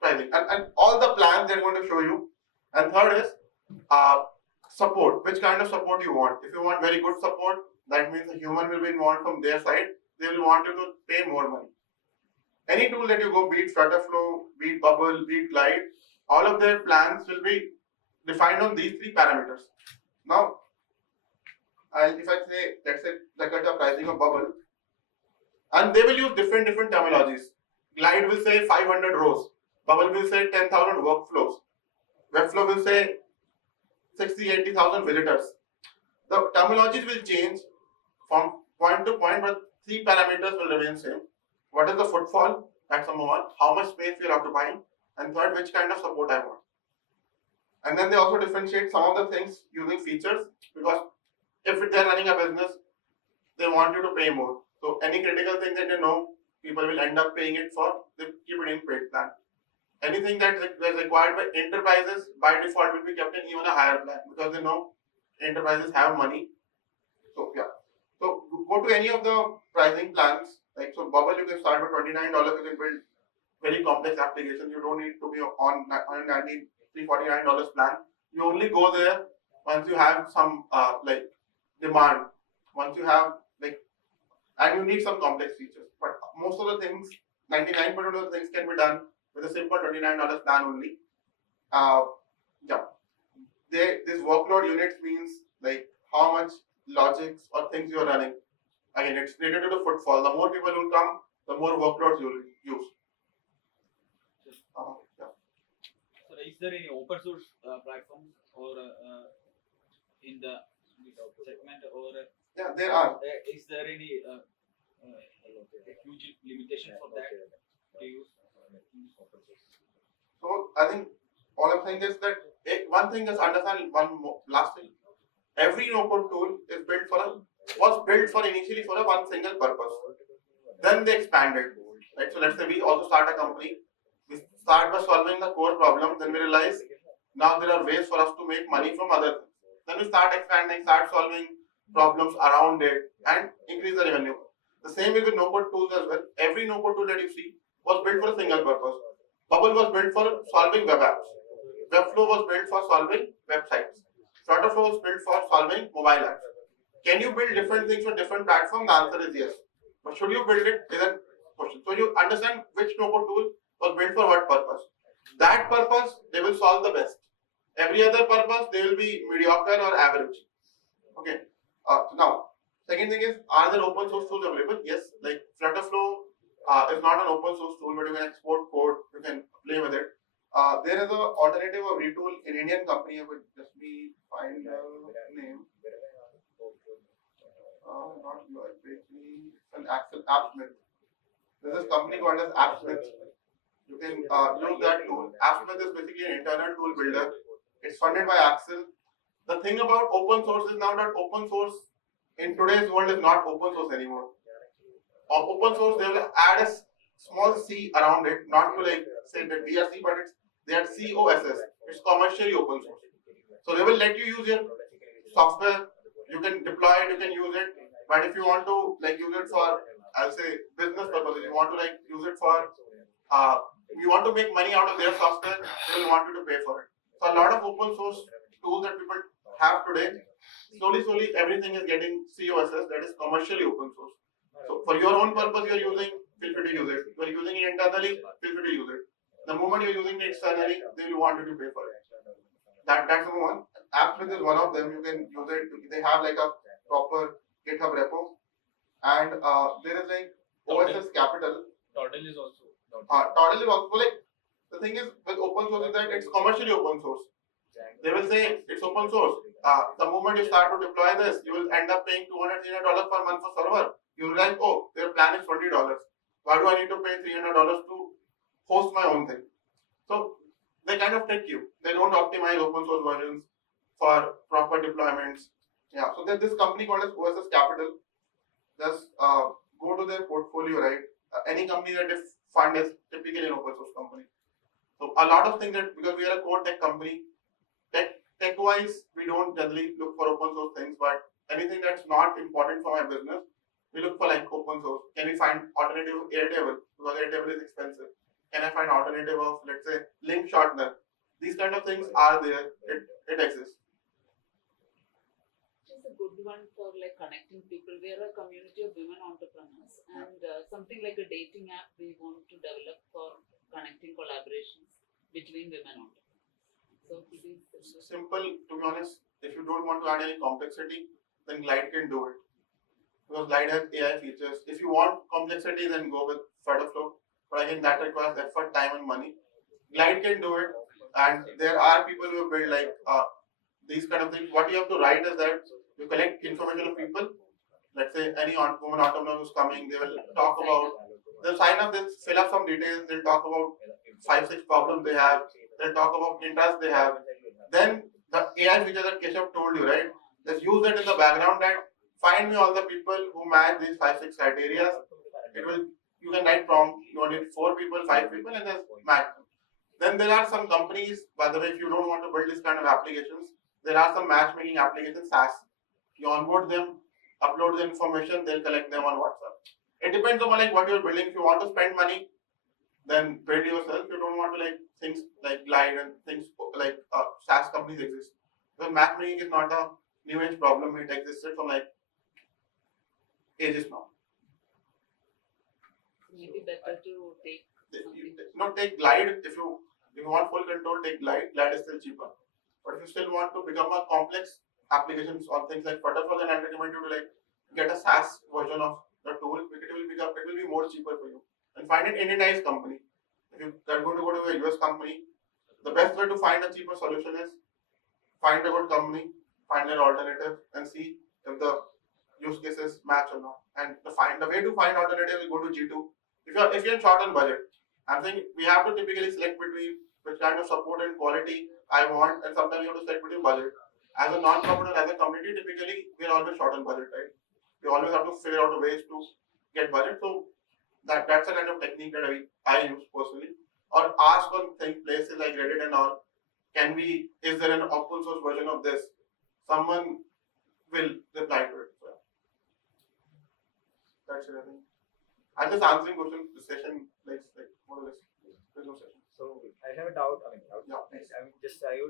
pricing. And all the plans they're going to show you. And third is support. Which kind of support you want? If you want very good support, that means a human will be involved from their side. They will want you to pay more money. Any tool that you go, be it Flutterflow, be it Bubble, be it Glide, all of their plans will be defined on these 3 parameters. Now, if I say, let's say, look at the pricing of Bubble, and they will use different terminologies. Glide will say 500 rows, Bubble will say 10,000 workflows, Webflow will say 60-80,000 visitors. The terminologies will change from point to point, but 3 parameters will remain same. What is the footfall? That's number 1. How much space we are occupying, and third, which kind of support I want. And then they also differentiate some of the things using features, because if they're running a business, they want you to pay more. So any critical thing that they know, people will end up paying it for, they keep it in paid plan. Anything that is required by enterprises, by default will be kept in even a higher plan, because they know enterprises have money. So yeah. So go to any of the pricing plans. Like so, Bubble you can start with $29. You can build very complex applications. You don't need to be on $349 plan. You only go there once you have some like demand. Once you have like, and you need some complex features. But most of the things, 99% of the things can be done with a simple $29 plan only. Yeah. This workload units means like how much logics or things you are running. Again, it's related to the footfall. The more people will come, the more workloads you will use. Yeah. So is there any open source platforms or in the segment, or Yeah, there are. is there any huge limitation for that to use? So I think all I'm saying is that one thing is understand last thing. Every no-code tool is was built for initially for a one single purpose. Then they expanded. Right? So let's say we also start a company. We start by solving the core problem. Then we realize now there are ways for us to make money from other things. Then we start expanding, start solving problems around it, and increase the revenue. The same is with no-code tools as well. Every no-code tool that you see was built for a single purpose. Bubble was built for solving web apps. Webflow was built for solving websites. Flutterflow is built for solving mobile apps. Can you build different things for different platforms? The answer is yes. But should you build it is a question. So you understand which no-code tool was built for what purpose. That purpose, they will solve the best. Every other purpose, they will be mediocre or average. Okay. Now, second thing is, are there open source tools available? Yes. Like Flutterflow is not an open source tool, but you can export code, you can play with it. There is an alternative of retool in Indian company. I would just be find the name. Not EPYC, it's an AppSmith. There's this company called as AppSmith. You can use that tool. AppSmith is basically an internal tool builder. It's funded by Axel. The thing about open source is now that open source in today's world is not open source anymore. Open source, they will add a small c around it, not to like say that we are C, but they are COSS. It's commercially open source. So they will let you use your software. You can deploy it, you can use it. But if you want to like use it for, I'll say, business purposes, you want to like use it for, you want to make money out of their software, they will want you to pay for it. So a lot of open source tools that people have today, slowly everything is getting COSS, that is commercially open source. So for your own purpose you're using, feel free to use it. If you're using it internally, feel free to use it. The moment you're using it externally, they will want you to pay for it. That's number one. AppSmith is one of them. You can use it. They have like a proper GitHub repo, and there is like OSS Capital. Total is also. Total is also like the thing is with open source is that it's commercially open source. They will say it's open source. The moment you start to deploy this, you will end up paying $200, $300 per month for server. You will like, oh, their plan is $20. Why do I need to pay $300 to host my own thing? So they kind of trick you. They don't optimize open source versions for proper deployments. Yeah. So there's this company called as OSS Capital. Just go to their portfolio, right? Any company that is fund is typically an open source company. So a lot of things that because we are a core tech company, tech wise we don't generally look for open source things, but anything that's not important for my business, we look for like open source. Can we find alternative Airtable because Airtable is expensive? Can I find alternative of let's say link shortener? These kind of things are there. It exists. It's a good one for like connecting people. We are a community of women entrepreneurs, and something like a dating app we want to develop for connecting collaborations between women entrepreneurs. So it is simple. To be honest, if you don't want to add any complexity, then Glide can do it. Because Glide has AI features. If you want complexity, then go with Flutterflow. But again, that requires effort, time, and money. Glide can do it, and there are people who build like these kind of things. What you have to write is that you collect information of people. Let's say any woman entrepreneur who's coming, they will talk about. They'll sign up, they'll fill up some details. They'll talk about 5-6 problems they have. They'll talk about interests they have. Then the AI feature that Keshav told you, right? Just use that in the background. That find me all the people who match these 5-6 criteria. It will. You can write prompt. You need 4 people, 5 people, and just match them. Then there are some companies. By the way, if you don't want to build this kind of applications, there are some matchmaking applications. SaaS. You onboard them, upload the information. They'll collect them on WhatsApp. It depends on like what you're building. If you want to spend money, then build yourself. You don't want to like things like Glide and things like SaaS companies exist. Because matchmaking is not a new age problem. It existed from like ages now. maybe better to take take Glide if you want full control. Take Glide. Glide is still cheaper. But if you still want to become a complex applications on things like Flutterflow, then I recommend you to like get a SaaS version of the tool. It will be more cheaper for you. And find an Indianized company. If you are going to go to a US company, the best way to find a cheaper solution is find a good company, find an alternative, and see if the use cases match or not. And the way to find alternative is go to G2. If you're short on budget, I'm saying we have to typically select between which kind of support and quality I want, and sometimes you have to select between budget. As a non-profit or as a community, typically we are always short on budget, right? We always have to figure out a ways to get budget. So that's a kind of technique that I use personally. Or ask on places like Reddit and all. Is there an open source version of this? Someone will reply to it. So that's it, I think. I'm just answering questions. The session, like more or less, there's no session. So I have a doubt. I mean, I would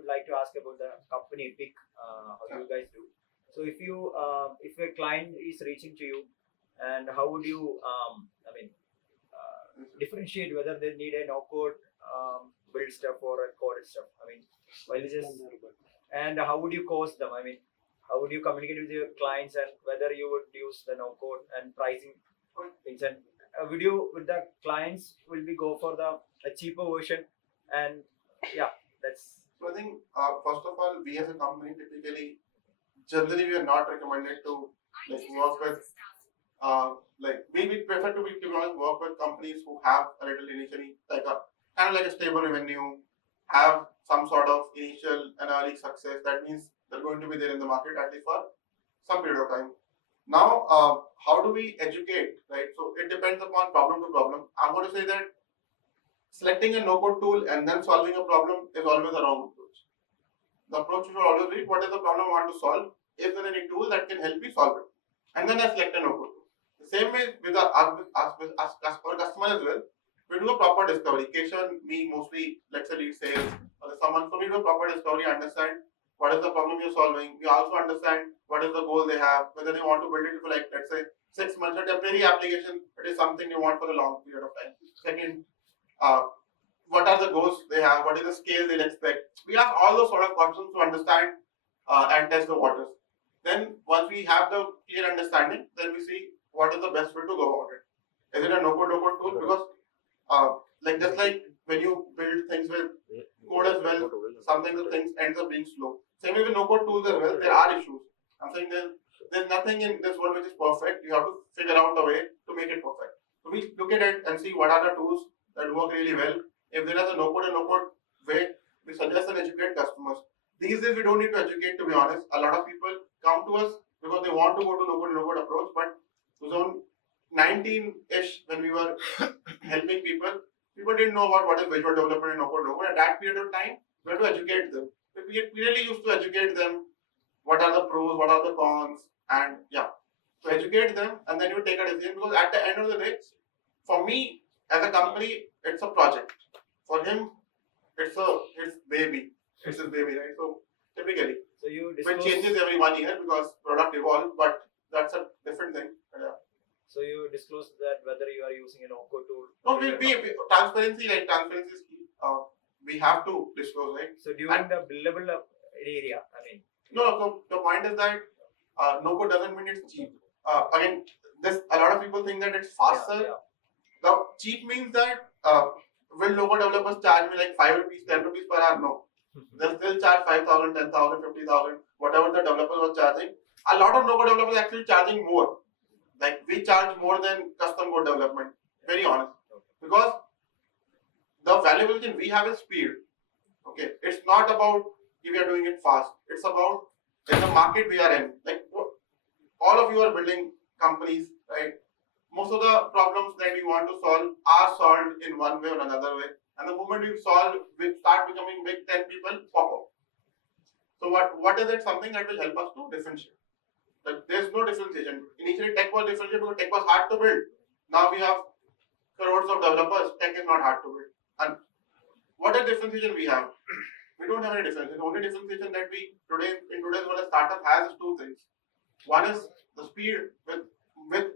like to ask about the company EPYC, how you guys do. So if a client is reaching to you, and how would you differentiate whether they need a no code build stuff or a coded stuff? I mean, while it's just, and how would you cost them? I mean, how would you communicate with your clients, and whether you would use the no code and pricing things, and would you with the clients will we go for the a cheaper version? And yeah, that's So I think first of all, we as a company typically, generally we are not recommended to like work with we prefer to be work with companies who have a little initially like a kind of like a stable revenue, have some sort of initial and early success. That means they're going to be there in the market at least for some period of time. Now, how do we educate, right? So it depends upon problem to problem. I'm going to say that selecting a no-code tool and then solving a problem is always a wrong approach. The approach should always be, what is the problem I want to solve? Is there any tool that can help me solve it? And then I select a no-code tool. The same way with our customers as well. We do a proper discovery. Keshav and me mostly, let's say lead sales or someone. So we do a proper discovery, understand what is the problem you're solving. We also understand what is the goal they have, whether they want to build it for like, let's say 6 months, a temporary application, it is something you want for a long period of time. Second, what are the goals they have, what is the scale they'll expect. We ask all those sort of questions to understand and test the waters. Then once we have the clear understanding, then we see what is the best way to go about it. Is it a no-code tool? Because just like when you build things with code as well, sometimes the things ends up being slow. Same way with no-code tools as well, there are issues. I'm saying there's nothing in this world which is perfect. You have to figure out a way to make it perfect. So we look at it and see what are the tools that work really well. If there is a no-code and no-code way, we suggest and educate customers. These days we don't need to educate, to be honest. A lot of people come to us because they want to go to no-code approach, but 2019-ish, when we were helping people didn't know about what is visual development and no-code. At that period of time, we had to educate them. We really used to educate them. What are the pros? What are the cons? And yeah, to educate them, and then you take a decision. Because at the end of the day, for me as a company, it's a project. For him, it's his baby. It's his baby, right? So typically, it changes every 1 year because product evolves, but that's a different thing. Yeah. So you disclose that whether you are using a no-code tool. No, transparency is key. We have to disclose, right? So during the billable area, I mean. No. So the point is that no-code doesn't mean it's cheap. Again, a lot of people think that it's faster. Yeah. The cheap means that will no-code developers charge me like 5 rupees, 10 rupees per hour? No. They'll still charge 5,000, 10,000, 50,000, whatever the developers were charging. A lot of no-code developers are actually charging more. Like we charge more than custom code development, very honest. Because the valuable thing we have is speed. Okay, it's not about if we are doing it fast. It's about in the market we are in. Like all of you are building companies, right? Most of the problems that we want to solve are solved in one way or another way. And the moment we start becoming big, 10 people pop up. So what is it? Something that will help us to differentiate. There's no differentiation. Initially, tech was differentiated because tech was hard to build. Now we have crores of developers. Tech is not hard to build. And what a differentiation we have? We don't have any differentiation. The only differentiation that we in today's world a startup has is two things. One is the speed with the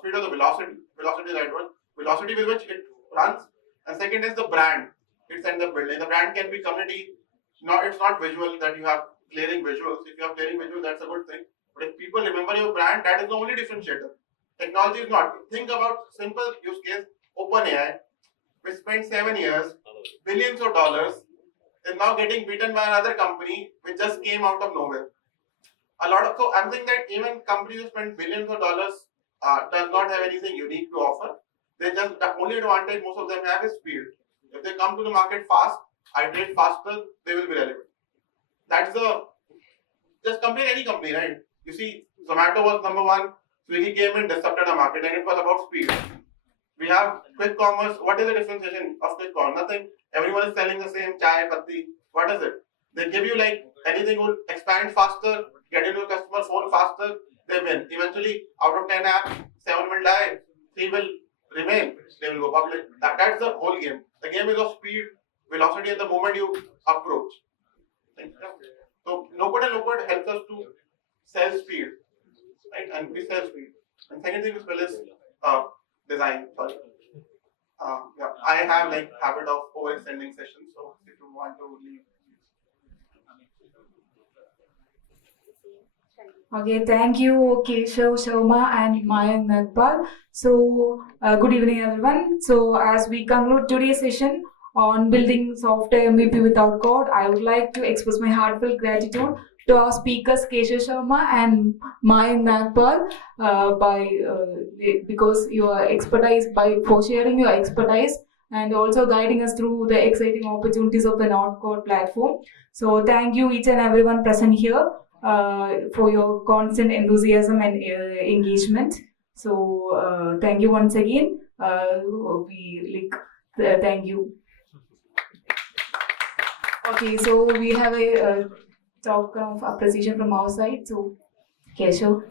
speed of the velocity. Velocity is the right one. Velocity with which it runs. And second is the brand it's ends up building. The brand can be community. It's not visual that you have glaring visuals. If you have glaring visuals, that's a good thing. But if people remember your brand, that is the only differentiator. Technology is not. Think about simple use case, OpenAI, which spent 7 years, billions of dollars, is now getting beaten by another company which just came out of nowhere. So I'm saying that even companies who spend billions of dollars does not have anything unique to offer. The only advantage most of them have is speed. If they come to the market fast, iterate faster, they will be relevant. Just compare any company, right? You see, Zomato was number one, Swiggy came and disrupted the market, and it was about speed. We have quick commerce. What is the differentiation of quick commerce? Nothing. Everyone is selling the same chai, patti. What is it? They give you like anything will expand faster, get into a customer phone faster, they win. Eventually, out of 10 apps, 7 will die, 3 will remain, they will go public. That's the whole game. The game is of speed, velocity at the moment you approach. Right? So no code and low code helps us to sell speed, right? And we sell speed. And second thing as well is design. Sorry. Yeah, I have like habit of overextending sessions. So if you want to leave. Okay, thank you, Keshav, Sharma, and Mayank, Nagpal. So, good evening, everyone. So, as we conclude today's session on building software MVP without code, I would like to express my heartfelt gratitude to our speakers, Keshav Sharma and Mayank Nagpal, because your expertise, for sharing your expertise and also guiding us through the exciting opportunities of the Not Code platform. So, thank you, each and everyone present here. For your constant enthusiasm and engagement. So thank you once again. Thank you. Okay, so we have a talk of appreciation from our side. So, Keshav.